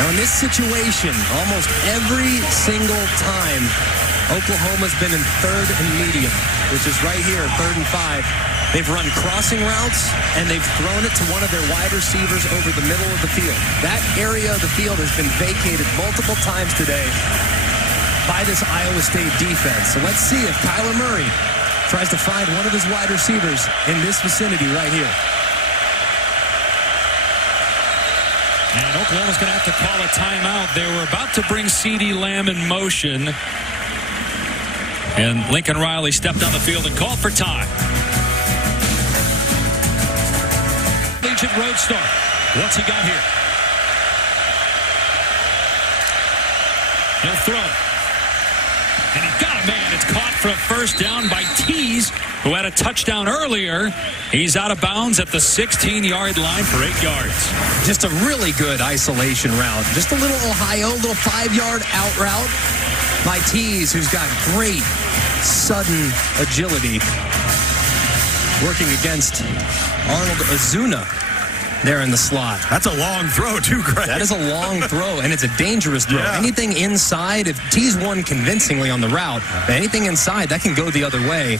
Now in this situation, almost every single time, Oklahoma's been in 3rd and medium, which is right here, 3rd and 5. They've run crossing routes, and they've thrown it to one of their wide receivers over the middle of the field. That area of the field has been vacated multiple times today by this Iowa State defense. So let's see if Kyler Murray tries to find one of his wide receivers in this vicinity right here. And Oklahoma's going to have to call a timeout. They were about to bring CeeDee Lamb in motion. And Lincoln Riley stepped on the field and called for time. Collegiate Roadstar. What's he got here? He'll throw. And he got a man. It's caught for a first down by Tease, who had a touchdown earlier. He's out of bounds at the 16-yard line for 8 yards. Just a really good isolation route. Just a little Ohio, little 5-yard out route by Tease, who's got great sudden agility, working against Arnold Azuna there in the slot. That's a long throw, too, Greg. That is a long throw, and it's a dangerous throw. Yeah. Anything inside, if Tease won convincingly on the route, anything inside, that can go the other way.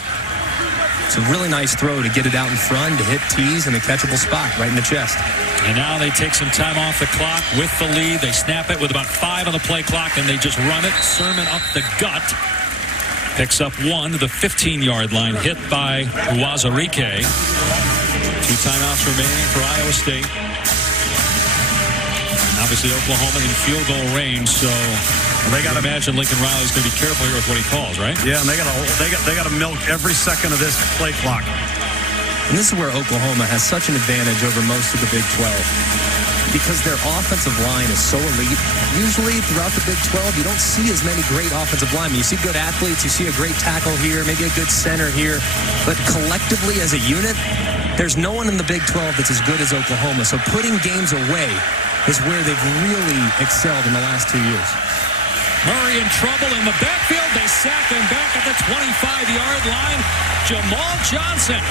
It's a really nice throw to get it out in front, to hit Tease in a catchable spot right in the chest. And now they take some time off the clock with the lead. They snap it with about 5 on the play clock, and they just run it. Sermon up the gut. Picks up 1 to the 15-yard line, hit by Uwazurike. 2 timeouts remaining for Iowa State. Now Obviously, Oklahoma in field goal range, so they got to imagine Lincoln Riley's going to be careful here with what he calls, right? Yeah, and they got to milk every second of this play clock. And this is where Oklahoma has such an advantage over most of the Big 12 because their offensive line is so elite. Usually throughout the Big 12, you don't see as many great offensive linemen. You see good athletes, you see a great tackle here, maybe a good center here, but collectively as a unit, there's no one in the Big 12 that's as good as Oklahoma. So putting games away is where they've really excelled in the last 2 years. Murray in trouble in the backfield. They sack him back at the 25-yard line. Jamal Johnson.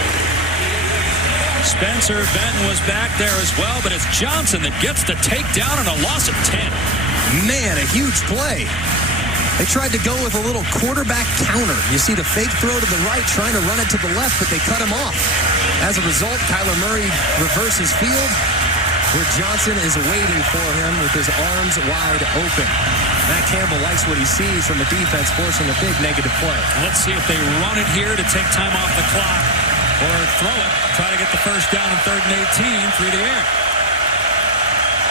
Spencer Benton was back there as well, but it's Johnson that gets the takedown and a loss of 10. Man, a huge play. They tried to go with a little quarterback counter. You see the fake throw to the right, trying to run it to the left, but they cut him off. As a result, Kyler Murray reverses field, where Johnson is waiting for him with his arms wide open. Matt Campbell likes what he sees from the defense, forcing a big negative play. Let's see if they run it here to take time off the clock or throw it, try to get the first down in 3rd and 18 through the air.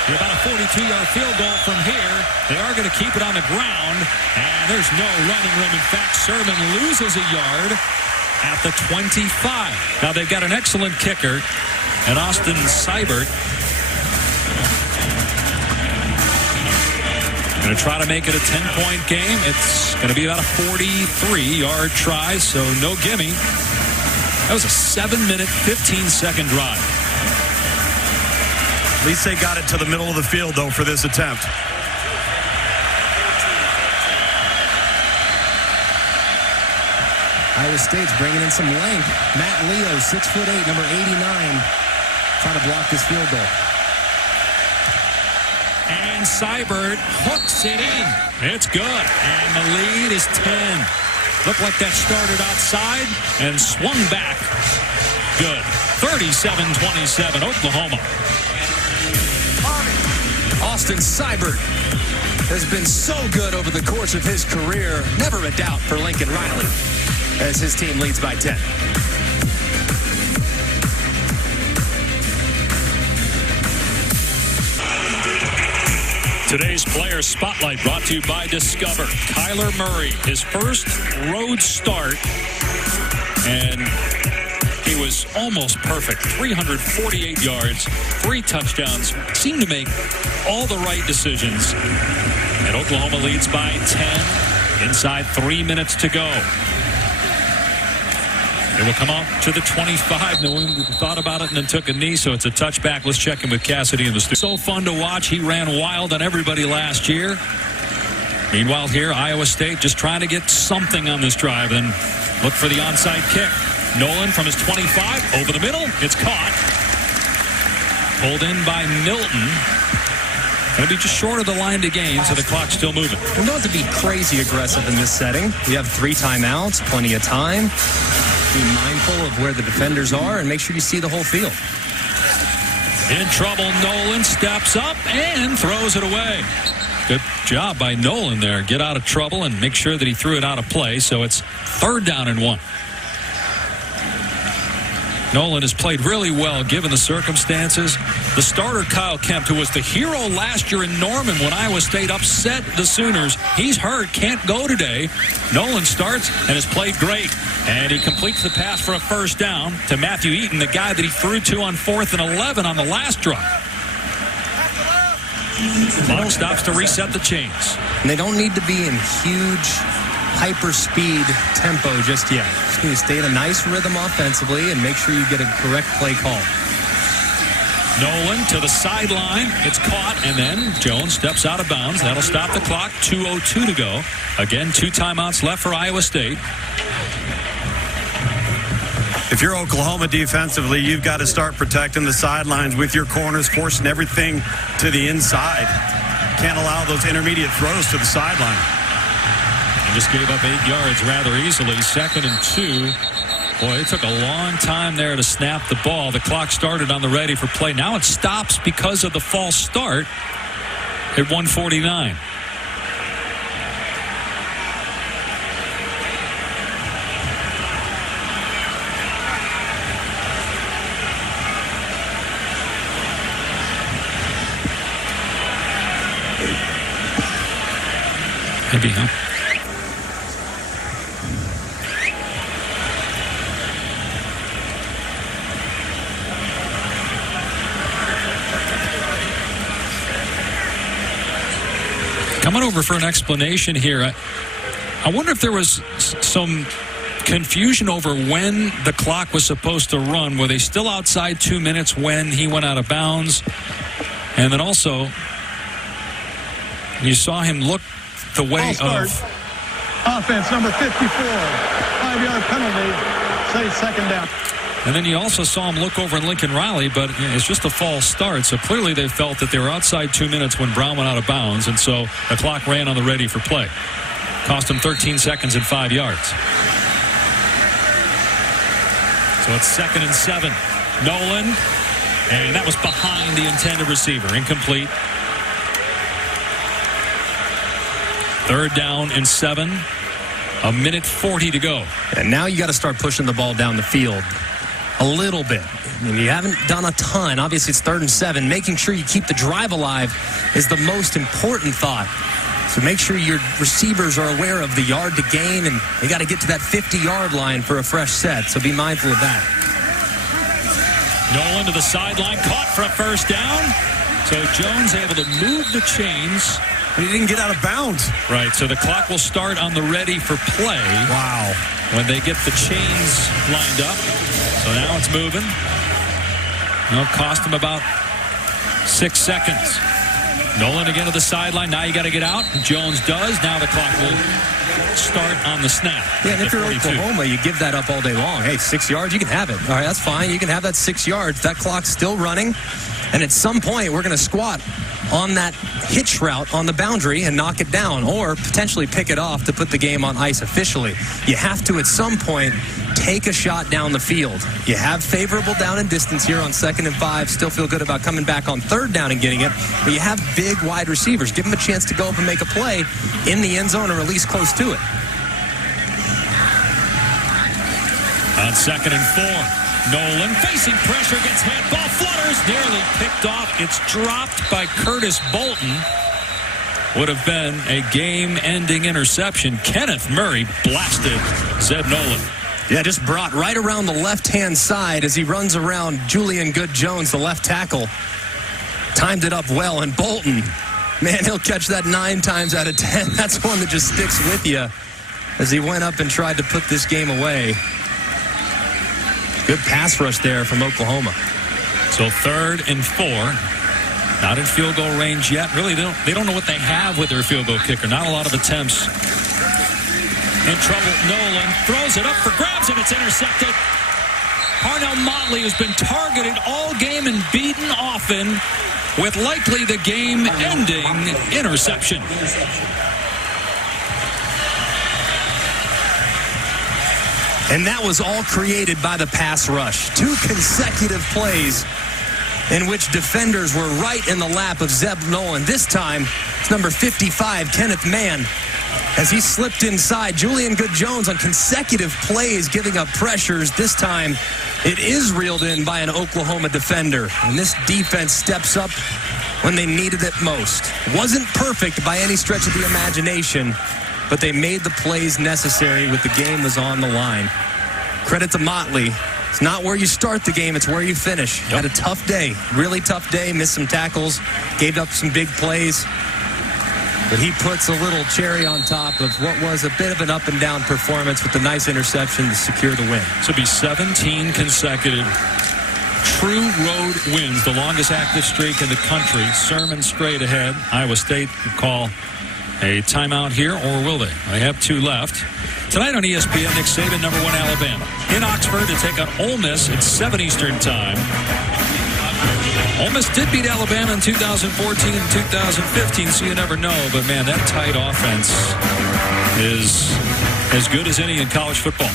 You're about a 42-yard field goal from here. They are going to keep it on the ground, and there's no running room. In fact, Sermon loses a yard at the 25. Now, they've got an excellent kicker, and Austin Seibert. Going to try to make it a 10-point game. It's going to be about a 43-yard try, so no gimme. That was a 7-minute, 15-second drive. At least they got it to the middle of the field, though, for this attempt. Iowa State's bringing in some length. Matt Leo, 6'8", number 89, trying to block this field goal. And Seibert hooks it in. It's good. And the lead is 10. Looked like that started outside and swung back. Good. 37-27, Oklahoma. Austin Seibert has been so good over the course of his career. Never a doubt for Lincoln Riley as his team leads by 10. Today's Player Spotlight brought to you by Discover. Kyler Murray, his first road start, and he was almost perfect. 348 yards, 3 touchdowns, seemed to make all the right decisions. And Oklahoma leads by 10, inside 3 minutes to go. It will come out to the 25. No one thought about it and then took a knee, so it's a touchback. Let's check in with Cassidy in the studio. So fun to watch. He ran wild on everybody last year. Meanwhile here, Iowa State just trying to get something on this drive and look for the onside kick. Nolan from his 25, over the middle. It's caught. Pulled in by Milton. Going to be just short of the line to gain, so the clock's still moving. You don't have to be crazy aggressive in this setting. You have 3 timeouts, plenty of time. Be mindful of where the defenders are and make sure you see the whole field. In trouble, Nolan steps up and throws it away. Good job by Nolan there. Get out of trouble and make sure that he threw it out of play, so it's 3rd down and 1. Nolan has played really well given the circumstances. The starter, Kyle Kempt, who was the hero last year in Norman when Iowa State upset the Sooners, he's hurt, can't go today. Nolan starts and has played great. And he completes the pass for a first down to Matthew Eaton, the guy that he threw to on 4th and 11 on the last drive. Clock stops to reset the chains. And they don't need to be in huge hyper-speed tempo just yet. Just need to stay in a nice rhythm offensively and make sure you get a correct play call. Nolan to the sideline. It's caught, and then Jones steps out of bounds. That'll stop the clock. 2:02 to go. Again, 2 timeouts left for Iowa State. If you're Oklahoma defensively, you've got to start protecting the sidelines with your corners, forcing everything to the inside. Can't allow those intermediate throws to the sideline. And just gave up 8 yards rather easily. 2nd and 2. Boy, it took a long time there to snap the ball. The clock started on the ready for play. Now it stops because of the false start at 1:49. Maybe, huh? Coming over for an explanation here. I wonder if there was some confusion over when the clock was supposed to run. Were they still outside 2 minutes when he went out of bounds? And then also, you saw him look the way of... Offense, number 54. 5-yard penalty. Say second down. And then you also saw him look over at Lincoln Riley, but it's just a false start. So clearly they felt that they were outside 2 minutes when Brown went out of bounds, and so the clock ran on the ready for play. Cost him 13 seconds and 5 yards. So it's 2nd and 7. Nolan, and that was behind the intended receiver. Incomplete. 3rd down and 7. 1:40 to go. And now you got to start pushing the ball down the field a little bit. I mean, you haven't done a ton. Obviously, it's 3rd and 7. Making sure you keep the drive alive is the most important thought. So make sure your receivers are aware of the yard to gain, and they got to get to that 50-yard line for a fresh set. So be mindful of that. Nolan to the sideline, caught for a first down. So Jones able to move the chains. But he didn't get out of bounds. Right, so the clock will start on the ready for play. Wow. When they get the chains lined up. So now it's moving. It'll cost him about 6 seconds. Nolan again to the sideline. Now you got to get out. Jones does. Now the clock will start on the snap. Yeah, and if you're Oklahoma, you give that up all day long. Hey, 6 yards, you can have it. All right, that's fine. You can have that 6 yards. That clock's still running. And at some point, we're going to squat on that hitch route on the boundary and knock it down, or potentially pick it off to put the game on ice officially. You have to, at some point, take a shot down the field. You have favorable down and distance here on 2nd and 5. Still feel good about coming back on 3rd down and getting it. But you have big wide receivers. Give them a chance to go up and make a play in the end zone or at least close to it. On 2nd and 4. Nolan facing pressure, gets hit, ball flutters, nearly picked off. It's dropped by Curtis Bolton. Would have been a game-ending interception. Kenneth Murray blasted Zeb Nolan. Yeah, just brought right around the left-hand side as he runs around Julian Good-Jones, the left tackle. Timed it up well, and Bolton, man, he'll catch that 9 times out of 10. That's one that just sticks with you as he went up and tried to put this game away. Good pass rush there from Oklahoma. So 3rd and 4. Not in field goal range yet. Really, they don't know what they have with their field goal kicker. Not a lot of attempts. In trouble, Nolan throws it up for grabs, and it's intercepted. Parnell Motley has been targeted all game and beaten often with likely the game-ending interception. And that was all created by the pass rush. 2 consecutive plays in which defenders were right in the lap of Zeb Nolan. This time, it's number 55, Kenneth Mann, as he slipped inside. Julian Good-Jones on consecutive plays giving up pressures. This time, it is reeled in by an Oklahoma defender. And this defense steps up when they needed it most. Wasn't perfect by any stretch of the imagination, but they made the plays necessary with the game was on the line. Credit to Motley. It's not where you start the game, it's where you finish. Had a tough day, really tough day, missed some tackles, gave up some big plays. But he puts a little cherry on top of what was a bit of an up-and-down performance with the nice interception to secure the win. This will be 17 consecutive true road wins, the longest active streak in the country. Sermon straight ahead. Iowa State will call a timeout here, or will they? They have 2 left. Tonight on ESPN, Nick Saban, number 1 Alabama. In Oxford to take on Ole Miss at 7 Eastern time. Ole Miss did beat Alabama in 2014 and 2015, so you never know. But, man, that tight offense is as good as any in college football.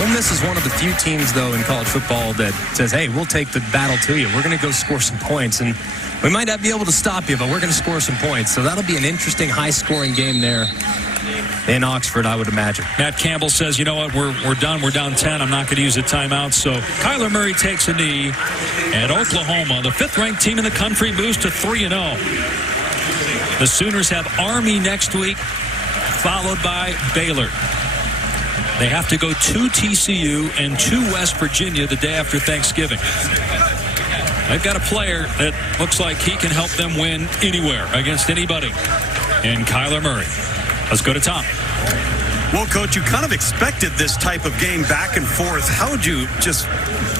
Ole Miss is one of the few teams, though, in college football that says, hey, we'll take the battle to you. We're going to go score some points. And we might not be able to stop you, but we're going to score some points. So that'll be an interesting, high-scoring game there in Oxford, I would imagine. Matt Campbell says, you know what, we're done. We're down 10. I'm not going to use a timeout. So Kyler Murray takes a knee. And Oklahoma, the 5th-ranked team in the country, moves to 3-0. The Sooners have Army next week, followed by Baylor. They have to go to TCU and to West Virginia the day after Thanksgiving. They've got a player that looks like he can help them win anywhere against anybody. And Kyler Murray. Let's go to Tom. Well, Coach, you kind of expected this type of game back and forth. How would you just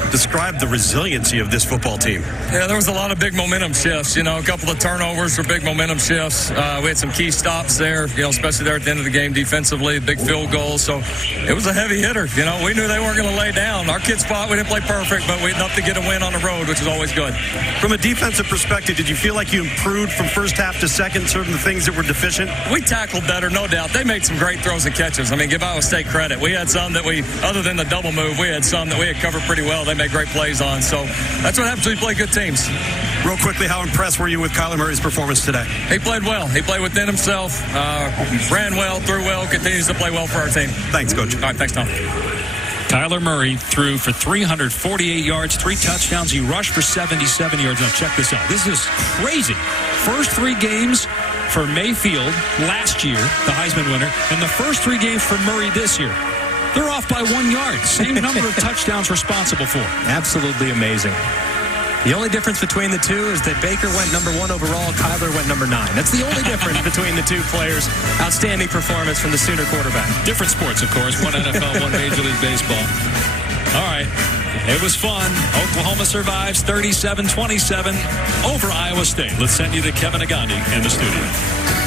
describe the resiliency of this football team? Yeah, there was a lot of big momentum shifts. A couple of turnovers were big momentum shifts. We had some key stops there, especially there at the end of the game defensively, big field goals. So it was a heavy hitter. We knew they weren't going to lay down. Our kids fought. We didn't play perfect, but we had enough to get a win on the road, which is always good. From a defensive perspective, did you feel like you improved from first half to second, certain things that were deficient? We tackled better, no doubt. They made some great throws and catches. Give Iowa State credit. We had some that other than the double move, we had some that we had covered pretty well. They made great plays on. So that's what happens when you play good teams. Real quickly, how impressed were you with Kyler Murray's performance today? He played well. He played within himself, ran well, threw well, continues to play well for our team. Thanks, Coach. All right, thanks, Tom. Kyler Murray threw for 348 yards, 3 touchdowns. He rushed for 77 yards. Now, check this out. This is crazy. First 3 games for Mayfield last year, the Heisman winner, and the first 3 games for Murray this year. They're off by 1 yard. Same number of touchdowns responsible for. Absolutely amazing. The only difference between the two is that Baker went number 1 overall, Kyler went number 9. That's the only difference between the two players. Outstanding performance from the Sooner quarterback. Different sports, of course. One NFL, one Major League Baseball. All right. It was fun. Oklahoma survives 37-27 over Iowa State. Let's send you to Kevin Agandi in the studio.